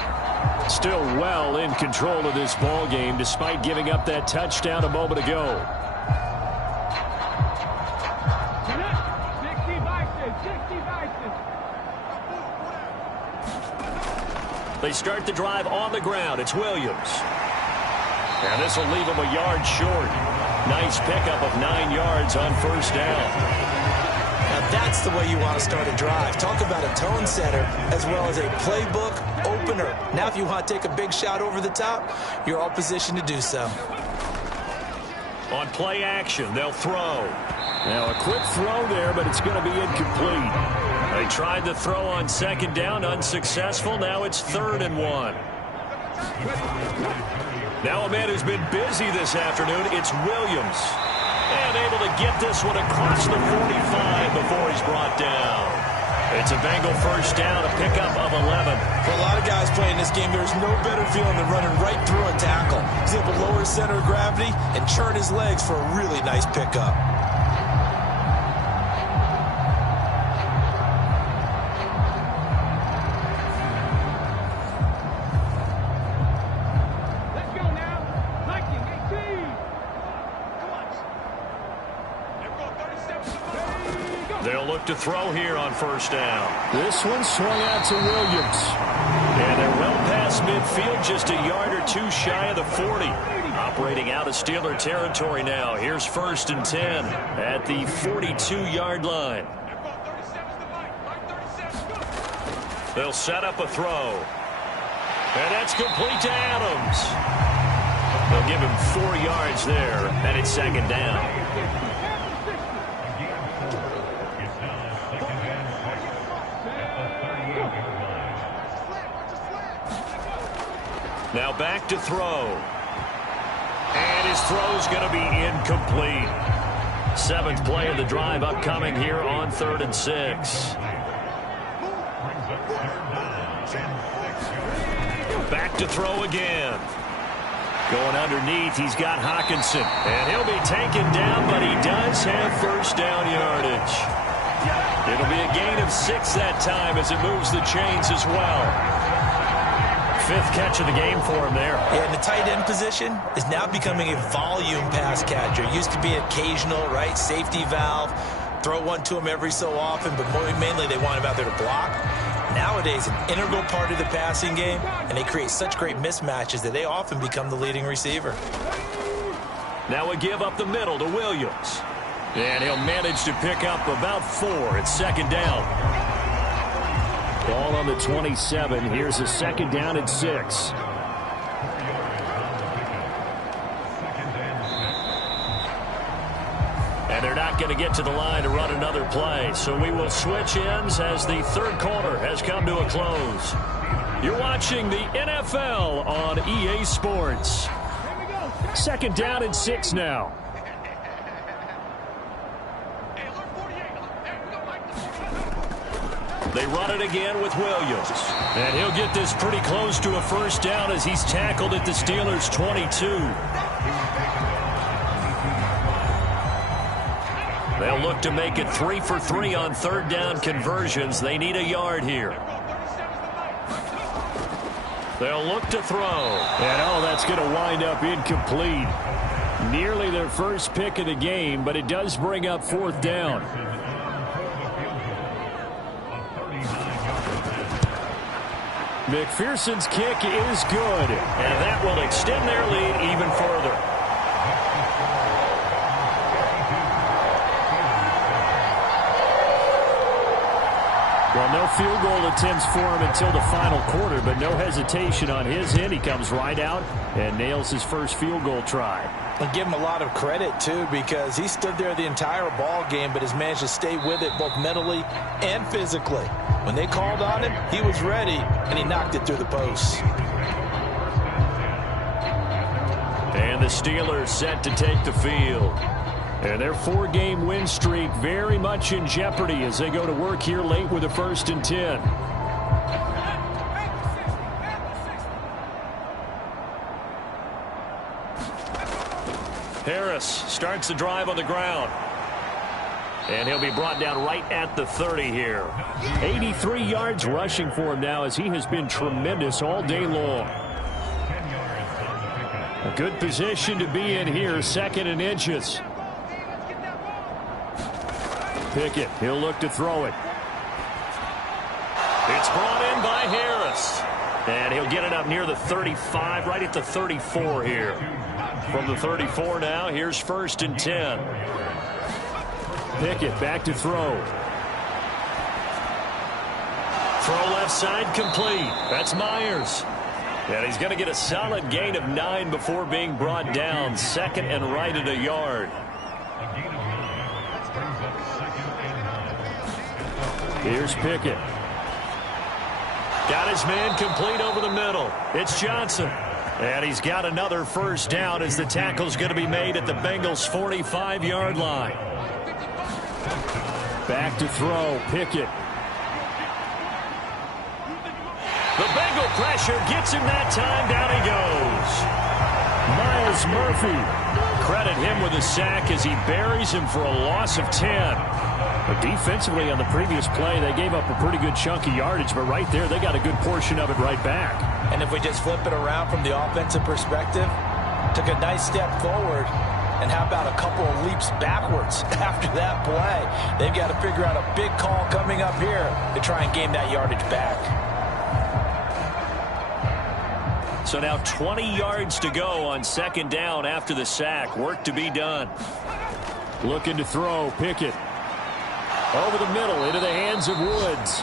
Still well in control of this ball game despite giving up that touchdown a moment ago. 60 vices, 60 vices. They start the drive on the ground. It's Williams. And this will leave him a yard short. Nice pickup of 9 yards on 1st down. Now that's the way you want to start a drive. Talk about a tone setter as well as a playbook opener. Now if you want to take a big shot over the top, you're all positioned to do so. On play action, they'll throw. Now a quick throw there, but it's going to be incomplete. They tried the throw on 2nd down, unsuccessful. Now it's 3rd and 1. Now a man who's been busy this afternoon, it's Williams. And able to get this one across the 45 before he's brought down. It's a Bengal first down, a pickup of 11. For a lot of guys playing this game, there's no better feeling than running right through a tackle. He's able to lower his center of gravity and churn his legs for a really nice pickup. Let's go now. Viking 18. They'll look to throw here on first down. This one swung out to Williams. And they're well past midfield, just a yard or two shy of the 40. Operating out of Steeler territory now. Here's 1st and 10 at the 42-yard line. They'll set up a throw. And that's complete to Adams. They'll give him 4 yards there, and it's 2nd down. Now back to throw. And his throw's going to be incomplete. 7th play of the drive upcoming here on 3rd and 6. Back to throw again. Going underneath, he's got Hockenson. And he'll be taken down, but he does have first down yardage. It'll be a gain of 6 that time as it moves the chains as well. 5th catch of the game for him there. Yeah, and the tight end position is now becoming a volume pass catcher. It used to be occasional, right? Safety valve. Throw one to him every so often, but mainly they want him out there to block. Nowadays, an integral part of the passing game, and they create such great mismatches that they often become the leading receiver. Now a give up the middle to Williams. And he'll manage to pick up about 4. It's 2nd down. Ball on the 27. Here's a 2nd down and 6. And they're not going to get to the line to run another play. So we will switch ends as the 3rd quarter has come to a close. You're watching the NFL on EA Sports. 2nd down and 6 now. They run it again with Williams. And he'll get this pretty close to a first down as he's tackled at the Steelers' 22. They'll look to make it 3 for 3 on 3rd down conversions. They need a yard here. They'll look to throw. And that's going to wind up incomplete. Nearly their first pick of the game, but it does bring up 4th down. McPherson's kick is good. And that will extend their lead even further. Well, no field goal attempts for him until the final quarter, but no hesitation on his end. He comes right out and nails his first field goal try. And give him a lot of credit, too, because he stood there the entire ball game, but has managed to stay with it both mentally and physically. When they called on him, he was ready, and he knocked it through the posts. And the Steelers set to take the field. And their 4-game win streak very much in jeopardy as they go to work here late with a 1st and 10. Harris starts the drive on the ground. And he'll be brought down right at the 30 here. 83 yards rushing for him now as he has been tremendous all day long. A good position to be in here, 2nd and inches. Pickett, he'll look to throw it. It's brought in by Harris. And he'll get it up near the 35, right at the 34 here. From the 34 now, here's 1st and 10. Pickett back to throw. Throw left side complete. That's Myers. And he's going to get a solid gain of 9 before being brought down. 2nd and right at a yard. Here's Pickett. Got his man complete over the middle. It's Johnson. And he's got another first down as the tackle's going to be made at the Bengals' 45-yard line. Back to throw. Pickett. Single pressure gets him that time. Down he goes. Miles Murphy. Credit him with a sack as he buries him for a loss of 10. But defensively on the previous play, they gave up a pretty good chunk of yardage, but right there, they got a good portion of it right back. And if we just flip it around from the offensive perspective, took a nice step forward, and how about a couple of leaps backwards after that play? They've got to figure out a big call coming up here to try and gain that yardage back. So now 20 yards to go on second down after the sack. Work to be done. Looking to throw, Pickett. Over the middle, into the hands of Woods.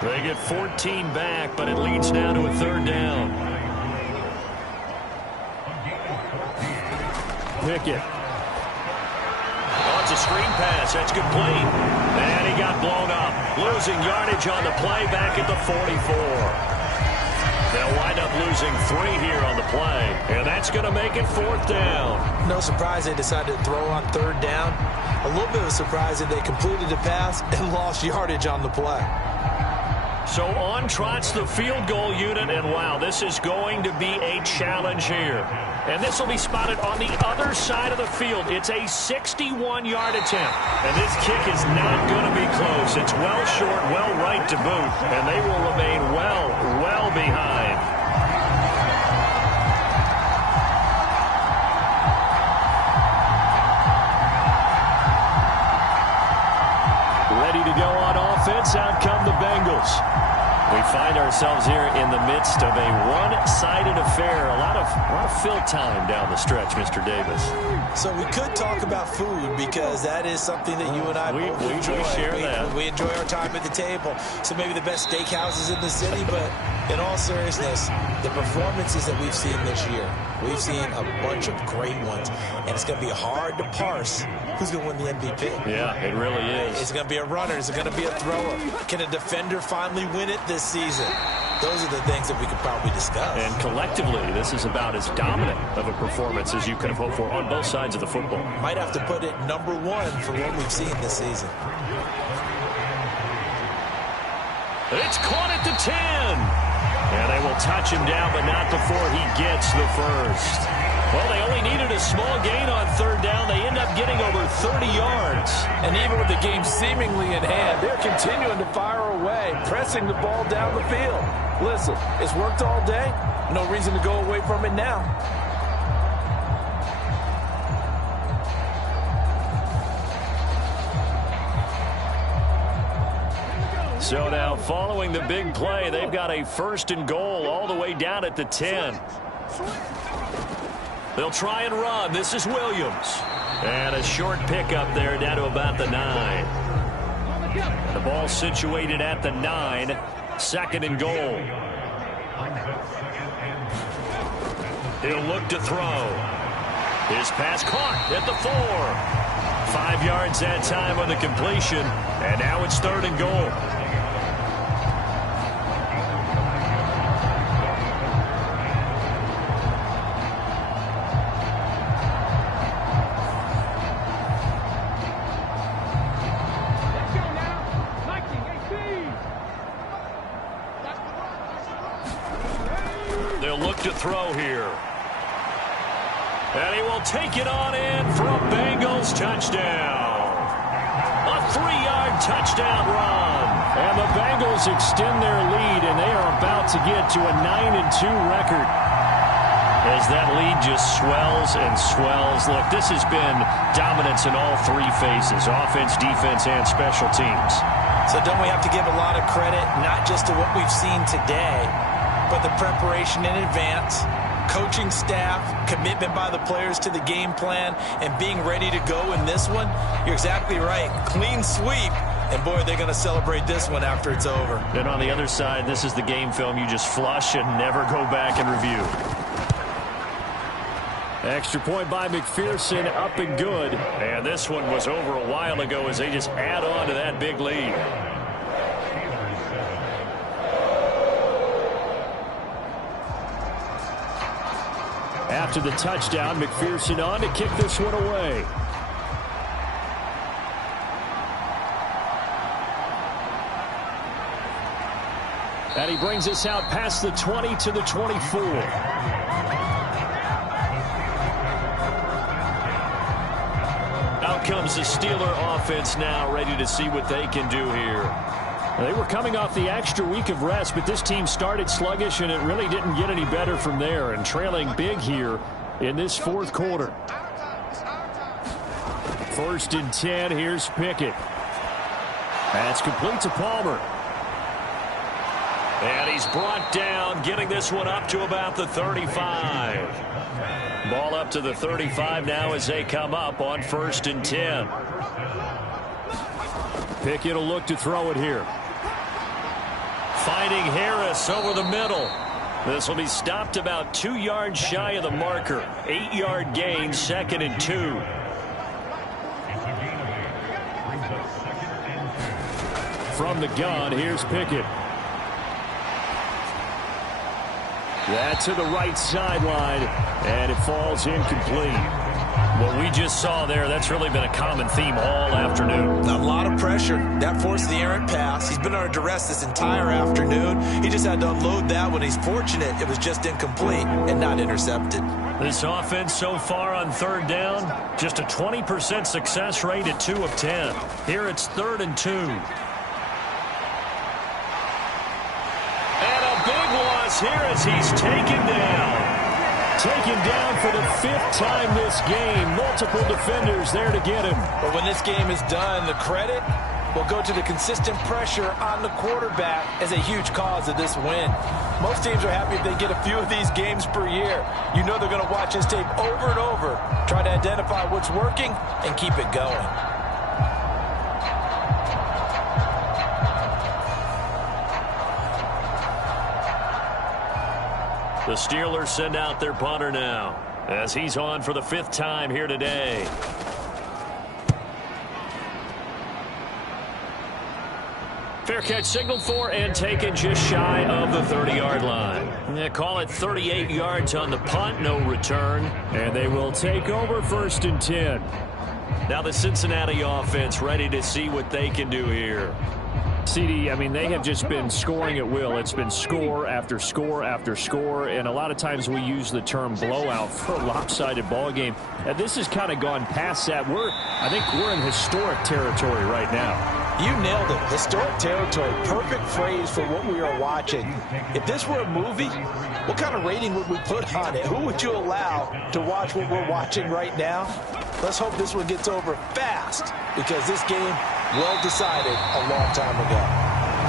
They get 14 back, but it leads now to a third down. Pickett. Oh, it's a screen pass. That's complete. And he got blown up. Losing yardage on the play back at the 44. They'll wind up losing 3 here on the play, and that's going to make it fourth down. No surprise they decided to throw on third down. A little bit of a surprise that they completed the pass and lost yardage on the play. So on trots the field goal unit, and wow, this is going to be a challenge here. And this will be spotted on the other side of the field. It's a 61-yard attempt. And this kick is not going to be close. It's well short, well right to boot. And they will remain well behind. Ready to go on offense. Out come the Bengals. We find ourselves here in the midst of a one-sided affair. A lot of fill time down the stretch, Mr. Davis. So we could talk about food because that is something that you and I both enjoy. We share that. We enjoy our time at the table. So maybe the best steakhouses in the city, but in all seriousness, the performances that we've seen this year, we've seen a bunch of great ones, and it's going to be hard to parse who's going to win the MVP. Yeah, it really is. Is it going to be a runner? Is it going to be a thrower? Can a defender finally win it this season? Those are the things that we could probably discuss. And collectively, this is about as dominant of a performance as you could have hoped for on both sides of the football. Might have to put it number 1 for what we've seen this season. It's caught at the 10. And they will touch him down, but not before he gets the first. Well, they only needed a small gain on third down. They end up getting over 30 yards. And even with the game seemingly in hand, they're continuing to fire away, pressing the ball down the field. Listen, it's worked all day. No reason to go away from it now. So now, following the big play, they've got a first and goal all the way down at the 10. They'll try and run. This is Williams. And a short pickup there down to about the 9. The ball situated at the 9. Second and goal. He'll look to throw. His pass caught at the 4. 5 yards that time on the completion. And now it's third and goal. To throw here. And he will take it on in for a Bengals touchdown. A 3-yard touchdown run. And the Bengals extend their lead, and they are about to get to a 9-2 record. As that lead just swells and swells. Look, this has been dominance in all 3 phases, offense, defense, and special teams. So don't we have to give a lot of credit, not just to what we've seen today, but the preparation in advance, coaching staff, commitment by the players to the game plan, and being ready to go in this one? You're exactly right. Clean sweep. And, boy, they're going to celebrate this one after it's over. Then on the other side, this is the game film you just flush and never go back and review. Extra point by McPherson, up and good. And this one was over a while ago as they just add on to that big lead. After the touchdown, McPherson on to kick this one away. And he brings us out past the 20 to the 24. Out comes the Steeler offense now, ready to see what they can do here. They were coming off the extra week of rest, but this team started sluggish, and it really didn't get any better from there, and trailing big here in this fourth quarter. 1st and 10, here's Pickett. That's complete to Palmer. And he's brought down, getting this one up to about the 35. Ball up to the 35 now as they come up on 1st and 10. Pickett will look to throw it here. Finding Harris over the middle. This will be stopped about 2 yards shy of the marker. 8-yard gain, 2nd and 2. From the gun, here's Pickett. That to the right sideline, and it falls incomplete. What we just saw there, that's really been a common theme all afternoon. A lot of pressure. That forced the errant pass. He's been under duress this entire afternoon. He just had to unload that when he's fortunate. It was just incomplete and not intercepted. This offense so far on 3rd down, just a 20% success rate at 2 of 10. Here it's 3rd and 2. And a big loss here as he's taken down. Taken down for the 5th time this game. Multiple defenders there to get him. But when this game is done, the credit will go to the consistent pressure on the quarterback as a huge cause of this win. Most teams are happy if they get a few of these games per year. You know they're going to watch this tape over and over, try to identify what's working, and keep it going. The Steelers send out their punter now as he's on for the 5th time here today. Fair catch signaled for and taken just shy of the 30-yard line. They call it 38 yards on the punt, no return. And they will take over 1st and 10. Now the Cincinnati offense ready to see what they can do here. CD, I mean, they have just been scoring at will. It's been score after score after score, and a lot of times we use the term blowout for a lopsided ball game. And this has kind of gone past that. I think we're in historic territory right now. You nailed it. Historic territory. Perfect phrase for what we are watching. If this were a movie, what kind of rating would we put on it? Who would you allow to watch what we're watching right now? Let's hope this one gets over fast, because this game well decided a long time ago.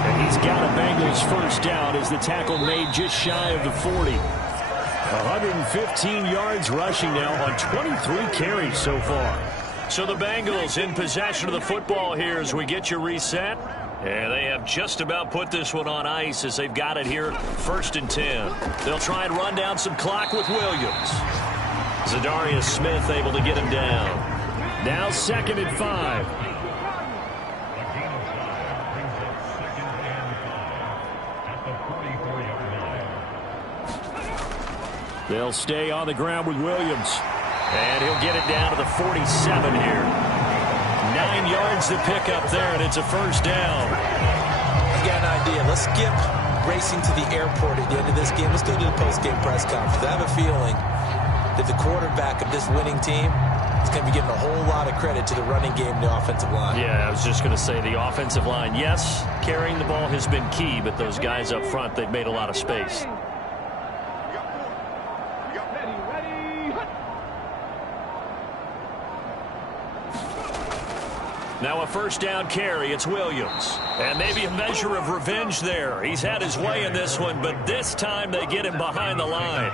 And he's got a Bengals 1st down as the tackle made just shy of the 40. 115 yards rushing now on 23 carries so far. So the Bengals in possession of the football here as we get you reset. And they have just about put this one on ice as they've got it here 1st and 10. They'll try and run down some clock with Williams. Zadarius Smith able to get him down. Now 2nd and 5. They'll stay on the ground with Williams. And he'll get it down to the 47 here. 9 yards to pick up there, and it's a 1st down. I've got an idea. Let's skip racing to the airport at the end of this game. Let's go to the post-game press conference. I have a feeling that the quarterback of this winning team is going to be giving a whole lot of credit to the running game and the offensive line. Yeah, I was just going to say the offensive line. Yes, carrying the ball has been key, but those guys up front, they've made a lot of space. Now a 1st down carry. It's Williams. And maybe a measure of revenge there. He's had his way in this one, but this time they get him behind the line.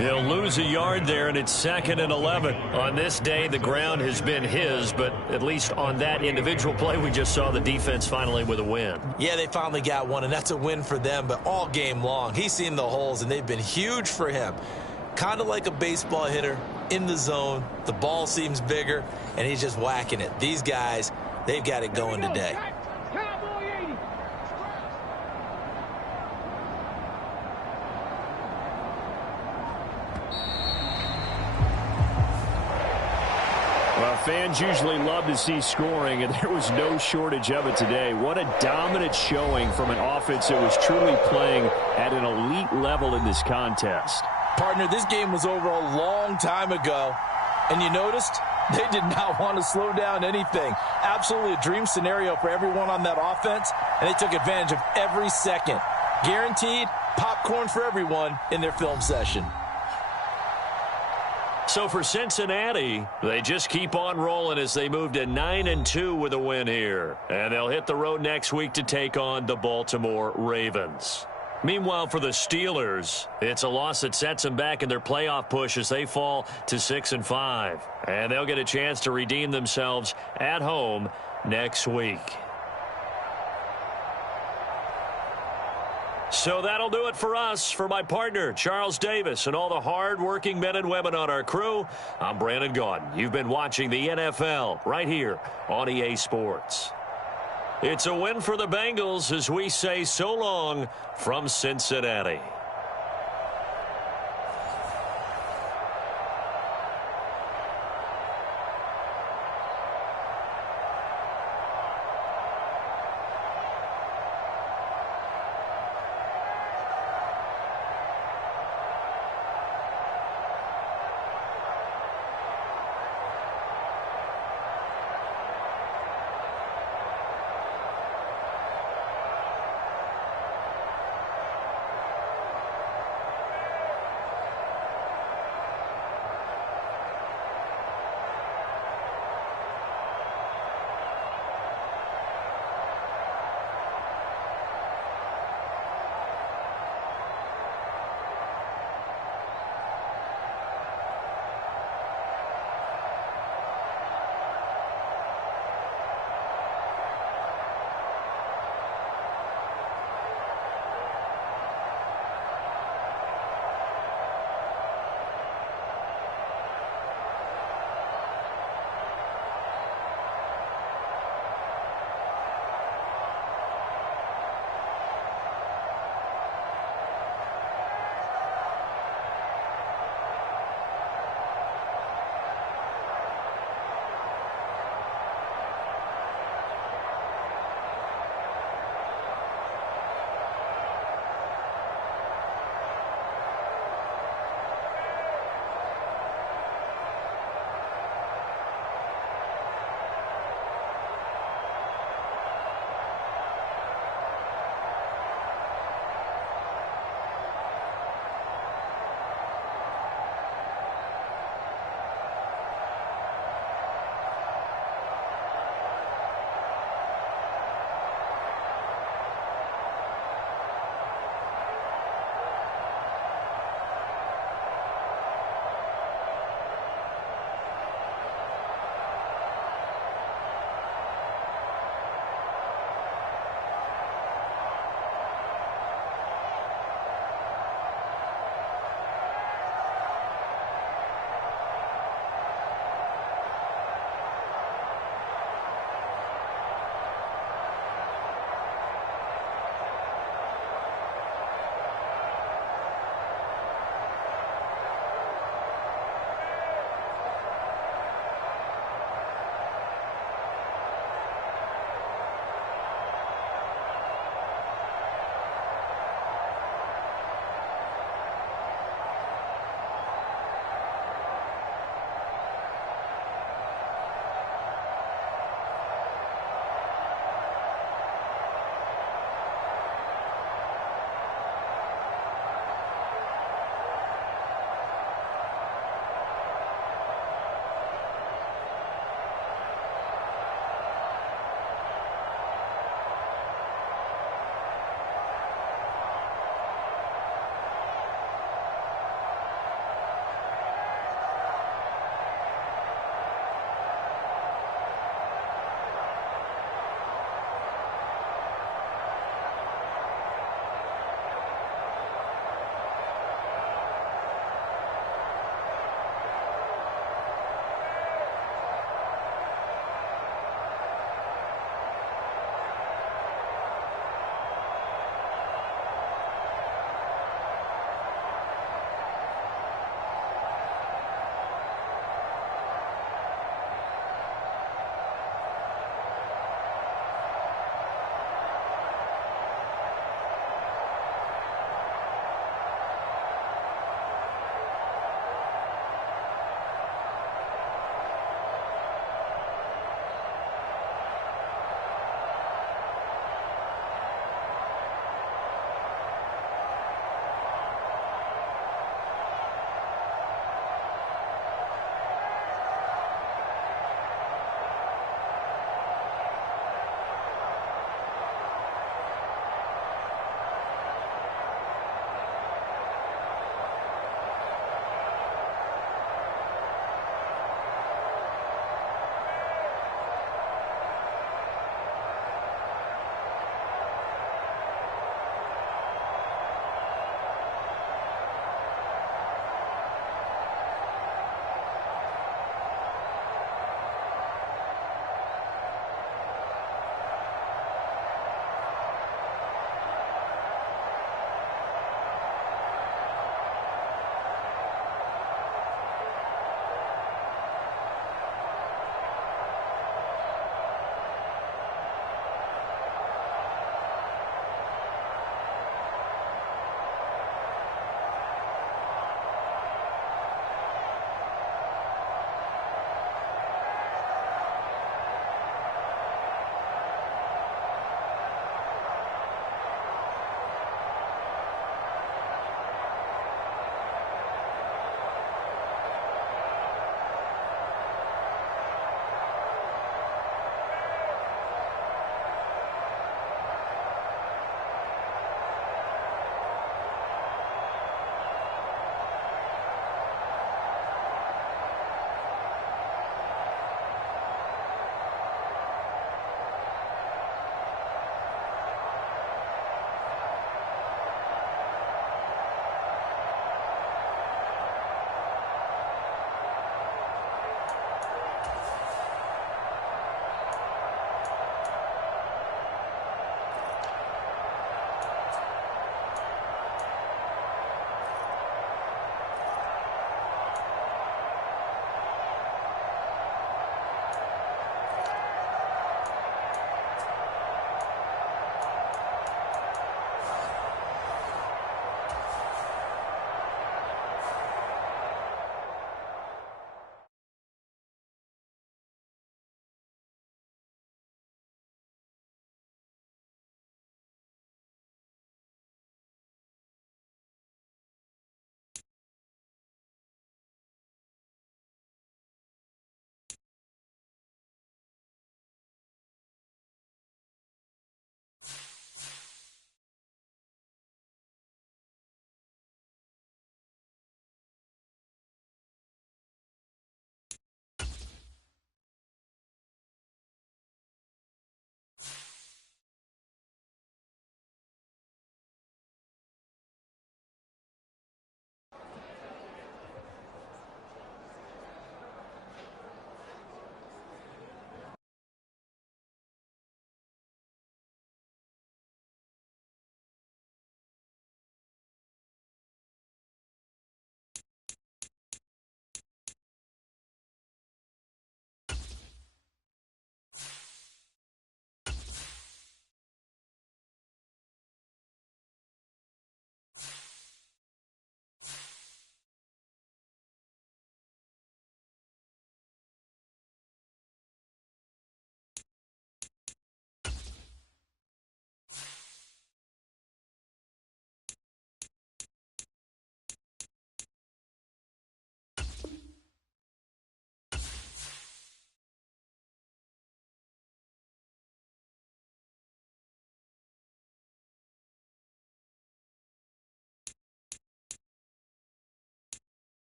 He'll lose a yard there, and it's 2nd and 11. On this day, the ground has been his, but at least on that individual play, we just saw the defense finally with a win. Yeah, they finally got one, and that's a win for them, but all game long, he's seen the holes, and they've been huge for him. Kind of like a baseball hitter in the zone. The ball seems bigger, and he's just whacking it. These guys, they've got it going today. Well, Fans usually love to see scoring, and there was no shortage of it today. What a dominant showing from an offense that was truly playing at an elite level in this contest. Partner, this game was over a long time ago, and you noticed they did not want to slow down anything. Absolutely a dream scenario for everyone on that offense, and they took advantage of every second. Guaranteed popcorn for everyone in their film session. So for Cincinnati, they just keep on rolling as they move to 9-2 with a win here. And they'll hit the road next week to take on the Baltimore Ravens. Meanwhile, for the Steelers, it's a loss that sets them back in their playoff push as they fall to 6-5. And they'll get a chance to redeem themselves at home next week. So that'll do it for us. For my partner, Charles Davis, and all the hard-working men and women on our crew, I'm Brandon Gaudin. You've been watching the NFL right here on EA Sports. It's a win for the Bengals as we say so long from Cincinnati.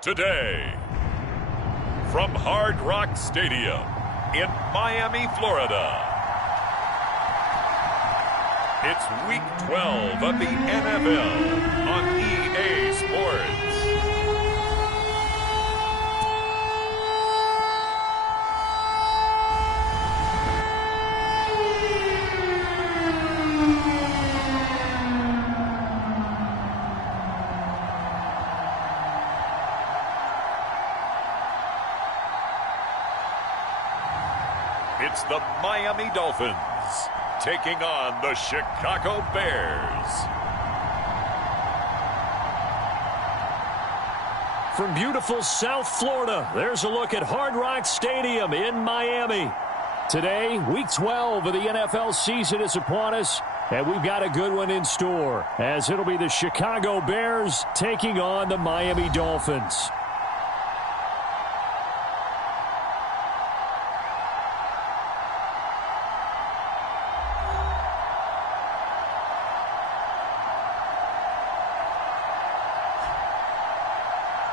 Today, from Hard Rock Stadium in Miami, Florida, it's Week 12 of the NFL on EA Sports. It's the Miami Dolphins taking on the Chicago Bears. From beautiful South Florida, there's a look at Hard Rock Stadium in Miami. Today, Week 12 of the NFL season is upon us, and we've got a good one in store, as it'll be the Chicago Bears taking on the Miami Dolphins.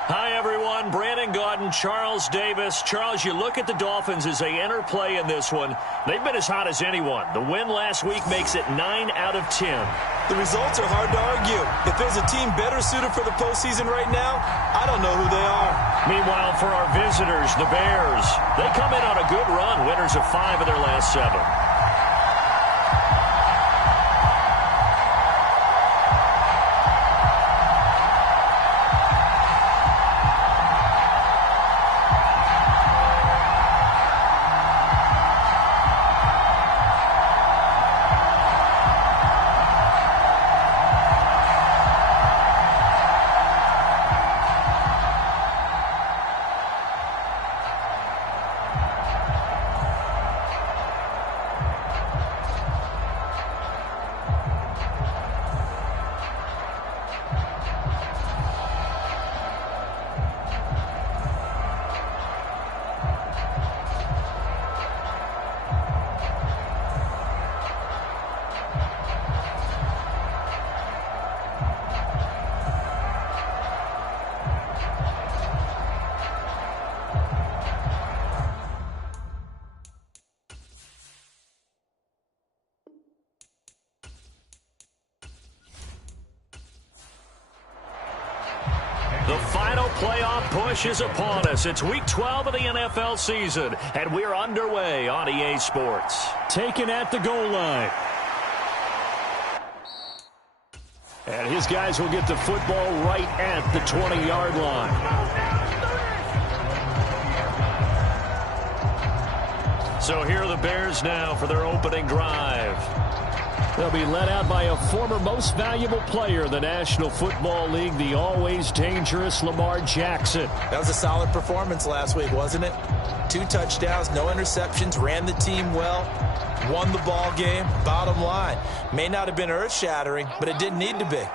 Hi, everyone. Brandon Gaudin, Charles Davis. Charles, you look at the Dolphins as they enter play in this one. They've been as hot as anyone. The win last week makes it 9 out of 10. The results are hard to argue. If there's a team better suited for the postseason right now, I don't know who they are. Meanwhile, for our visitors, the Bears, they come in on a good run, winners of 5 of their last 7. The final playoff push is upon us. It's Week 12 of the NFL season, and we're underway on EA Sports. Taken at the goal line. And his guys will get the football right at the 20-yard line. So here are the Bears now for their opening drive. They'll be led out by a former most valuable player in the National Football League, the always dangerous Lamar Jackson. That was a solid performance last week, wasn't it? 2 touchdowns, no interceptions, ran the team well, won the ball game. Bottom line, may not have been earth-shattering, but it didn't need to be.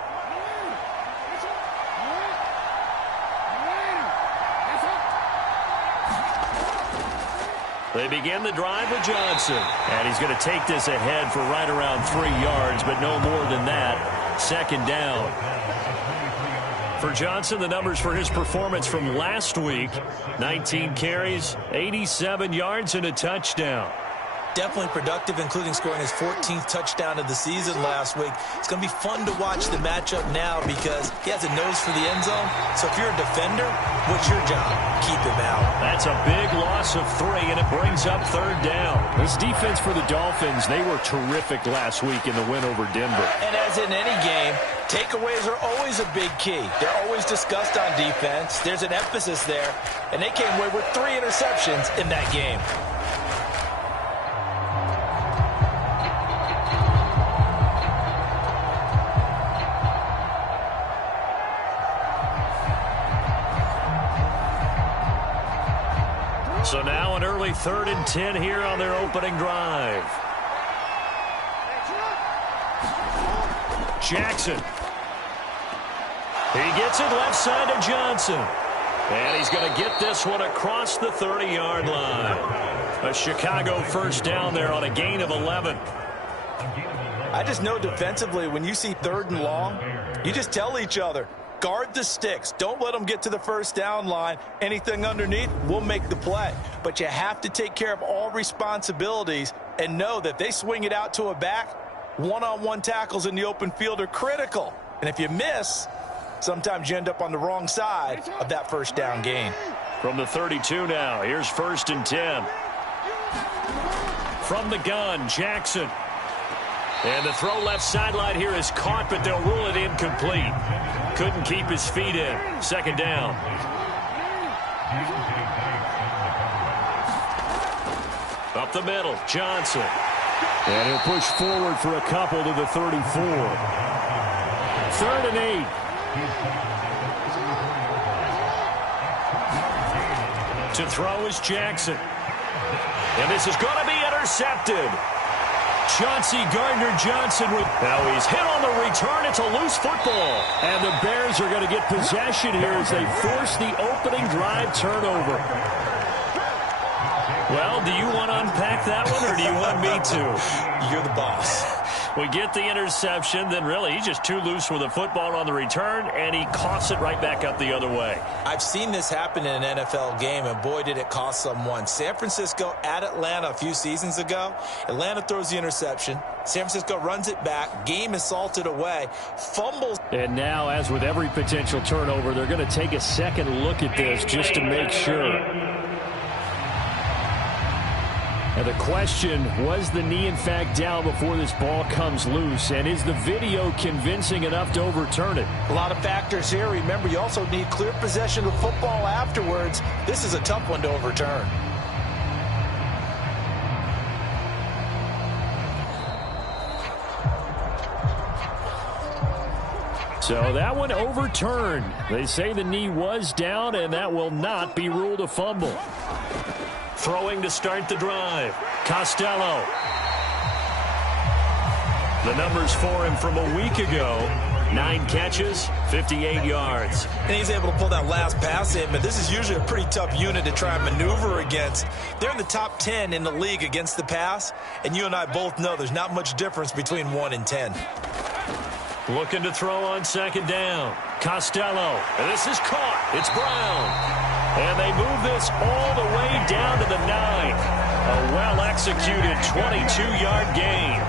They begin the drive with Johnson. And he's going to take this ahead for right around 3 yards, but no more than that. 2nd down. For Johnson, the numbers for his performance from last week: 19 carries, 87 yards, and a touchdown. Definitely productive, including scoring his 14th touchdown of the season last week. It's going to be fun to watch the matchup now because he has a nose for the end zone. So if you're a defender, what's your job? Keep him out. That's a big loss of 3, and it brings up 3rd down. This defense for the Dolphins, they were terrific last week in the win over Denver. And as in any game, takeaways are always a big key. They're always discussed on defense. There's an emphasis there, and they came away with 3 interceptions in that game. So now an early 3rd and 10 here on their opening drive. Jackson. He gets it left side to Johnson. And he's going to get this one across the 30-yard line. A Chicago 1st down there on a gain of 11. I just know defensively, when you see 3rd and long, you just tell each other, Guard the sticks. Don't let them get to the first down line. Anything underneath will make the play. But you have to take care of all responsibilities and know that they swing it out to a back. One-on-one tackles in the open field are critical. And if you miss, sometimes you end up on the wrong side of that first down gain. From the 32 now, here's 1st and 10. From the gun, Jackson. And the throw left sideline here is caught, but they'll rule it incomplete. Couldn't keep his feet in. 2nd down. Up the middle, Johnson. And he'll push forward for a couple to the 34. 3rd and 8. To throw is Jackson. And this is going to be intercepted. Chauncey Gardner-Johnson with... Now he's hit on the return. It's a loose football. And the Bears are going to get possession here as they force the opening drive turnover. Well, do you want to unpack that one, or do you want me to? You're the boss. We get the interception, then really he's just too loose with the football on the return, and he coughs it right back up the other way. I've seen this happen in an NFL game, and boy, did it cost someone. San Francisco at Atlanta a few seasons ago. Atlanta throws the interception. San Francisco runs it back. Game is salted away. Fumbles. And now, as with every potential turnover, they're going to take a second look at this just to make sure. And the question, was the knee in fact down before this ball comes loose? And is the video convincing enough to overturn it? A lot of factors here. Remember, you also need clear possession of football afterwards. This is a tough one to overturn. So that one overturned. They say the knee was down, and that will not be ruled a fumble. Throwing to start the drive, Costello. The numbers for him from a week ago, 9 catches, 58 yards. And he's able to pull that last pass in, but this is usually a pretty tough unit to try and maneuver against. They're in the top 10 in the league against the pass, and you and I both know there's not much difference between 1 and 10. Looking to throw on 2nd down. Costello. And this is caught. It's Brown. And they move this all the way down to the 9. A well-executed 22-yard gain.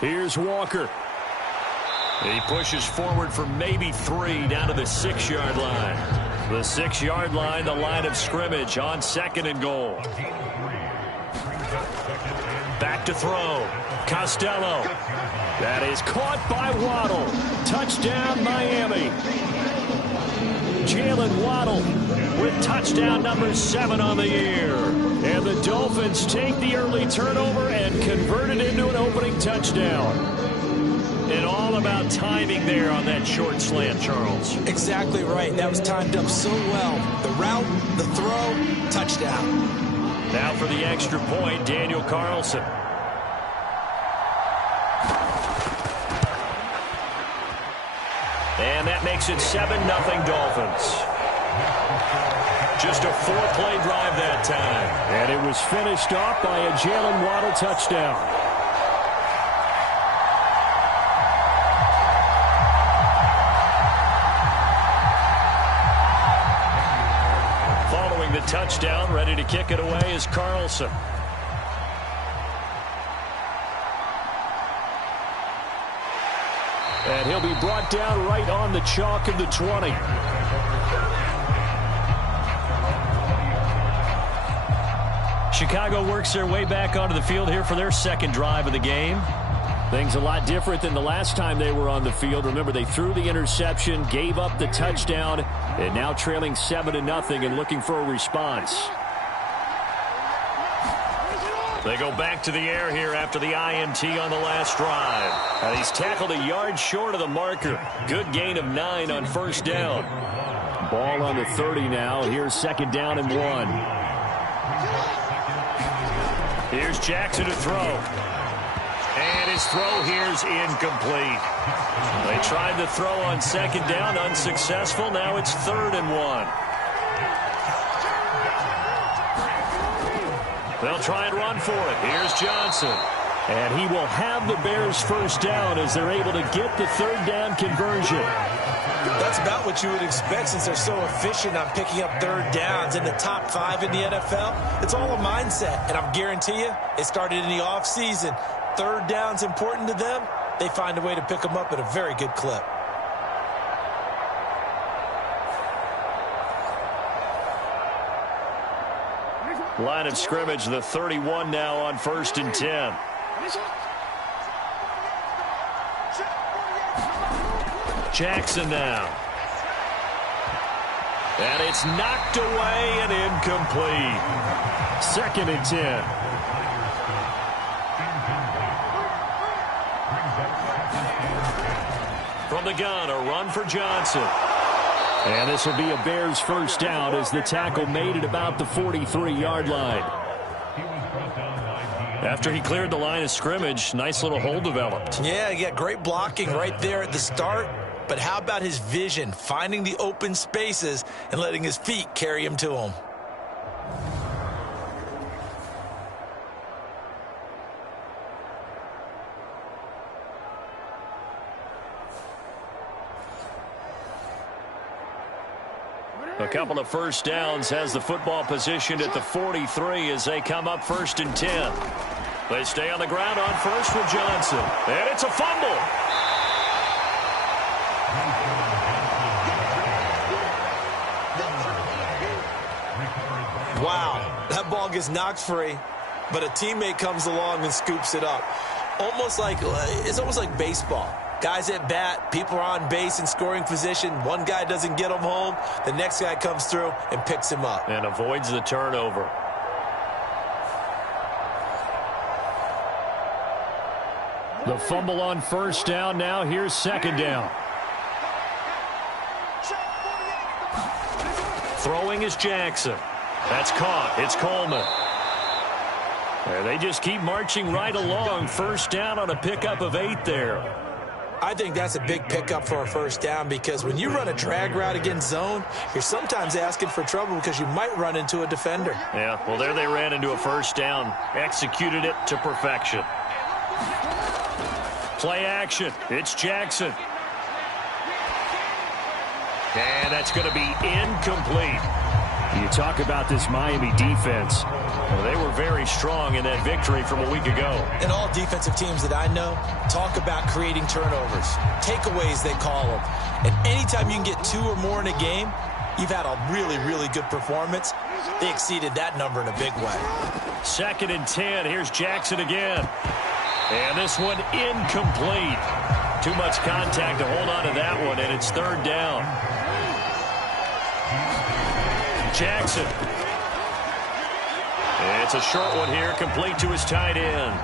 Here's Walker. He pushes forward for maybe 3 down to the 6-yard line. The 6-yard line, the line of scrimmage on 2nd and goal. Back to throw. Costello. That is caught by Waddle. Touchdown, Miami. Jalen Waddle with touchdown number 7 on the year. And the Dolphins take the early turnover and convert it into an opening touchdown. And all about timing there on that short slant, Charles. Exactly right. That was timed up so well. The route, the throw, touchdown. Now for the extra point, Daniel Carlson. And that makes it 7-0 Dolphins. Just a 4-play drive that time. And it was finished off by a Jalen Waddle touchdown. Following the touchdown, ready to kick it away is Carlson. And he'll be brought down right on the chalk of the 20. Chicago works their way back onto the field here for their second drive of the game. Things a lot different than the last time they were on the field. Remember, they threw the interception, gave up the touchdown, and now trailing 7-0 and looking for a response. They go back to the air here after the INT on the last drive. And he's tackled a yard short of the marker. Good gain of 9 on first down. Ball on the 30 now. Here's 2nd down and 1. Here's Jackson to throw. And his throw here's incomplete. They tried to throw on second down, unsuccessful. Now it's 3rd and 1. They'll try and run for it. Here's Johnson. And he will have the Bears first down as they're able to get the 3rd down conversion. That's about what you would expect since they're so efficient on picking up 3rd downs in the top 5 in the NFL. It's all a mindset, and I guarantee you, it started in the offseason. 3rd down's important to them. They find a way to pick them up at a very good clip. Line of scrimmage, the 31 now on 1st and 10. Jackson now. And it's knocked away and incomplete. 2nd and 10. From the gun, a run for Johnson. And this will be a Bears first down as the tackle made it about the 43-yard line. After he cleared the line of scrimmage, nice little hole developed. Yeah, he got great blocking right there at the start. But how about his vision, finding the open spaces and letting his feet carry him to them? A couple of first downs, has the football positioned at the 43 as they come up 1st and 10. They stay on the ground on first with Johnson. And it's a fumble. Wow, that ball gets knocked free, but a teammate comes along and scoops it up. It's almost like baseball. Guys at bat, people are on base in scoring position. One guy doesn't get him home. The next guy comes through and picks him up. And avoids the turnover. The fumble on first down. Now here's 2nd down. Throwing is Jackson. That's caught. It's Coleman. And they just keep marching right along. First down on a pickup of 8 there. I think that's a big pickup for a first down because when you run a drag route against zone, you're sometimes asking for trouble because you might run into a defender. Yeah, well, there they ran into a first down. Executed it to perfection. Play action. It's Jackson. And that's going to be incomplete. You talk about this Miami defense. Well, they were very strong in that victory from a week ago. And all defensive teams that I know talk about creating turnovers. Takeaways, they call them. And anytime you can get 2 or more in a game, you've had a really, really good performance. They exceeded that number in a big way. 2nd and 10. Here's Jackson again. And this one incomplete. Too much contact to hold on to that one, and it's 3rd down. Jackson. It's a short one here, complete to his tight end.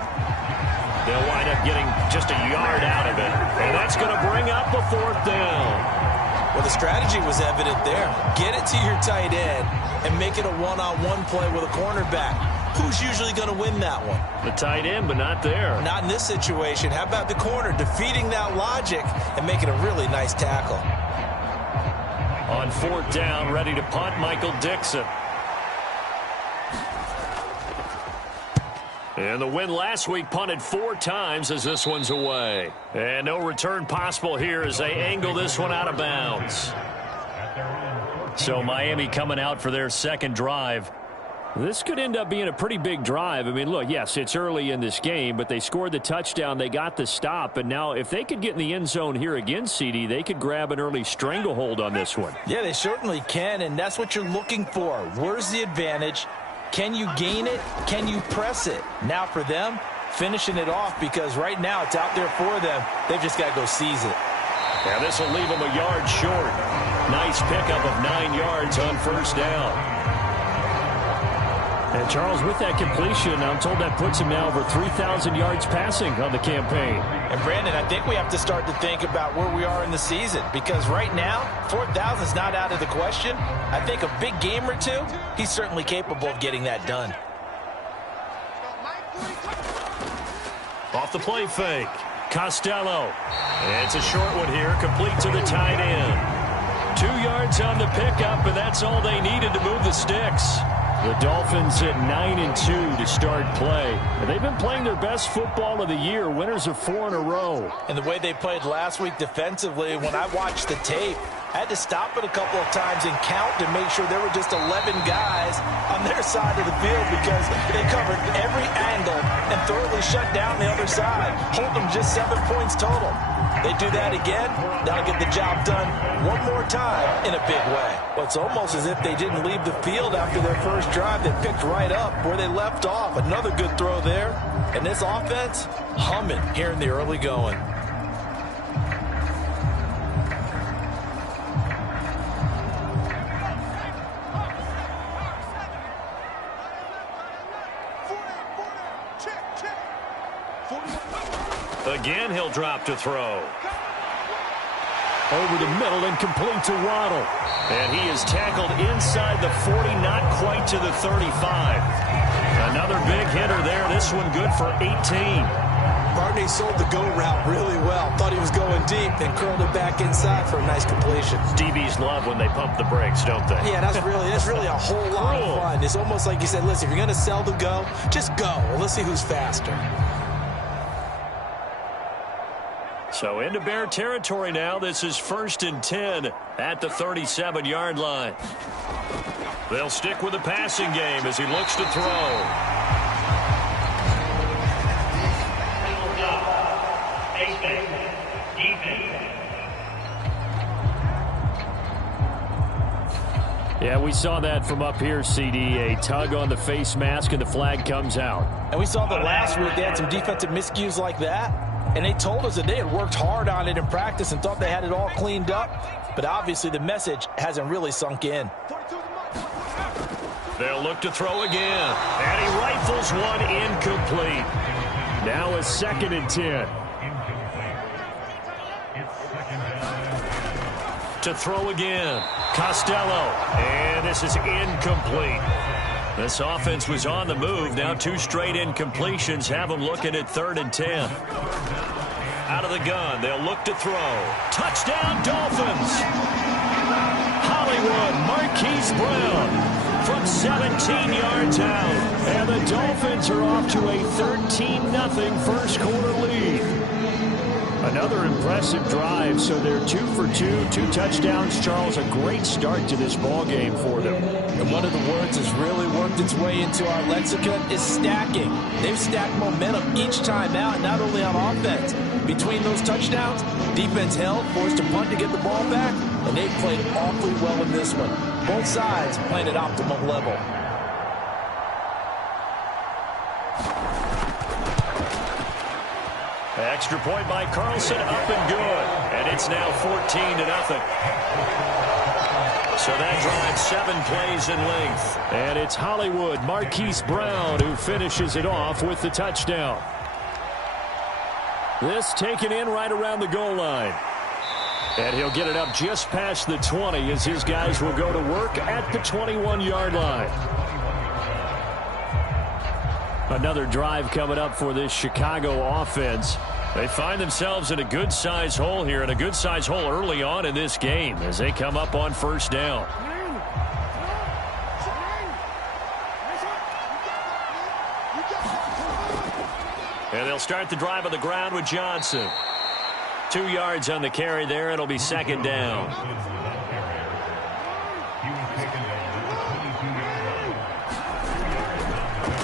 They'll wind up getting just a yard out of it. And that's going to bring up the 4th down. Well, the strategy was evident there. Get it to your tight end and make it a one-on-one play with a cornerback. Who's usually going to win that one? The tight end, but not there. Not in this situation. How about the corner defeating that logic and making a really nice tackle? On 4th down, ready to punt, Michael Dixon. And the win last week punted 4 times as this one's away. And no return possible here as they angle this one out of bounds. So Miami coming out for their 2nd drive. This could end up being a pretty big drive. I mean, look, yes, it's early in this game, but they scored the touchdown. They got the stop. And now if they could get in the end zone here again, CD, they could grab an early stranglehold on this one. Yeah, they certainly can, and that's what you're looking for. Where's the advantage? Can you gain it? Can you press it? Now for them, finishing it off because right now it's out there for them. They've just got to go seize it. Yeah, this will leave them a yard short. Nice pickup of 9 yards on 1st down. And, Charles, with that completion, I'm told that puts him now over 3,000 yards passing on the campaign. And, Brandon, I think we have to start to think about where we are in the season because right now, 4,000 is not out of the question. I think a big game or two, he's certainly capable of getting that done. Off the play fake. Costello. And it's a short one here, complete to the tight end. 2 yards on the pickup, and that's all they needed to move the sticks. The Dolphins at 9-2 to start play. And they've been playing their best football of the year, winners of 4 in a row. And the way they played last week defensively, when I watched the tape, I had to stop it a couple of times and count to make sure there were just 11 guys on their side of the field because they covered every angle and thoroughly shut down the other side, holding just 7 points total. They do that again, that'll get the job done one more time in a big way. Well, it's almost as if they didn't leave the field after their first drive. They picked right up where they left off. Another good throw there. And this offense, humming here in the early going. Again, he'll drop to throw. Over the middle and complete to Waddle. And he is tackled inside the 40, not quite to the 35. Another big hitter there. This one good for 18. Barney sold the go route really well. Thought he was going deep, then curled it back inside for a nice completion. DBs love when they pump the brakes, don't they? Yeah, that's really a whole lot of fun. It's almost like you said, listen, if you're going to sell the go, just go. Well, let's see who's faster. So into Bear territory now. This is 1st and 10 at the 37-yard line. They'll stick with the passing game as he looks to throw. Yeah, we saw that from up here, CD. A tug on the face mask and the flag comes out. And we saw that last week they had some defensive miscues like that. And they told us that they had worked hard on it in practice and thought they had it all cleaned up. But obviously the message hasn't really sunk in. They'll look to throw again. And he rifles one incomplete. Now a 2nd and 10. To throw again. Costello. And this is incomplete. This offense was on the move. Now 2 straight incompletions have them looking at 3rd and 10. Out of the gun. They'll look to throw. Touchdown, Dolphins. Hollywood, Marquise Brown from 17 yards out. And the Dolphins are off to a 13-0 first quarter lead. Another impressive drive, so they're 2 for 2, 2 touchdowns. Charles, a great start to this ball game for them. And one of the words that's really worked its way into our lexicon is stacking. They've stacked momentum each time out, not only on offense. Between those touchdowns, defense held, forced to punt to get the ball back, and they've played awfully well in this one. Both sides playing at optimal level. Extra point by Carlson, up and good. And it's now 14-0. So that drives 7 plays in length. And it's Hollywood, Marquise Brown, who finishes it off with the touchdown. This taken in right around the goal line. And he'll get it up just past the 20 as his guys will go to work at the 21-yard line. Another drive coming up for this Chicago offense. They find themselves in a good-sized hole here, and a good-sized hole early on in this game as they come up on 1st down. And they'll start the drive on the ground with Johnson. 2 yards on the carry there. It'll be 2nd down.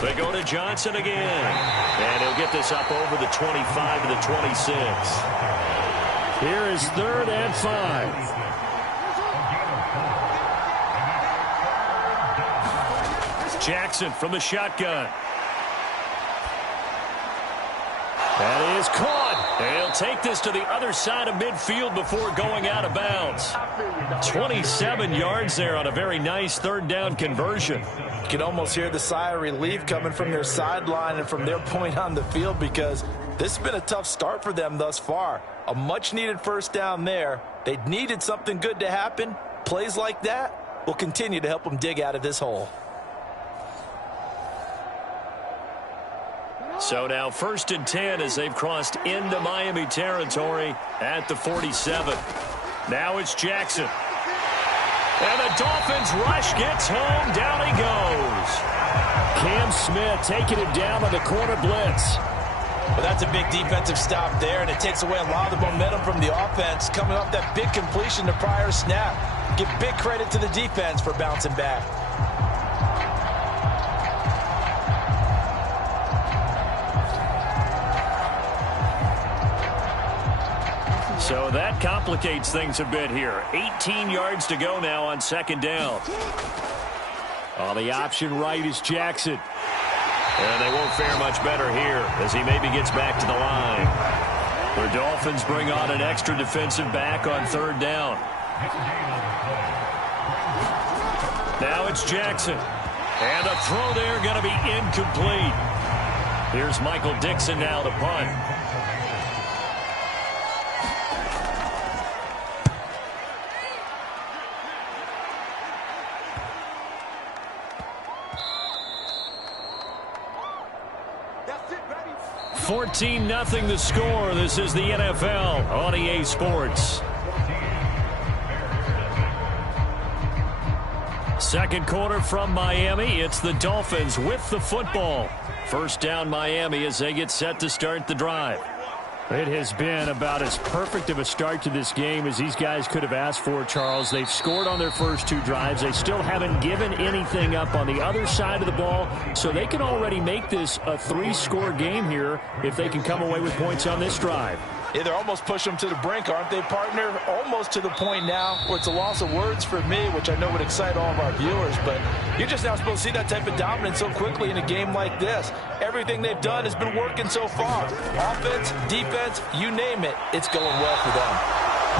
They go to Johnson again. And he'll get this up over the 25 to the 26. Here is 3rd and 5. Jackson from the shotgun. That is caught. And he'll take this to the other side of midfield before going out of bounds. 27 yards there on a very nice 3rd down conversion. You can almost hear the sigh of relief coming from their sideline and from their point on the field because this has been a tough start for them thus far. A much-needed 1st down there. They needed something good to happen. Plays like that will continue to help them dig out of this hole. So now 1st and 10 as they've crossed into Miami territory at the 47. Now it's Jackson. And the Dolphins rush gets home. Down he goes. Cam Smith taking him down on the corner blitz. Well, that's a big defensive stop there, and it takes away a lot of the momentum from the offense coming off that big completion the prior snap. Give big credit to the defense for bouncing back. So that complicates things a bit here. 18 yards to go now on 2nd down. On the option right is Jackson. And they won't fare much better here as he maybe gets back to the line. The Dolphins bring on an extra defensive back on 3rd down. Now it's Jackson. And a throw there going to be incomplete. Here's Michael Dixon now to punt. $14-0 the score. This is the NFL on EA Sports. 2nd quarter from Miami. It's the Dolphins with the football. 1st down Miami as they get set to start the drive. It has been about as perfect of a start to this game as these guys could have asked for, Charles. They've scored on their first 2 drives. They still haven't given anything up on the other side of the ball, so they can already make this a 3-score game here if they can come away with points on this drive. Yeah, they're almost pushing them to the brink, aren't they, partner? Almost to the point now where it's a loss of words for me, which I know would excite all of our viewers, but you're just not supposed to see that type of dominance so quickly in a game like this. Everything they've done has been working so far. Offense, defense, you name it, it's going well for them.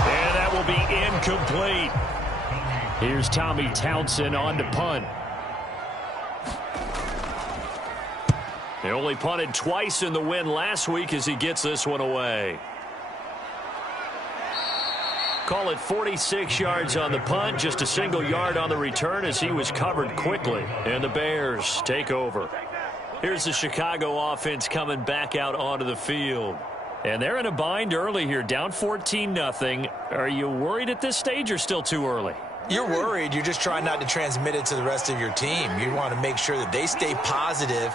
And that will be incomplete. Here's Tommy Townsend on to punt. They only punted twice in the win last week as he gets this one away. Call it 46 yards on the punt, just a single yard on the return as he was covered quickly. And the Bears take over. Here's the Chicago offense coming back out onto the field. And they're in a bind early here, down 14-0. Are you worried at this stage or still too early? You're worried. You're just trying not to transmit it to the rest of your team. You want to make sure that they stay positive.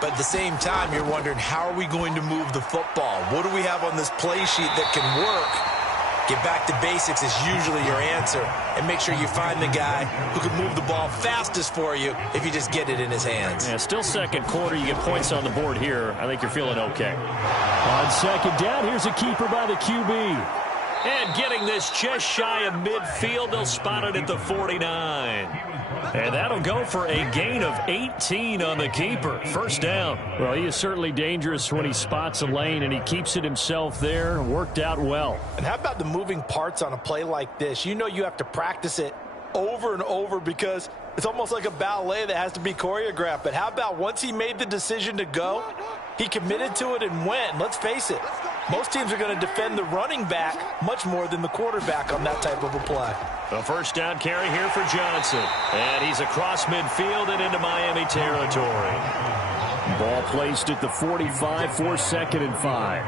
But at the same time, you're wondering, how are we going to move the football? What do we have on this play sheet that can work? Get back to basics is usually your answer. And make sure you find the guy who can move the ball fastest for you if you just get it in his hands. Yeah, still 2nd quarter. You get points on the board here. I think you're feeling okay. On 2nd down, here's a keeper by the QB. And getting this just shy of midfield, they'll spot it at the 49. And that'll go for a gain of 18 on the keeper. 1st down. Well, he is certainly dangerous when he spots a lane, and he keeps it himself there. Worked out well. And how about the moving parts on a play like this? You know you have to practice it over and over because it's almost like a ballet that has to be choreographed. But how about once he made the decision to go, he committed to it and went. And let's face it, most teams are going to defend the running back much more than the quarterback on that type of a play. A 1st down carry here for Johnson. And he's across midfield and into Miami territory. Ball placed at the 45 for 2nd and 5.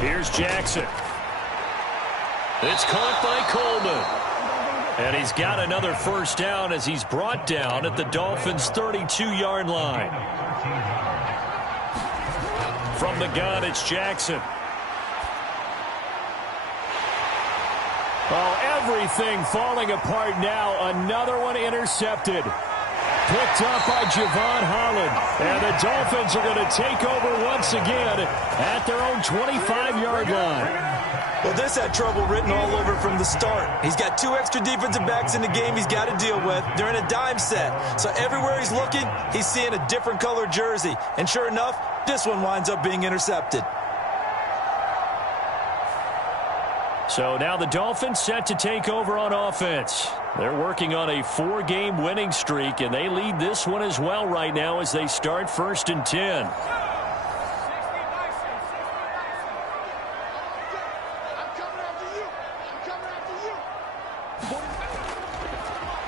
Here's Jackson. It's caught by Coleman. And he's got another 1st down as he's brought down at the Dolphins' 32-yard line. From the gun, it's Jackson. Oh, everything falling apart now. Another one intercepted. Picked up by Javon Holland. And the Dolphins are going to take over once again at their own 25-yard line. Well, this had trouble written all over from the start. He's got 2 extra defensive backs in the game he's got to deal with. They're in a dime set. So everywhere he's looking, he's seeing a different color jersey. And sure enough, this one winds up being intercepted. So now the Dolphins set to take over on offense. They're working on a 4-game winning streak, and they lead this one as well right now as they start 1st and 10.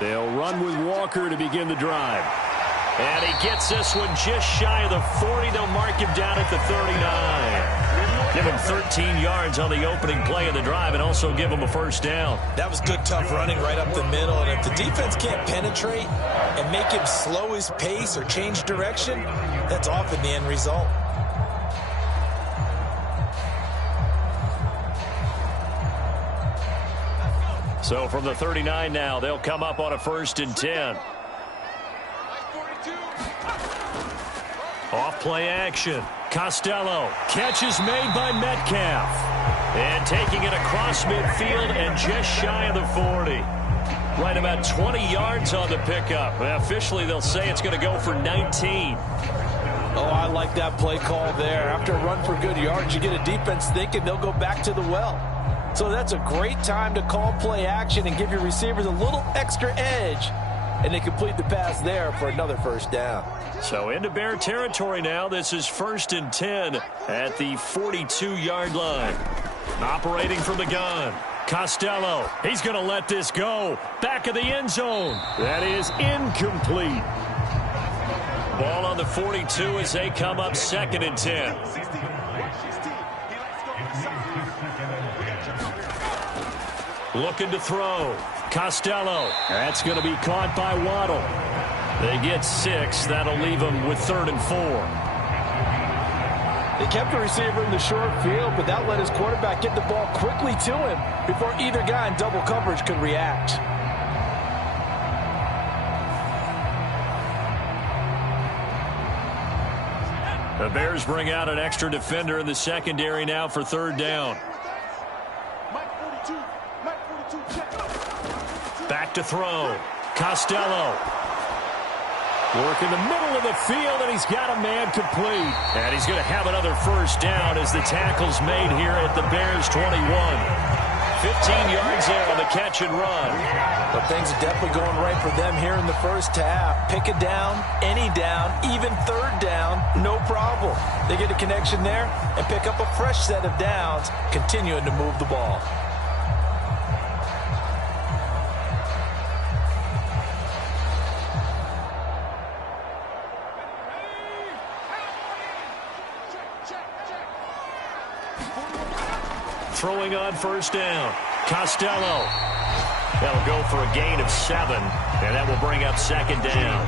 They'll run with Walker to begin the drive. And he gets this one just shy of the 40. They'll mark him down at the 39. Give him 13 yards on the opening play of the drive and also give him a first down. That was good, tough running right up the middle. And if the defense can't penetrate and make him slow his pace or change direction, that's often the end result. So from the 39 now, they'll come up on a 1st and 10. Off play action. Costello. Catch is made by Metcalf. And taking it across midfield and just shy of the 40. Right about 20 yards on the pickup. Officially, they'll say it's going to go for 19. Oh, I like that play call there. After a run for good yards, you get a defense thinking they'll go back to the well. So that's a great time to call play action and give your receivers a little extra edge. And they complete the pass there for another first down. So into Bear territory now. This is 1st and 10 at the 42-yard line. Operating from the gun. Costello. He's going to let this go. Back of the end zone. That is incomplete. Ball on the 42 as they come up 2nd and 10. Looking to throw. Costello. That's going to be caught by Waddle. They get 6. That'll leave them with 3rd and 4. They kept the receiver in the short field, but that let his quarterback get the ball quickly to him before either guy in double coverage could react. The Bears bring out an extra defender in the secondary now for 3rd down. Back to throw. Costello. Work in the middle of the field, and he's got a man complete. And he's going to have another first down as the tackle's made here at the Bears' 21. 15 yards there on the catch and run. But things are definitely going right for them here in the first half. Pick a down, any down, even 3rd down, no problem. They get a connection there and pick up a fresh set of downs, continuing to move the ball. Throwing on 1st down. Costello. That'll go for a gain of 7, and that will bring up 2nd down.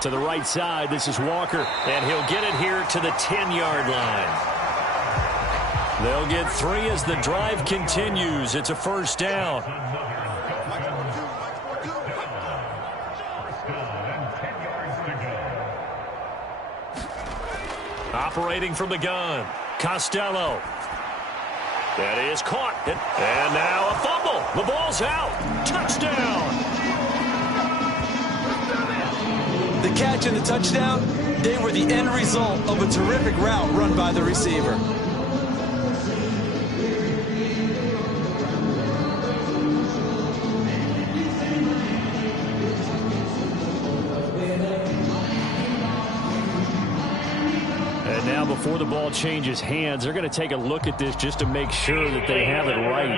To the right side, this is Walker, and he'll get it here to the 10-yard line. They'll get 3 as the drive continues. It's a 1st down. Operating from the gun. Costello. That is caught. And now a fumble. The ball's out. Touchdown. The catch and the touchdown, they were the end result of a terrific route run by the receiver. Now before the ball changes hands, they're going to take a look at this just to make sure that they have it right.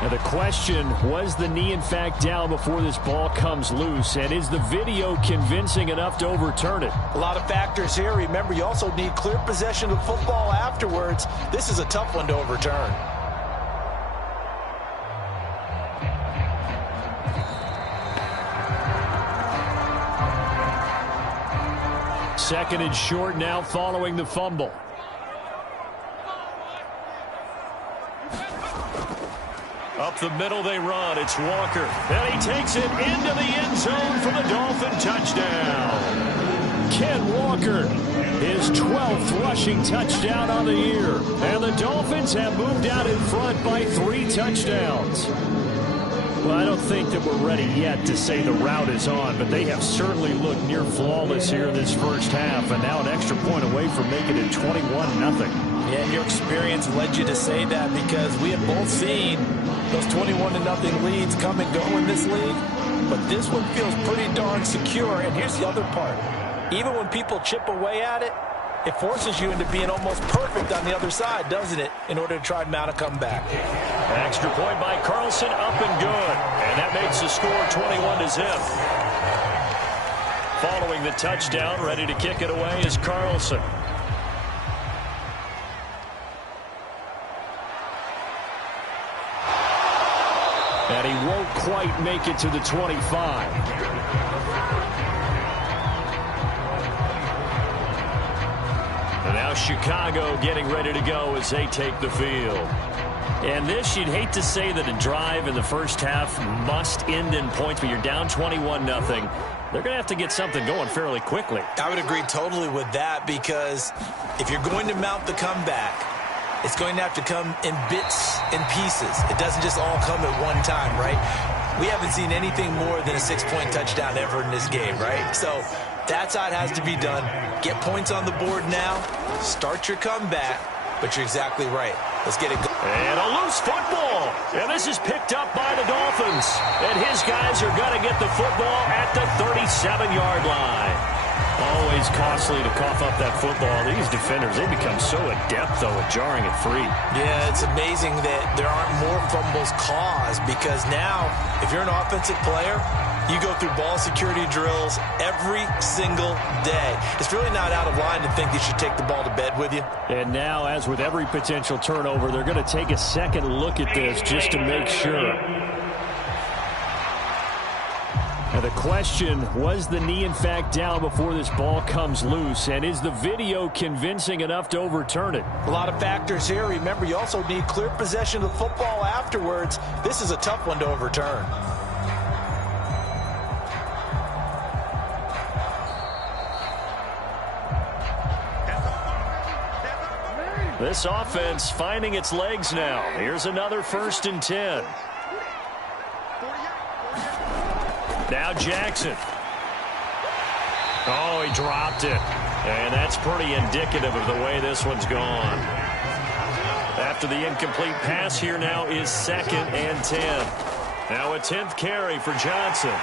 Now the question, was the knee in fact down before this ball comes loose? And is the video convincing enough to overturn it? A lot of factors here. Remember, you also need clear possession of football afterwards. This is a tough one to overturn. 2nd and short now following the fumble. Up the middle they run. It's Walker. And he takes it into the end zone for the Dolphin touchdown. Ken Walker, his 12th rushing touchdown on the year. And the Dolphins have moved out in front by 3 touchdowns. Well, I don't think that we're ready yet to say the route is on, but they have certainly looked near flawless here this first half, and now an extra point away from making it 21-0. Yeah, and your experience led you to say that because we have both seen those 21-0 leads come and go in this league, but this one feels pretty darn secure, and here's the other part. even when people chip away at it, it forces you into being almost perfect on the other side, doesn't it, in order to try and mount a comeback. Extra point by Carlson, up and good. And that makes the score 21-0. Following the touchdown, ready to kick it away is Carlson. And he won't quite make it to the 25. And now Chicago getting ready to go as they take the field. And this, you'd hate to say that a drive in the first half must end in points, but you're down 21-0. They're going to have to get something going fairly quickly. I would agree totally with that, because if you're going to mount the comeback, it's going to have to come in bits and pieces. It doesn't just all come at one time, right? We haven't seen anything more than a 6-point touchdown ever in this game, right? So that's how it has to be done. Get points on the board now. Start your comeback. But you're exactly right. Let's get it going. And a loose football. And this is picked up by the Dolphins. And his guys are going to get the football at the 37-yard line. Always costly to cough up that football. These defenders, they become so adept, though, at jarring it free. Yeah, it's amazing that there aren't more fumbles caused, because now, if you're an offensive player, you go through ball security drills every single day. It's really not out of line to think you should take the ball to bed with you. And now, as with every potential turnover, they're going to take a second look at this just to make sure. Now the question, was the knee in fact down before this ball comes loose? And is the video convincing enough to overturn it? A lot of factors here. Remember, you also need clear possession of the football afterwards. This is a tough one to overturn. This offense finding its legs now. Here's another 1st and 10. Now Jackson. Oh, he dropped it. And that's pretty indicative of the way this one's gone. After the incomplete pass, here now is 2nd and 10. Now a 10th carry for Johnson.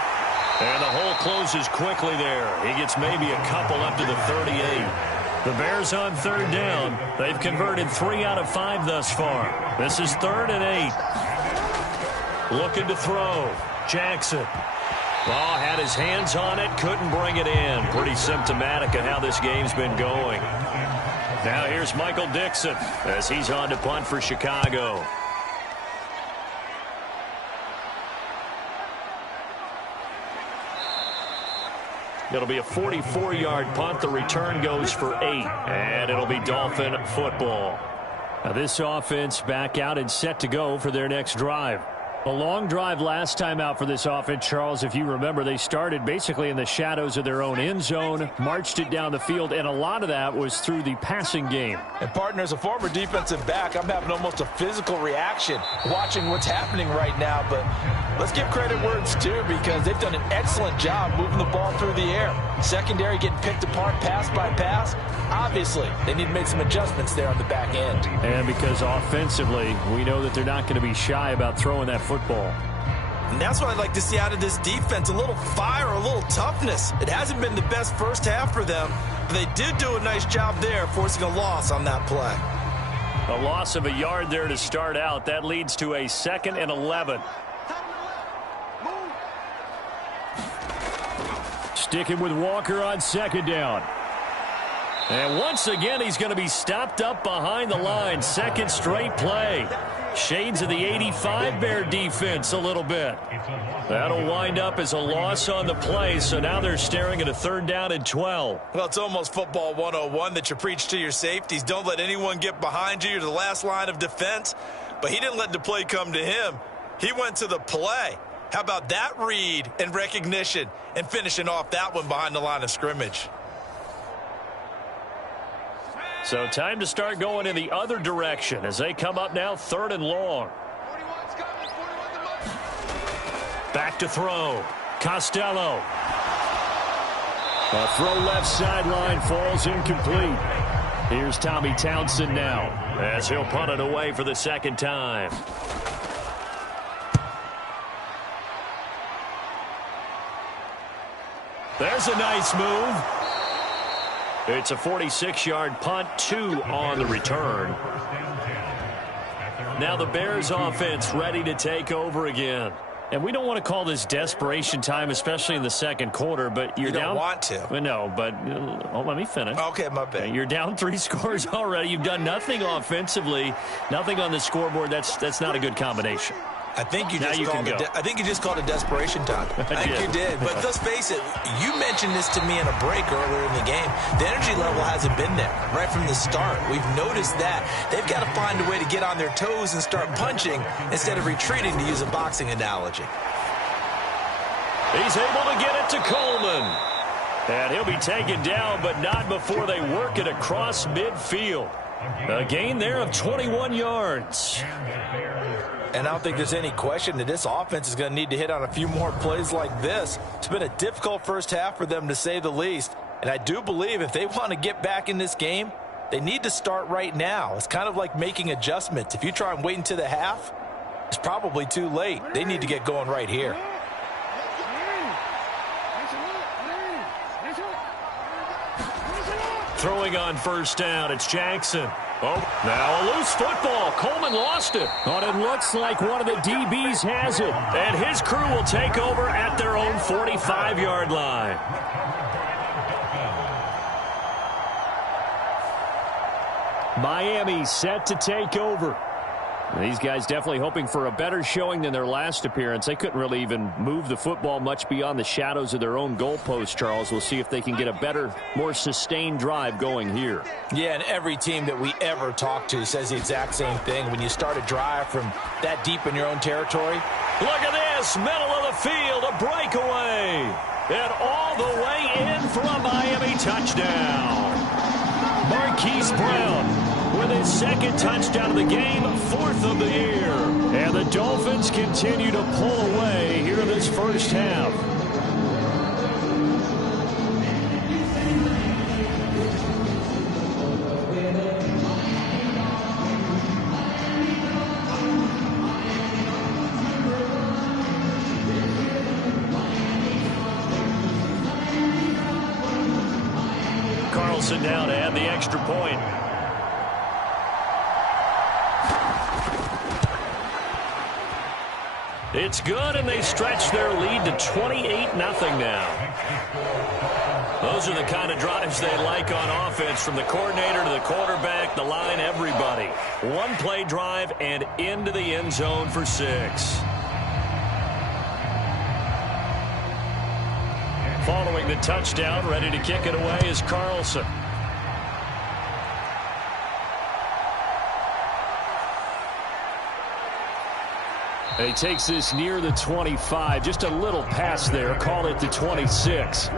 And the hole closes quickly there. He gets maybe a couple up to the 38. The Bears on 3rd down. They've converted 3 out of 5 thus far. This is 3rd and 8. Looking to throw. Jackson. Well, had his hands on it, couldn't bring it in. Pretty symptomatic of how this game's been going. Now here's Michael Dixon as he's on to punt for Chicago. It'll be a 44-yard punt. The return goes for 8, and it'll be Dolphin football. Now this offense back out and set to go for their next drive. A long drive last time out for this offense, Charles. If you remember, they started basically in the shadows of their own end zone, marched it down the field, and a lot of that was through the passing game. And, partner, as a former defensive back, I'm having almost a physical reaction watching what's happening right now. But let's give credit where it's due, because they've done an excellent job moving the ball through the air. Secondary getting picked apart pass by pass. Obviously, they need to make some adjustments there on the back end. And because offensively, we know that they're not going to be shy about throwing that football. And that's what I'd like to see out of this defense, a little fire, a little toughness. It hasn't been the best first half for them, but they did do a nice job there, forcing a loss on that play. A loss of a yard there to start out. That leads to a 2nd and 11. Sticking with Walker on 2nd down. And once again, he's going to be stopped up behind the line. 2nd straight play. Shades of the 85 Bear defense a little bit. That'll wind up as a loss on the play, so now they're staring at a 3rd down and 12. Well, it's almost football 101 that you preach to your safeties. Don't let anyone get behind you. You're the last line of defense. But he didn't let the play come to him. He went to the play. How about that read and recognition and finishing off that one behind the line of scrimmage? So time to start going in the other direction as they come up now 3rd and long. Back to throw. Costello. A throw left sideline falls incomplete. Here's Tommy Townsend now as he'll punt it away for the 2nd time. There's a nice move. It's a 46-yard punt, 2 on the return. Now the Bears offense ready to take over again. And we don't want to call this desperation time, especially in the second quarter, but you're you don't down. Want to. No, but let me finish. Okay, my bad. You're down 3 scores already. You've done nothing offensively, nothing on the scoreboard. That's not a good combination. I think you just called it desperation time. I think you did. But let's face it, you mentioned this to me in a break earlier in the game. The energy level hasn't been there right from the start. We've noticed that. They've got to find a way to get on their toes and start punching instead of retreating, to use a boxing analogy. He's able to get it to Coleman. And he'll be taken down, but not before they work it across midfield. A gain there of 21 yards. And I don't think there's any question that this offense is going to need to hit on a few more plays like this. It's been a difficult first half for them, to say the least. And I do believe if they want to get back in this game, they need to start right now. It's kind of like making adjustments. If you try and wait until the half, it's probably too late. They need to get going right here. Throwing on first down, it's Jackson. Oh, now a loose football. Coleman lost it. But it looks like one of the DBs has it. And his crew will take over at their own 45-yard line. Miami set to take over. These guys definitely hoping for a better showing than their last appearance. They couldn't really even move the football much beyond the shadows of their own goalpost, Charles. We'll see if they can get a better, more sustained drive going here. Yeah, and every team that we ever talk to says the exact same thing. When you start a drive from that deep in your own territory. Look at this, middle of the field, a breakaway. And all the way in for a Miami touchdown. Marquise Brown with his second touchdown of the game, 4th of the year. And the Dolphins continue to pull away here in this first half. Carlson down to add the extra point. It's good, and they stretch their lead to 28-0 now. Those are the kind of drives they like on offense, from the coordinator to the quarterback, the line, everybody. One-play drive and into the end zone for 6. Following the touchdown, ready to kick it away is Carlson. He takes this near the 25. Just a little pass there. Call it the 26.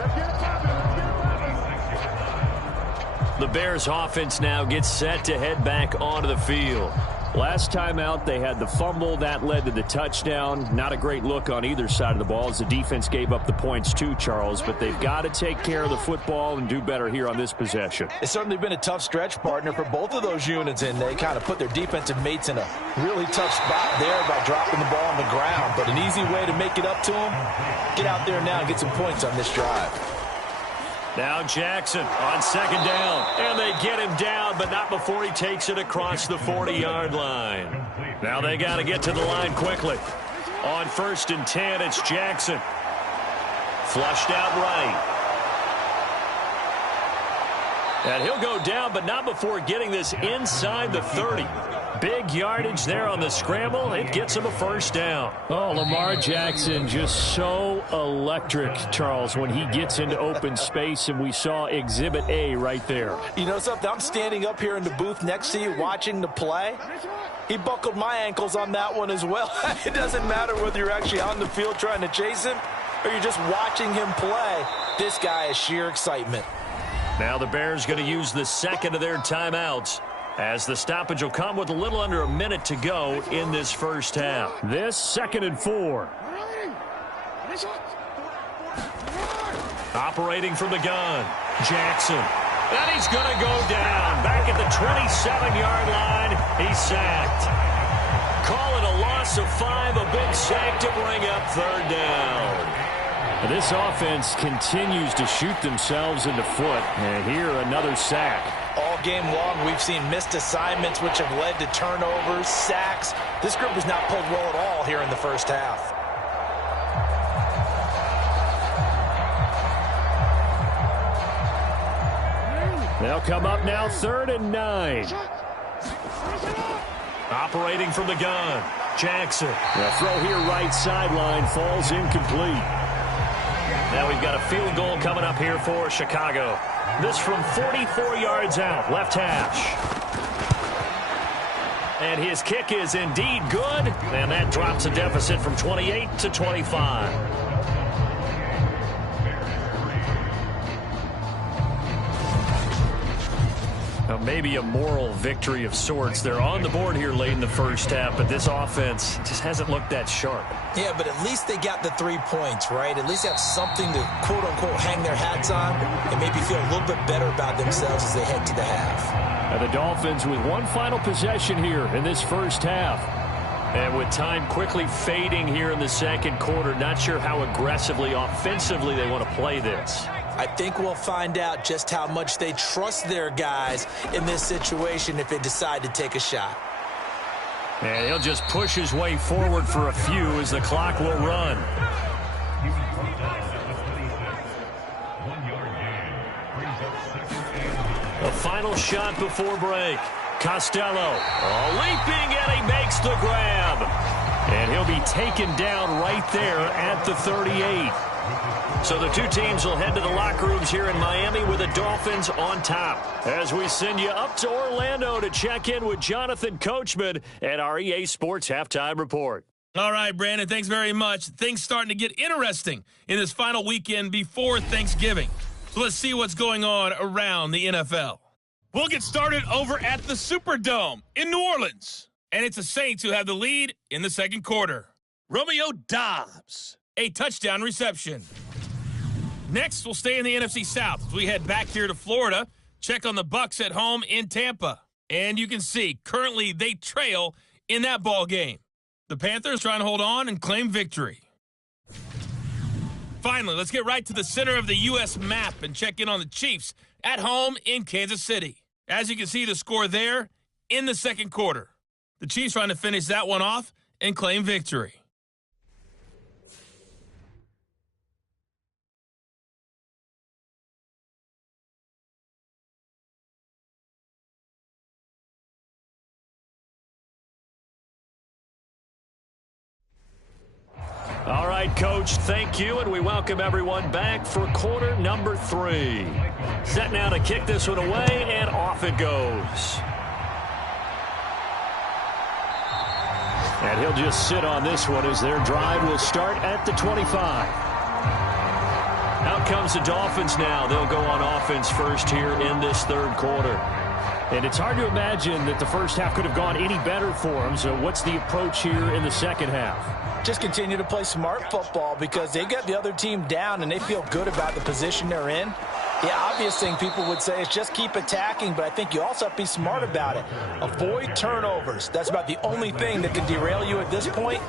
The Bears offense now gets set to head back onto the field. Last time out, they had the fumble. That led to the touchdown. Not a great look on either side of the ball as the defense gave up the points too, Charles. But they've got to take care of the football and do better here on this possession. It's certainly been a tough stretch, partner, for both of those units, and they kind of put their defensive mates in a really tough spot there by dropping the ball on the ground. But an easy way to make it up to them, get out there now and get some points on this drive. Now Jackson on second down, and they get him down, but not before he takes it across the 40-yard line. Now they got to get to the line quickly. On 1st and 10, it's Jackson. Flushed out right. And he'll go down, but not before getting this inside the 30. Big yardage there on the scramble. It gets him a first down. Oh, Lamar Jackson just so electric, Charles, when he gets into open space, and we saw Exhibit A right there. You know something? I'm standing up here in the booth next to you watching the play. He buckled my ankles on that one as well. It doesn't matter whether you're actually on the field trying to chase him or you're just watching him play. This guy is sheer excitement. Now the Bears going to use the second of their timeouts, as the stoppage will come with a little under a minute to go in this first half. This 2nd and 4. Operating from the gun, Jackson. And he's going to go down. Back at the 27-yard line, he's sacked. Call it a loss of 5, a big sack to bring up 3rd down. This offense continues to shoot themselves in the foot. And here, another sack. All game long, we've seen missed assignments, which have led to turnovers, sacks. This group has not played well at all here in the first half. They'll come up now 3rd and 9. Operating from the gun, Jackson. The throw here right sideline falls incomplete. Now we've got a field goal coming up here for Chicago. This from 44 yards out, left hash. And his kick is indeed good, and that drops a deficit from 28 to 25. Maybe a moral victory of sorts. They're on the board here late in the first half, but this offense just hasn't looked that sharp. Yeah, but at least they got the 3 points, right? At least they have something to, quote-unquote, hang their hats on and maybe feel a little bit better about themselves as they head to the half. And the Dolphins with one final possession here in this first half. And with time quickly fading here in the second quarter, not sure how aggressively, offensively they want to play this. I think we'll find out just how much they trust their guys in this situation if they decide to take a shot. And he'll just push his way forward for a few as the clock will run. The final shot before break. Costello leaping, and he makes the grab. And he'll be taken down right there at the 38. So the two teams will head to the locker rooms here in Miami with the Dolphins on top. As we send you up to Orlando to check in with Jonathan Coachman at our EA Sports Halftime Report. All right, Brandon, thanks very much. Things starting to get interesting in this final weekend before Thanksgiving. So let's see what's going on around the NFL. We'll get started over at the Superdome in New Orleans. And it's the Saints who have the lead in the second quarter. Romeo Doubs, a touchdown reception. Next, we'll stay in the NFC South as we head back here to Florida, check on the Bucs at home in Tampa. And you can see, currently they trail in that ball game. The Panthers trying to hold on and claim victory. Finally, let's get right to the center of the U.S. map and check in on the Chiefs at home in Kansas City. As you can see, the score there in the second quarter. The Chiefs trying to finish that one off and claim victory. All right, Coach, thank you, and we welcome everyone back for quarter number 3. Set now to kick this one away, and off it goes. And he'll just sit on this one as their drive will start at the 25. Out comes the Dolphins now. They'll go on offense first here in this third quarter. And it's hard to imagine that the first half could have gone any better for them. So what's the approach here in the second half? Just continue to play smart football because they got the other team down and they feel good about the position they're in. The obvious thing people would say is just keep attacking, but I think you also have to be smart about it. Avoid turnovers. That's about the only thing that can derail you at this point.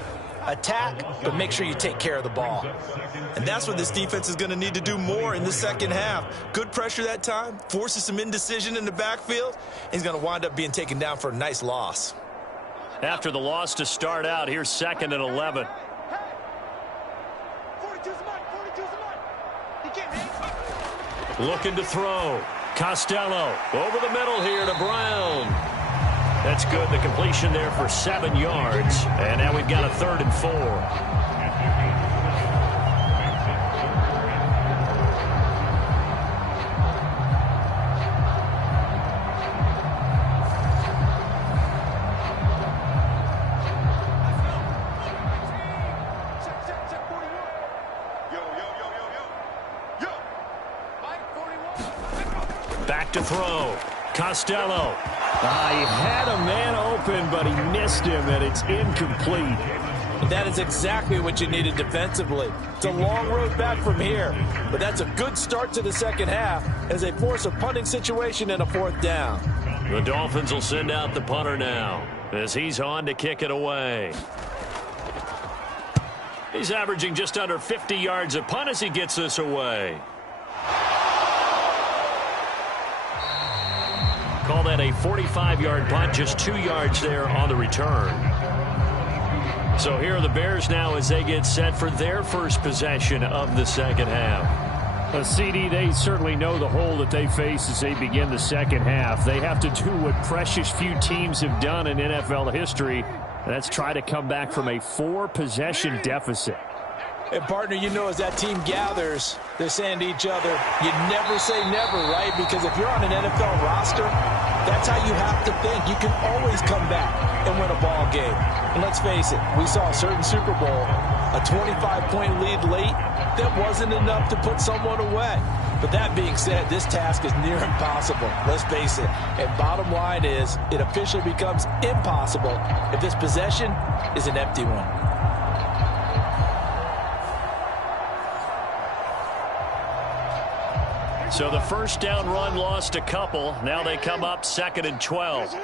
Attack, but make sure you take care of the ball. And that's what this defense is going to need to do more in the second half. Good pressure that time, forces some indecision in the backfield. He's going to wind up being taken down for a nice loss. After the loss to start out, here's 2nd and 11. Looking to throw. Costello over the middle here to Brown. That's good. The completion there for 7 yards. And now we've got a 3rd and 4. Back to throw. Costello. He had a man open, but he missed him, and it's incomplete. That is exactly what you needed defensively. It's a long road back from here, but that's a good start to the second half as they force a punting situation and a 4th down. The Dolphins will send out the punter now as he's on to kick it away. He's averaging just under 50 yards a punt as he gets this away. Call that a 45-yard punt, just 2 yards there on the return. So here are the Bears now as they get set for their first possession of the second half. CD, they certainly know the hole that they face as they begin the second half. They have to do what precious few teams have done in NFL history. That's try to come back from a 4-possession deficit. And, partner, you know as that team gathers, they're saying to each other, you never say never, right? Because if you're on an NFL roster, that's how you have to think. You can always come back and win a ball game. And let's face it, we saw a certain Super Bowl, a 25-point lead late, that wasn't enough to put someone away. But that being said, this task is near impossible. Let's face it. And bottom line is, it officially becomes impossible if this possession is an empty one. So the first down run lost a couple. Now they come up 2nd and 12.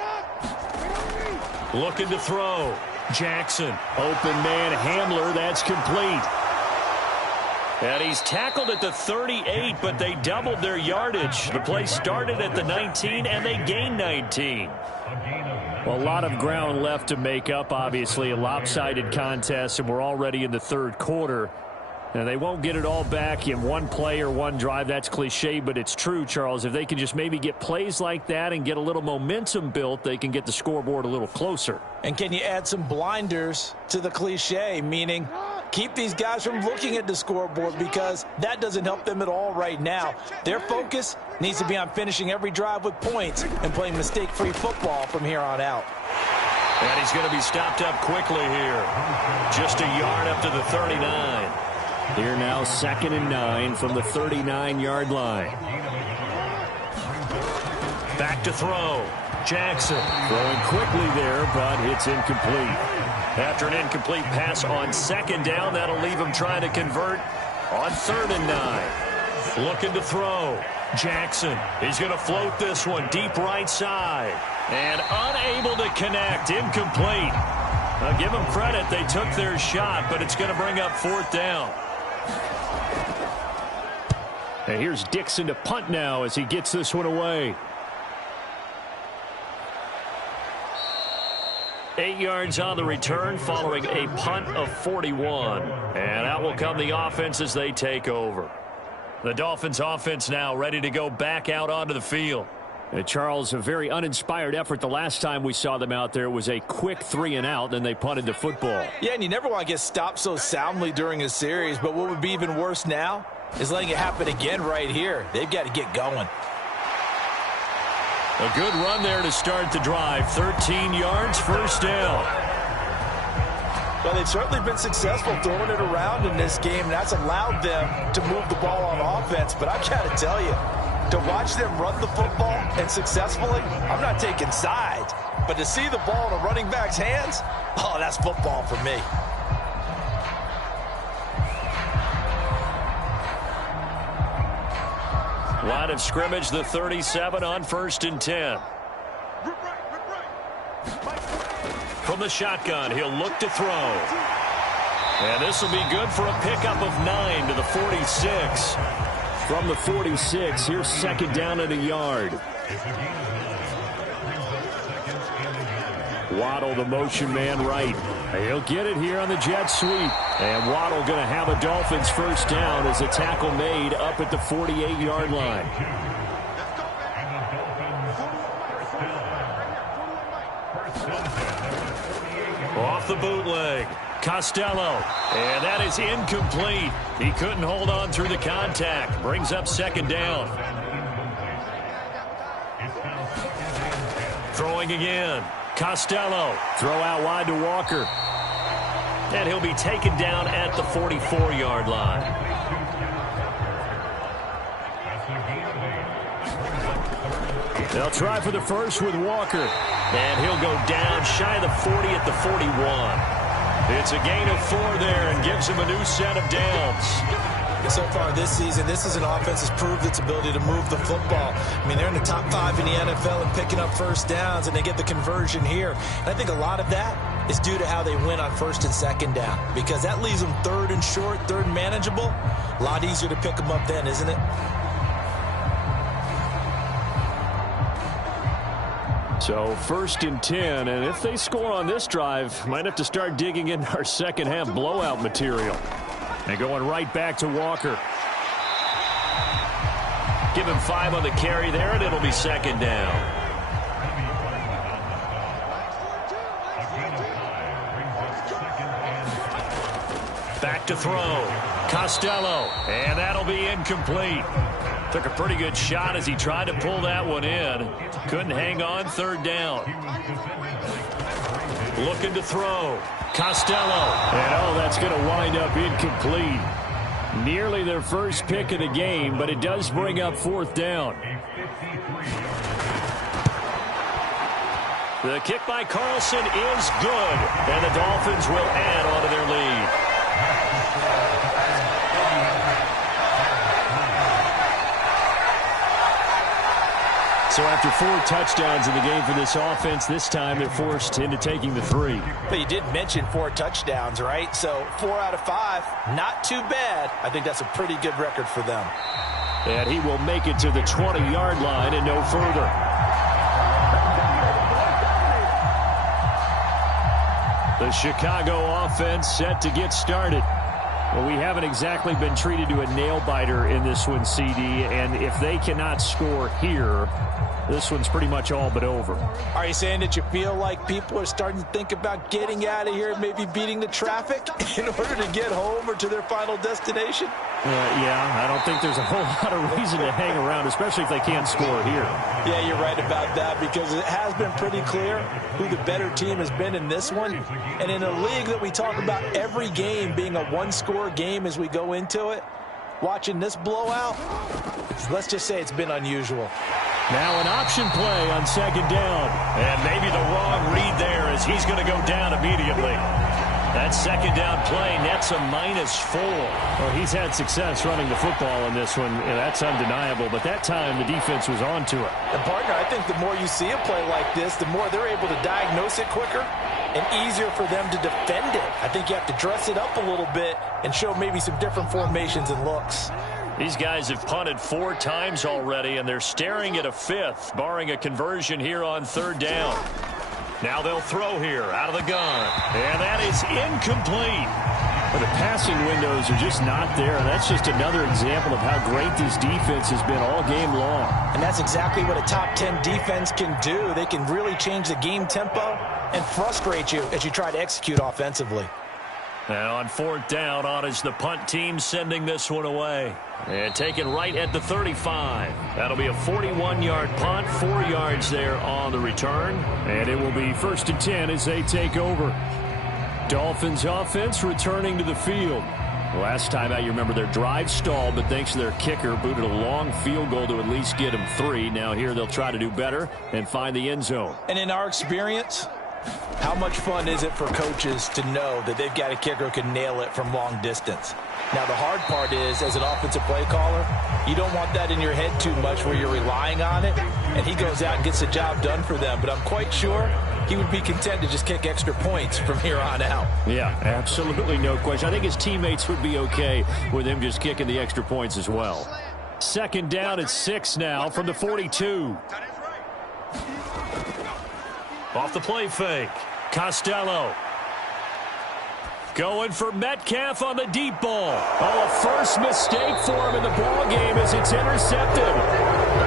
Looking to throw. Jackson. Open man Hamler. That's complete. And he's tackled at the 38, but they doubled their yardage. The play started at the 19, and they gained 19. Well, a lot of ground left to make up, obviously. A lopsided contest, and we're already in the third quarter. And they won't get it all back in one play or one drive. That's cliche, but it's true, Charles. If they can just maybe get plays like that and get a little momentum built, they can get the scoreboard a little closer. And can you add some blinders to the cliche, meaning keep these guys from looking at the scoreboard, because that doesn't help them at all right now. Their focus needs to be on finishing every drive with points and playing mistake-free football from here on out. And he's going to be stopped up quickly here. Just a yard up to the 39. Here now 2nd and 9 from the 39-yard line. Back to throw. Jackson. Throwing quickly there, but it's incomplete. After an incomplete pass on 2nd down, that'll leave him trying to convert on 3rd and 9. Looking to throw. Jackson. He's going to float this one deep right side. And unable to connect. Incomplete. Now give them credit. They took their shot, but it's going to bring up 4th down. And here's Dixon to punt now as he gets this one away. 8 yards on the return following a punt of 41. And out will come the offense as they take over. The Dolphins offense now ready to go back out onto the field. Charles, a very uninspired effort. The last time we saw them out there was a quick 3-and-out, then they punted the football. Yeah, and you never want to get stopped so soundly during a series, but what would be even worse now is letting it happen again right here. They've got to get going. A good run there to start the drive. 13 yards, first down. Well, they've certainly been successful throwing it around in this game, and that's allowed them to move the ball on offense. But I've got to tell you, to watch them run the football and successfully, I'm not taking sides, but to see the ball in a running back's hands, oh, that's football for me. Line of scrimmage, the 37 on 1st and 10. From the shotgun, he'll look to throw. And this will be good for a pickup of 9 to the 46. From the 46, here's 2nd down and a yard. Waddle, the motion man right. He'll get it here on the jet sweep. And Waddle going to have a Dolphins first down as a tackle made up at the 48-yard line. Off the bootleg. Costello. And that is incomplete. He couldn't hold on through the contact. Brings up 2nd down. Throwing again. Costello. Throw out wide to Walker. And he'll be taken down at the 44-yard line. They'll try for the first with Walker. And he'll go down shy of the 40 at the 41. It's a gain of 4 there and gives him a new set of downs. So far this season, this is an offense that's proved its ability to move the football. I mean, they're in the top 5 in the NFL and picking up first downs, and they get the conversion here. And I think a lot of that is due to how they win on first and second down, because that leaves them third and short, third and manageable. A lot easier to pick them up then, isn't it? So 1st and 10, and if they score on this drive, might have to start digging in our second half blowout material. And going right back to Walker. Give him 5 on the carry there, and it'll be 2nd down. Back to throw. Costello, and that'll be incomplete. Took a pretty good shot as he tried to pull that one in. Couldn't hang on, 3rd down. Looking to throw. Costello. And that's going to wind up incomplete. Nearly their first pick of the game, but it does bring up 4th down. The kick by Carlson is good, and the Dolphins will add on to their lead. So after 4 touchdowns in the game for this offense, this time they're forced into taking the 3. But you did mention 4 touchdowns, right? So 4 out of 5, not too bad. I think that's a pretty good record for them. And he will make it to the 20-yard line and no further. The Chicago offense set to get started. Well, we haven't exactly been treated to a nail-biter in this one, CD, and if they cannot score here, this one's pretty much all but over. Are you saying that you feel like people are starting to think about getting out of here and maybe beating the traffic in order to get home or to their final destination? Yeah, I don't think there's a whole lot of reason to hang around, especially if they can't score here. Yeah, you're right about that, because it has been pretty clear who the better team has been in this one. And in a league that we talk about every game being a one-score game as we go into it, watching this blowout, let's just say it's been unusual. Now an option play on 2nd down. And maybe the wrong read there as he's going to go down immediately. That 2nd down play nets a -4. Well, he's had success running the football in this one, and that's undeniable. But that time, the defense was on to it. And, partner, I think the more you see a play like this, the more they're able to diagnose it quicker and easier for them to defend it. I think you have to dress it up a little bit and show maybe some different formations and looks. These guys have punted 4 times already, and they're staring at a 5th, barring a conversion here on 3rd down. Now they'll throw here out of the gun. And that is incomplete. But the passing windows are just not there. And that's just another example of how great this defense has been all game long. And that's exactly what a top 10 defense can do. They can really change the game tempo and frustrate you as you try to execute offensively. And on 4th down, on is the punt team sending this one away. And taken right at the 35. That'll be a 41-yard punt, 4 yards there on the return. And it will be 1st and 10 as they take over. Dolphins offense returning to the field. Last time out, you remember their drive stalled, but thanks to their kicker, booted a long field goal to at least get them 3. Now here they'll try to do better and find the end zone. And in our experience, how much fun is it for coaches to know that they've got a kicker who can nail it from long distance? Now, the hard part is, as an offensive play caller, you don't want that in your head too much where you're relying on it, and he goes out and gets the job done for them. But I'm quite sure he would be content to just kick extra points from here on out. Yeah, absolutely no question. I think his teammates would be okay with him just kicking the extra points as well. 2nd down at 6 now from the 42. Off the play fake. Costello. Going for Metcalf on the deep ball. Oh, a first mistake for him in the ball game as it's intercepted.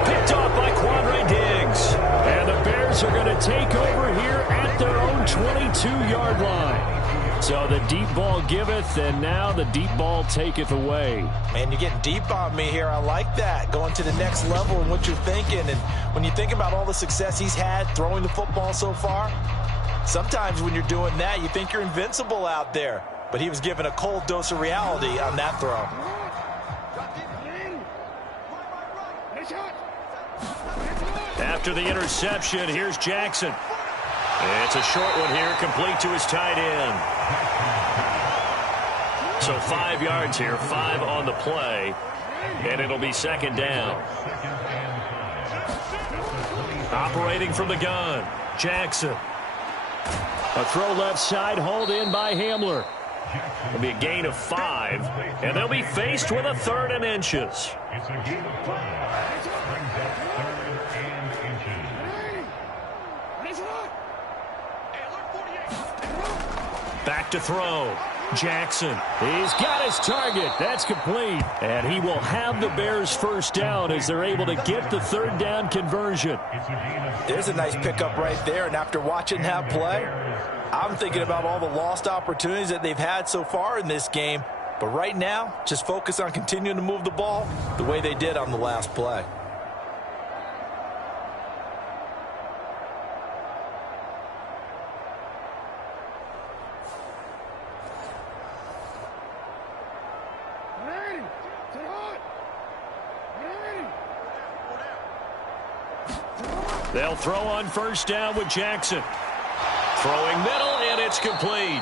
Picked off by Quandre Diggs. And the Bears are going to take over here at their own 22-yard line. So the deep ball giveth, and now the deep ball taketh away. Man, you're getting deep on me here. I like that. Going to the next level in what you're thinking. And when you think about all the success he's had throwing the football so far, sometimes when you're doing that, you think you're invincible out there. But he was given a cold dose of reality on that throw. After the interception, here's Jackson. It's a short one here, complete to his tight end. So 5 yards here, 5 on the play, and it'll be second down. Operating from the gun, Jackson. A throw left side, hauled in by Hamler. It'll be a gain of 5, and they'll be faced with a 3rd and inches. It's a gain of 5. Brings up 3rd and inches. Back to throw. Jackson. He's got his target. That's complete. And he will have the Bears first down as they're able to get the 3rd down conversion. There's a nice pickup right there, and after watching that play, I'm thinking about all the lost opportunities that they've had so far in this game. But right now, just focus on continuing to move the ball the way they did on the last play. They'll throw on first down with Jackson. Throwing middle, and it's complete.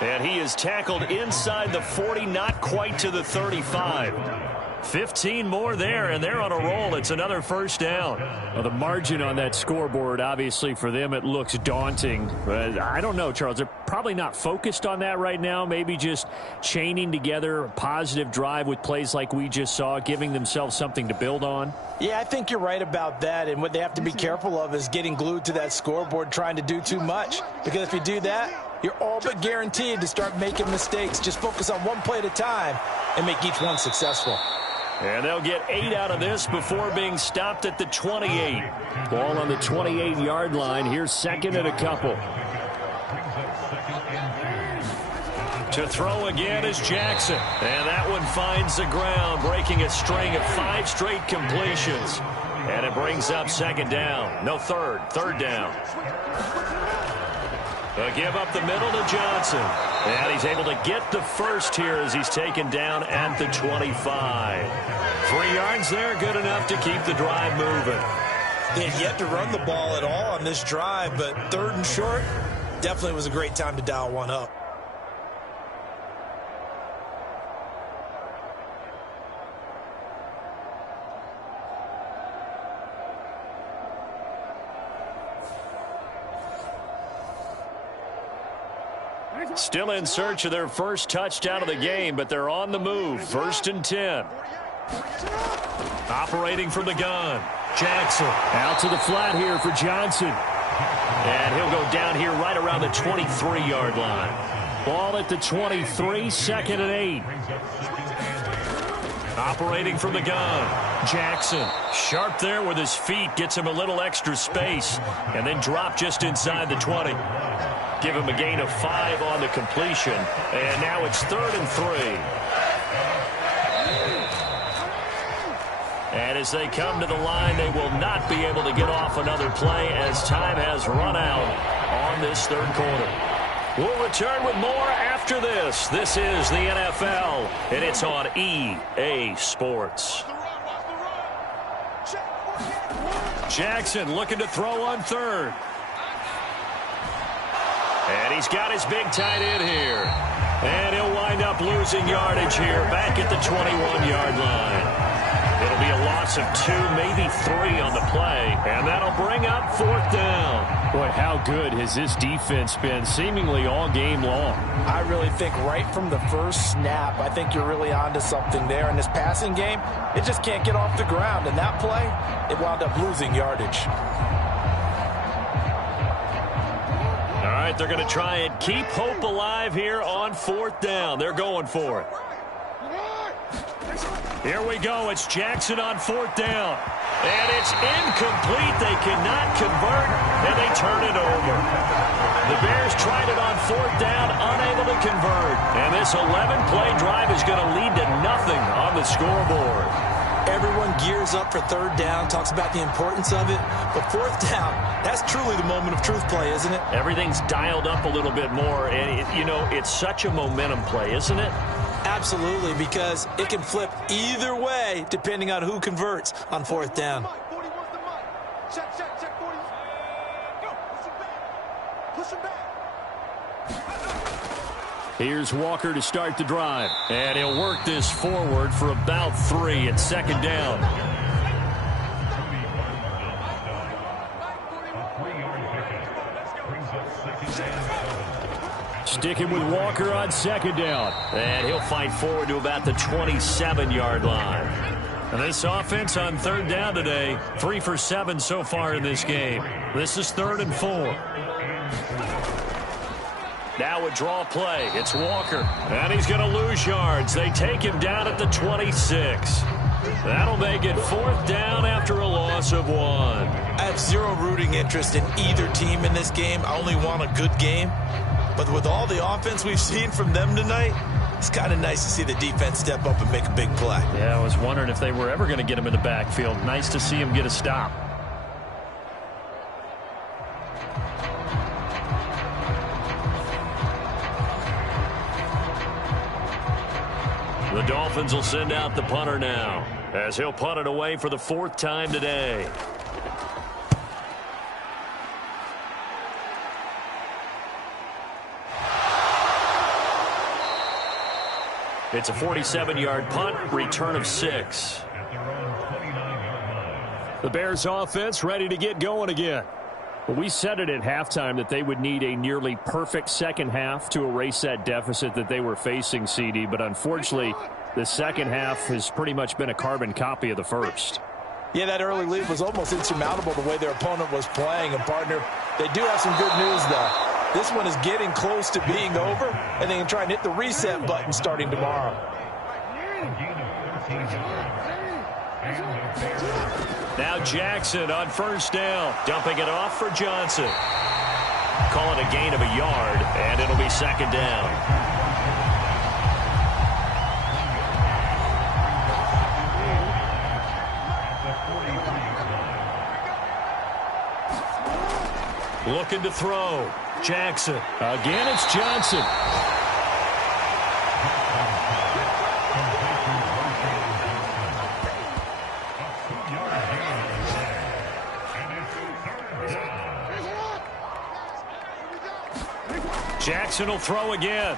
And he is tackled inside the 40, not quite to the 35. 15 more there, and they're on a roll. It's another first down. Well, the margin on that scoreboard, obviously, for them, it looks daunting. But I don't know, Charles. They're probably not focused on that right now. Maybe just chaining together a positive drive with plays like we just saw, giving themselves something to build on. Yeah, I think you're right about that. And what they have to be careful of is getting glued to that scoreboard, trying to do too much. Because if you do that, you're all but guaranteed to start making mistakes. Just focus on one play at a time and make each one successful. And they'll get 8 out of this before being stopped at the 28. Ball on the 28-yard line. Here's second and a couple. To throw again is Jackson. And that one finds the ground, breaking a string of 5 straight completions. And it brings up second down. No, third down. A give up the middle to Johnson. And he's able to get the first here as he's taken down at the 25. 3 yards there, good enough to keep the drive moving. They had yet to run the ball at all on this drive, but 3rd and short definitely was a great time to dial one up. Still in search of their first touchdown of the game, but they're on the move. 1st and 10. Operating from the gun. Jackson. Out to the flat here for Johnson. And he'll go down here right around the 23-yard line. Ball at the 23, 2nd and 8. Operating from the gun. Jackson. Sharp there with his feet. Gets him a little extra space. And then drop just inside the 20. Give him a gain of 5 on the completion. And now it's 3rd and 3. And as they come to the line, they will not be able to get off another play as time has run out on this 3rd quarter. We'll return with more after this. This is the NFL, and it's on EA Sports. Jackson looking to throw on 3rd. And he's got his big tight end here. And he'll wind up losing yardage here back at the 21-yard line. It'll be a loss of 2, maybe 3 on the play. And that'll bring up 4th down. Boy, how good has this defense been seemingly all game long? I really think right from the first snap, I think you're really onto something there. In this passing game, it just can't get off the ground. And that play, it wound up losing yardage. All right, they're going to try and keep hope alive here on 4th down. They're going for it. Here we go. It's Jackson on 4th down. And it's incomplete. They cannot convert, and they turn it over. The Bears tried it on 4th down, unable to convert. And this 11-play drive is going to lead to nothing on the scoreboard. Everyone gears up for 3rd down, talks about the importance of it. But 4th down, that's truly the moment of truth play, isn't it? Everything's dialed up a little bit more. And, it's such a momentum play, isn't it? Absolutely, because it can flip either way depending on who converts on 4th down. Here's Walker to start the drive. And he'll work this forward for about 3 at second down. Sticking with Walker on second down. And he'll fight forward to about the 27-yard line. And this offense on third down today, 3 for 7 so far in this game. This is 3rd and 4. Now a draw play. It's Walker. And he's going to lose yards. They take him down at the 26. That'll make it 4th down after a loss of 1. I have zero rooting interest in either team in this game. I only want a good game. But with all the offense we've seen from them tonight, it's kind of nice to see the defense step up and make a big play. Yeah, I was wondering if they were ever going to get him in the backfield. Nice to see him get a stop. The Dolphins will send out the punter now, as he'll punt it away for the 4th time today. It's a 47-yard punt, return of 6. The Bears offense ready to get going again. Well, we said it at halftime that they would need a nearly perfect second half to erase that deficit that they were facing, CD. But unfortunately, the second half has pretty much been a carbon copy of the first. Yeah, that early lead was almost insurmountable the way their opponent was playing. And, partner, they do have some good news, though. This one is getting close to being over, and they can try and hit the reset button starting tomorrow. Now Jackson on first down, dumping it off for Johnson. Call it a gain of a yard, and it'll be second down. Looking to throw. Jackson. Again, it's Johnson. Jackson will throw again.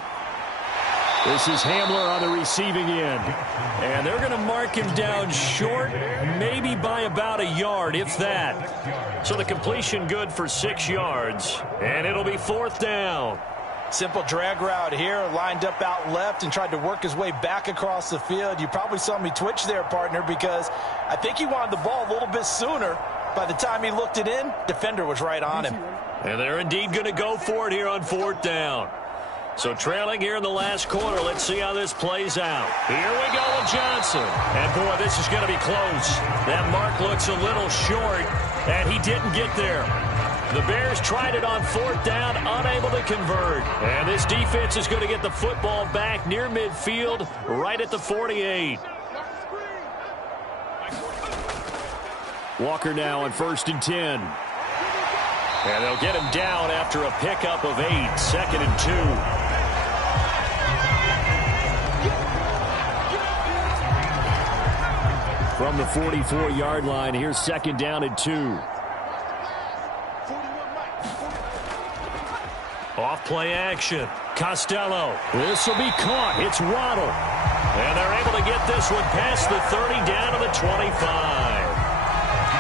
This is Hamler on the receiving end. And they're going to mark him down short, maybe by about a yard, if that. So the completion good for 6 yards, and it'll be 4th down. Simple drag route here, lined up out left and tried to work his way back across the field. You probably saw me twitch there, partner, because I think he wanted the ball a little bit sooner. By the time he looked it in, defender was right on him. And they're indeed going to go for it here on 4th down. So trailing here in the last quarter, let's see how this plays out. Here we go with Johnson. And, boy, this is going to be close. That mark looks a little short, and he didn't get there. The Bears tried it on 4th down, unable to convert. And this defense is going to get the football back near midfield, right at the 48. Walker now on 1st and 10. And they'll get him down after a pickup of 8, 2nd and 2. From the 44-yard line, here's 2nd down and 2. Off play action. Costello. This will be caught. It's Waddle. And they're able to get this one past the 30 down to the 25.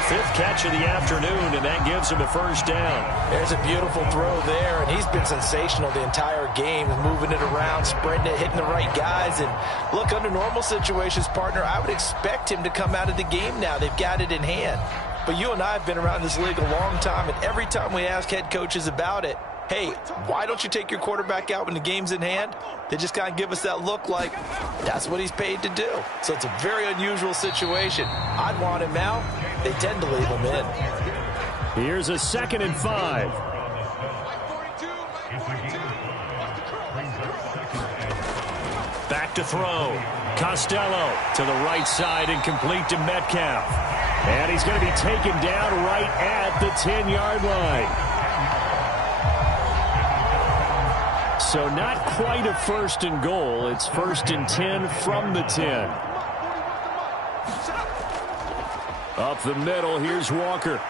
5th catch of the afternoon, and that gives him a 1st down. There's a beautiful throw there, and he's been sensational the entire game, moving it around, spreading it, hitting the right guys. And look, under normal situations, partner, I would expect him to come out of the game now. They've got it in hand. But you and I have been around this league a long time, and every time we ask head coaches about it, hey, why don't you take your quarterback out when the game's in hand? They just kind of give us that look like that's what he's paid to do. So it's a very unusual situation. I'd want him out. They tend to leave him in. Here's a 2nd and 5. Back to throw. Costello to the right side and complete to Metcalf. And he's going to be taken down right at the 10-yard line. So not quite a 1st and goal. It's 1st and 10 from the 10. Up the middle, here's Walker.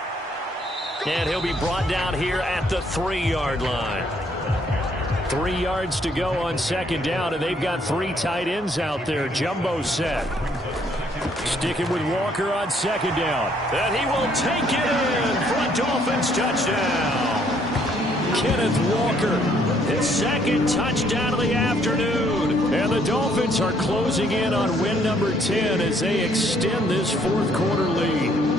And he'll be brought down here at the 3-yard line. 3 yards to go on second down, and they've got 3 tight ends out there. Jumbo set. Sticking with Walker on second down. And he will take it in for a Dolphins touchdown. Kenneth Walker, his second touchdown of the afternoon. And the Dolphins are closing in on win number 10 as they extend this fourth quarter lead.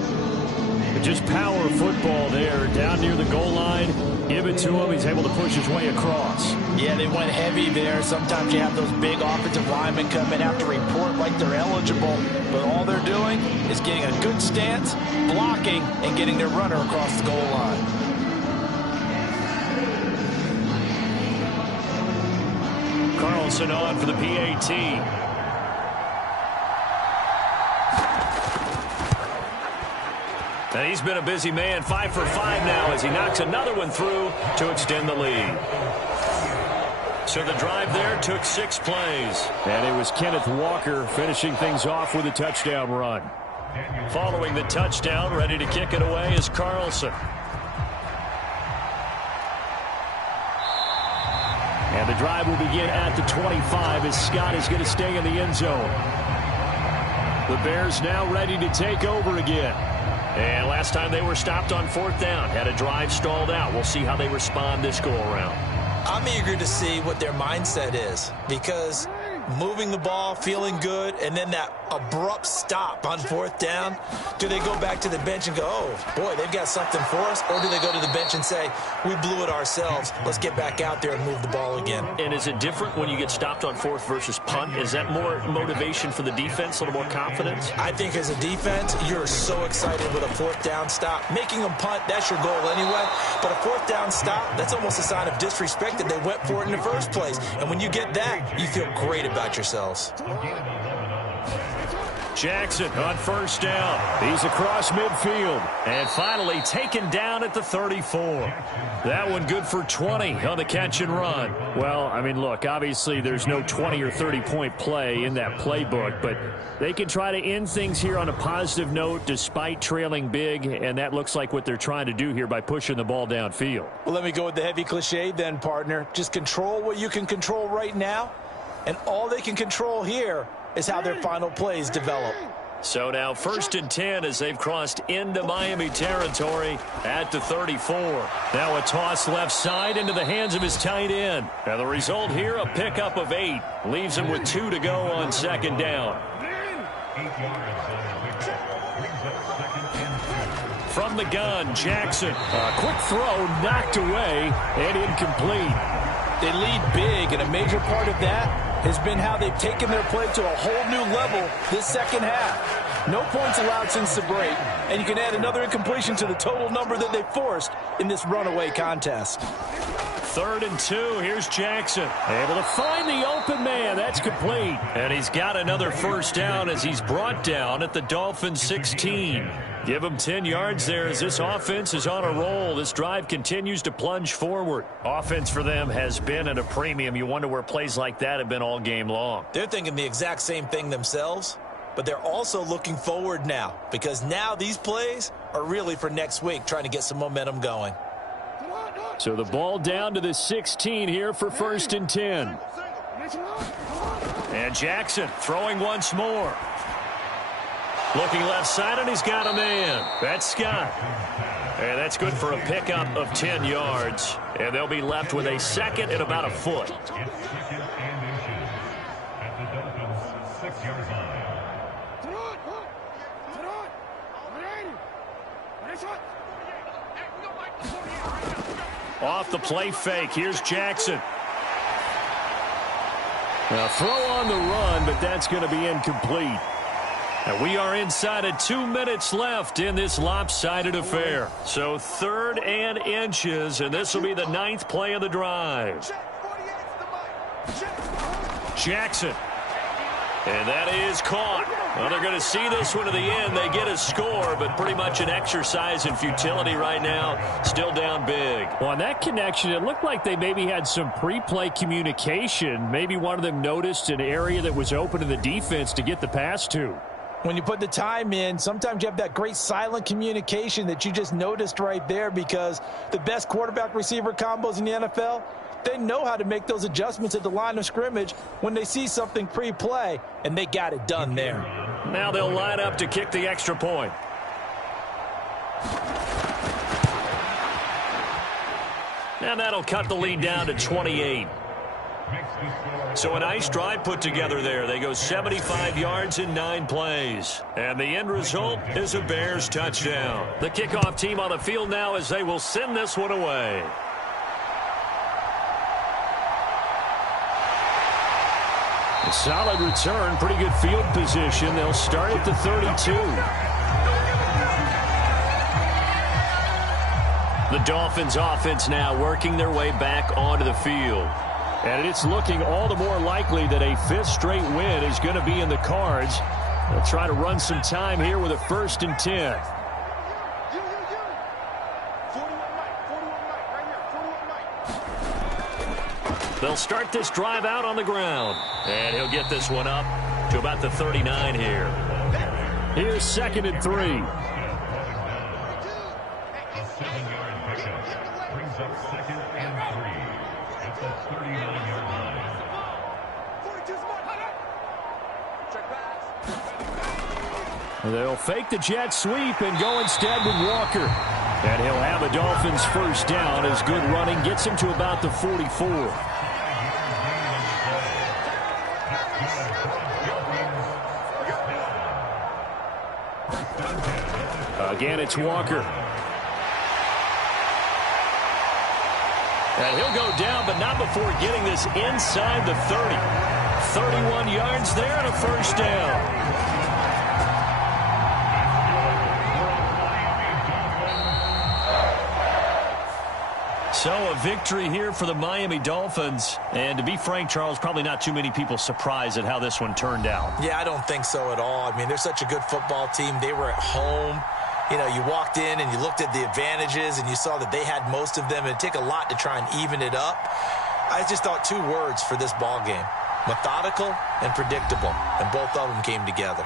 Just power football there down near the goal line. Give it to him. He's able to push his way across. Yeah, they went heavy there. Sometimes you have those big offensive linemen come in, have to report like they're eligible. But all they're doing is getting a good stance, blocking, and getting their runner across the goal line. Carlson on for the PAT. And he's been a busy man, 5 for 5 now as he knocks another one through to extend the lead. So the drive there took 6 plays. And it was Kenneth Walker finishing things off with a touchdown run. Following the touchdown, ready to kick it away is Carlson. And the drive will begin at the 25 as Scott is going to stay in the end zone. The Bears now ready to take over again. And last time they were stopped on 4th down, had a drive stalled out. We'll see how they respond this go-around. I'm eager to see what their mindset is because moving the ball, feeling good, and then that abrupt stop on 4th down, do they go back to the bench and go, oh, boy, they've got something for us? Or do they go to the bench and say, we blew it ourselves, let's get back out there and move the ball again? And is it different when you get stopped on 4th versus punt? Is that more motivation for the defense, a little more confidence? I think as a defense, you're so excited with a 4th down stop. Making them punt, that's your goal anyway. But a 4th down stop, that's almost a sign of disrespect that they went for it in the first place. And when you get that, you feel great about yourselves. Jackson on 1st down. He's across midfield. And finally taken down at the 34. That one good for 20 on the catch and run. Well, I mean, look, obviously there's no 20 or 30-point play in that playbook, but they can try to end things here on a positive note despite trailing big, and that looks like what they're trying to do here by pushing the ball downfield. Well, let me go with the heavy cliche then, partner. Just control what you can control right now, and all they can control here is how their final plays develop. So now 1st and 10 as they've crossed into Miami territory at the 34. Now a toss left side into the hands of his tight end. And the result here, a pickup of 8. Leaves him with 2 to go on 2nd down. From the gun, Jackson. A quick throw knocked away and incomplete. They lead big, and a major part of that has been how they've taken their play to a whole new level this second half. No points allowed since the break, and you can add another incompletion to the total number that they forced in this runaway contest. 3rd and 2. Here's Jackson. Able to find the open man. That's complete. And he's got another 1st down as he's brought down at the Dolphins 16. Give him 10 yards there as this offense is on a roll. This drive continues to plunge forward. Offense for them has been at a premium. You wonder where plays like that have been all game long. They're thinking the exact same thing themselves, but they're also looking forward now because now these plays are really for next week, trying to get some momentum going. So the ball down to the 16 here for 1st and 10. And Jackson throwing once more. Looking left side, and he's got a man. That's Scott. And that's good for a pickup of 10 yards. And they'll be left with a 2nd and about a foot. Off the play fake. Here's Jackson. Now throw on the run, but that's going to be incomplete. And we are inside of 2 minutes left in this lopsided affair. So 3rd and inches, and this will be the 9th play of the drive. Jackson. And that is caught. Well, they're going to see this one to the end. They get a score, but pretty much an exercise in futility right now. Still down big. Well, on that connection, it looked like they maybe had some pre-play communication. Maybe one of them noticed an area that was open to the defense to get the pass to. When you put the time in, sometimes you have that great silent communication that you just noticed right there because the best quarterback-receiver combos in the NFL, they know how to make those adjustments at the line of scrimmage when they see something pre-play, and they got it done there. Now they'll line up to kick the extra point. And that'll cut the lead down to 28. So a nice drive put together there. They go 75 yards in 9 plays. And the end result is a Bears touchdown. The kickoff team on the field now as they will send this one away. A solid return, pretty good field position. They'll start at the 32. The Dolphins offense now working their way back onto the field. And it's looking all the more likely that a 5th straight win is going to be in the cards. They'll try to run some time here with a 1st and 10. They'll start this drive out on the ground. And he'll get this one up to about the 39 here. Here's 2nd and 3. A 7-yard pickup brings up 2nd and 3. It's a 39-yard line. They'll fake the jet sweep and go instead with Walker. And he'll have a Dolphins 1st down as good running gets him to about the 44. Again, it's Walker. And he'll go down, but not before getting this inside the 30. 31 yards there and a 1st down. So a victory here for the Miami Dolphins. And to be frank, Charles, probably not too many people surprised at how this one turned out. Yeah, I don't think so at all. I mean, they're such a good football team. They were at home. You know, you walked in and you looked at the advantages and you saw that they had most of them. It'd take a lot to try and even it up. I just thought 2 words for this ball game: methodical and predictable. And both of them came together.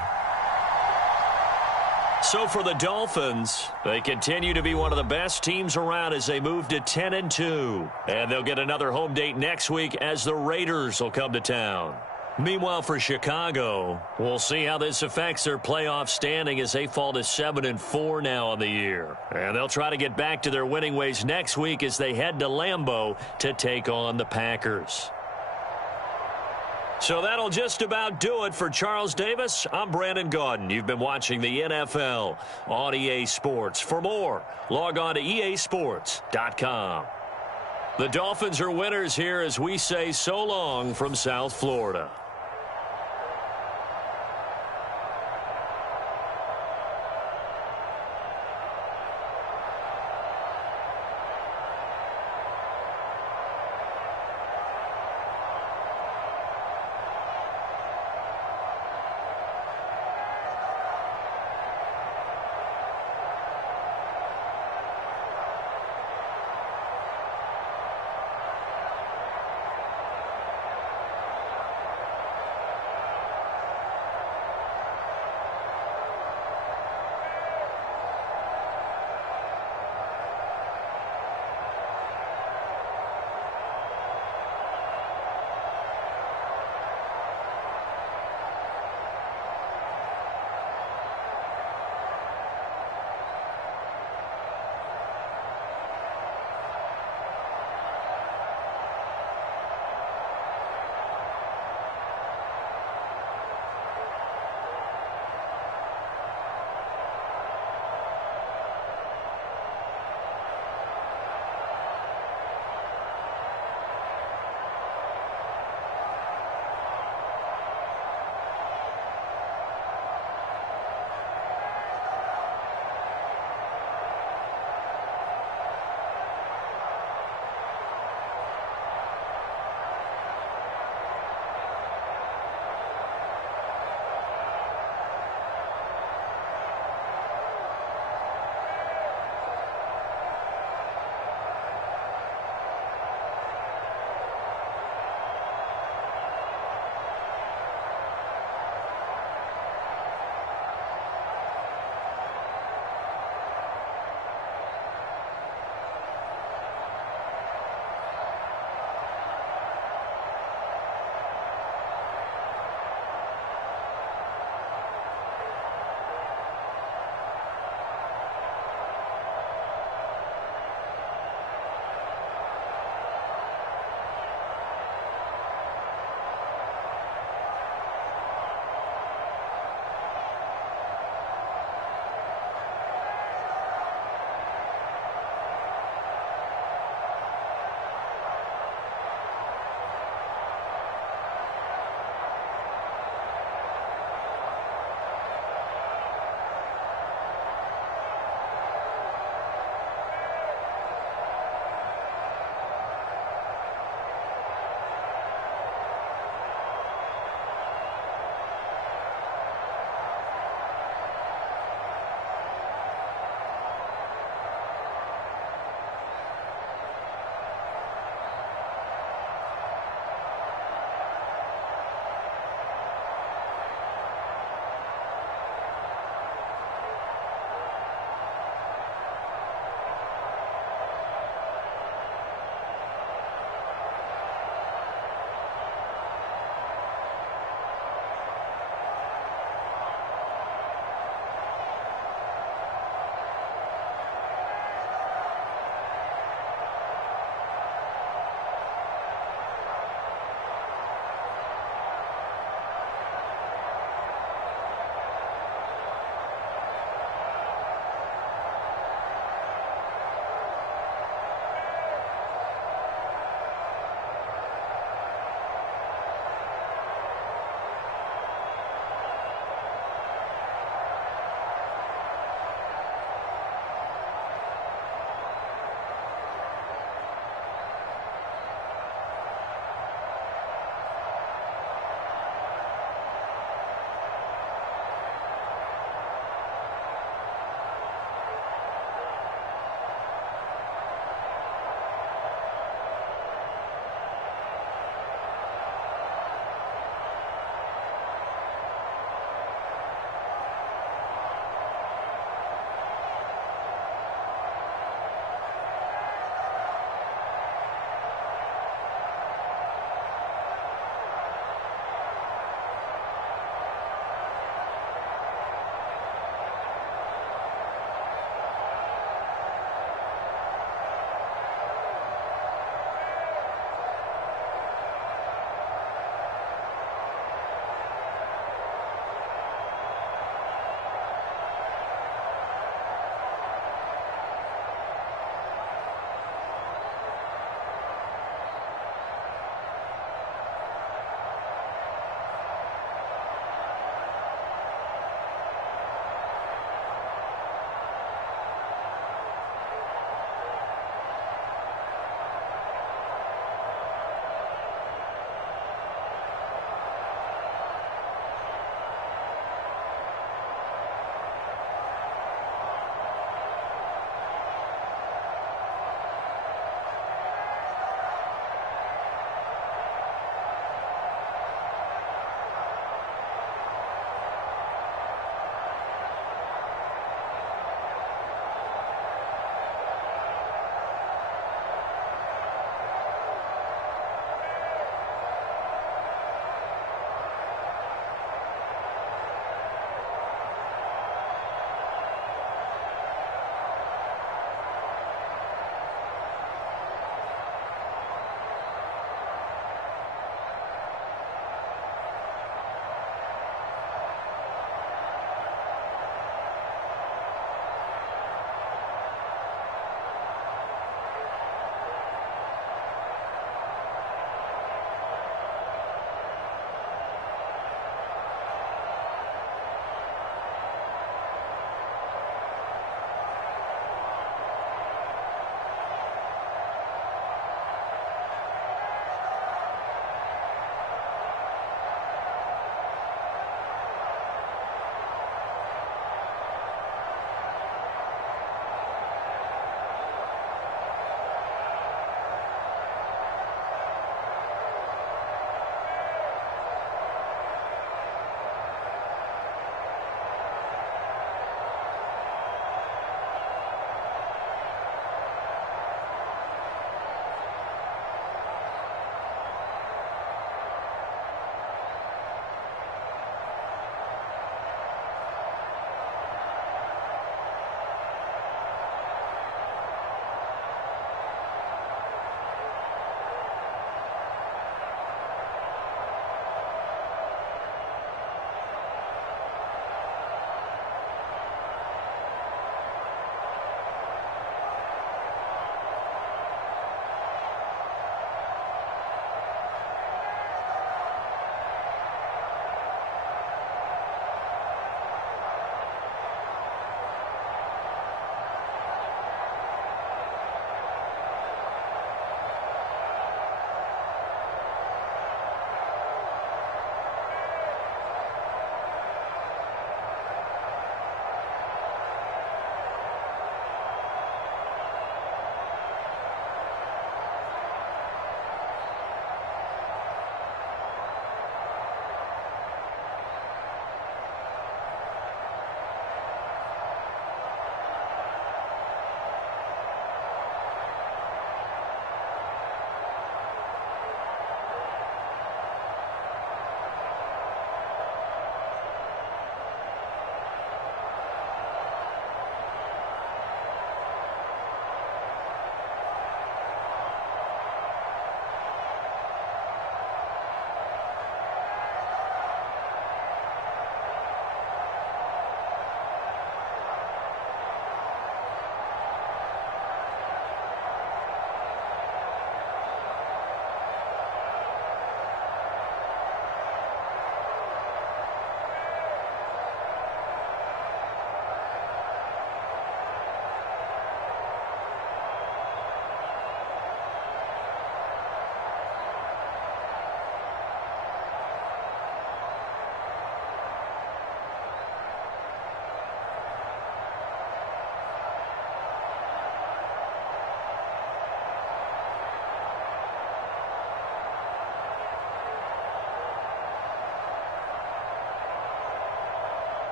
So for the Dolphins, they continue to be one of the best teams around as they move to 10-2. And they'll get another home date next week as the Raiders will come to town. Meanwhile, for Chicago, we'll see how this affects their playoff standing as they fall to 7-4 now on the year. And they'll try to get back to their winning ways next week as they head to Lambeau to take on the Packers. So that'll just about do it for Charles Davis. I'm Brandon Gaudin. You've been watching the NFL on EA Sports. For more, log on to easports.com. The Dolphins are winners here as we say so long from South Florida.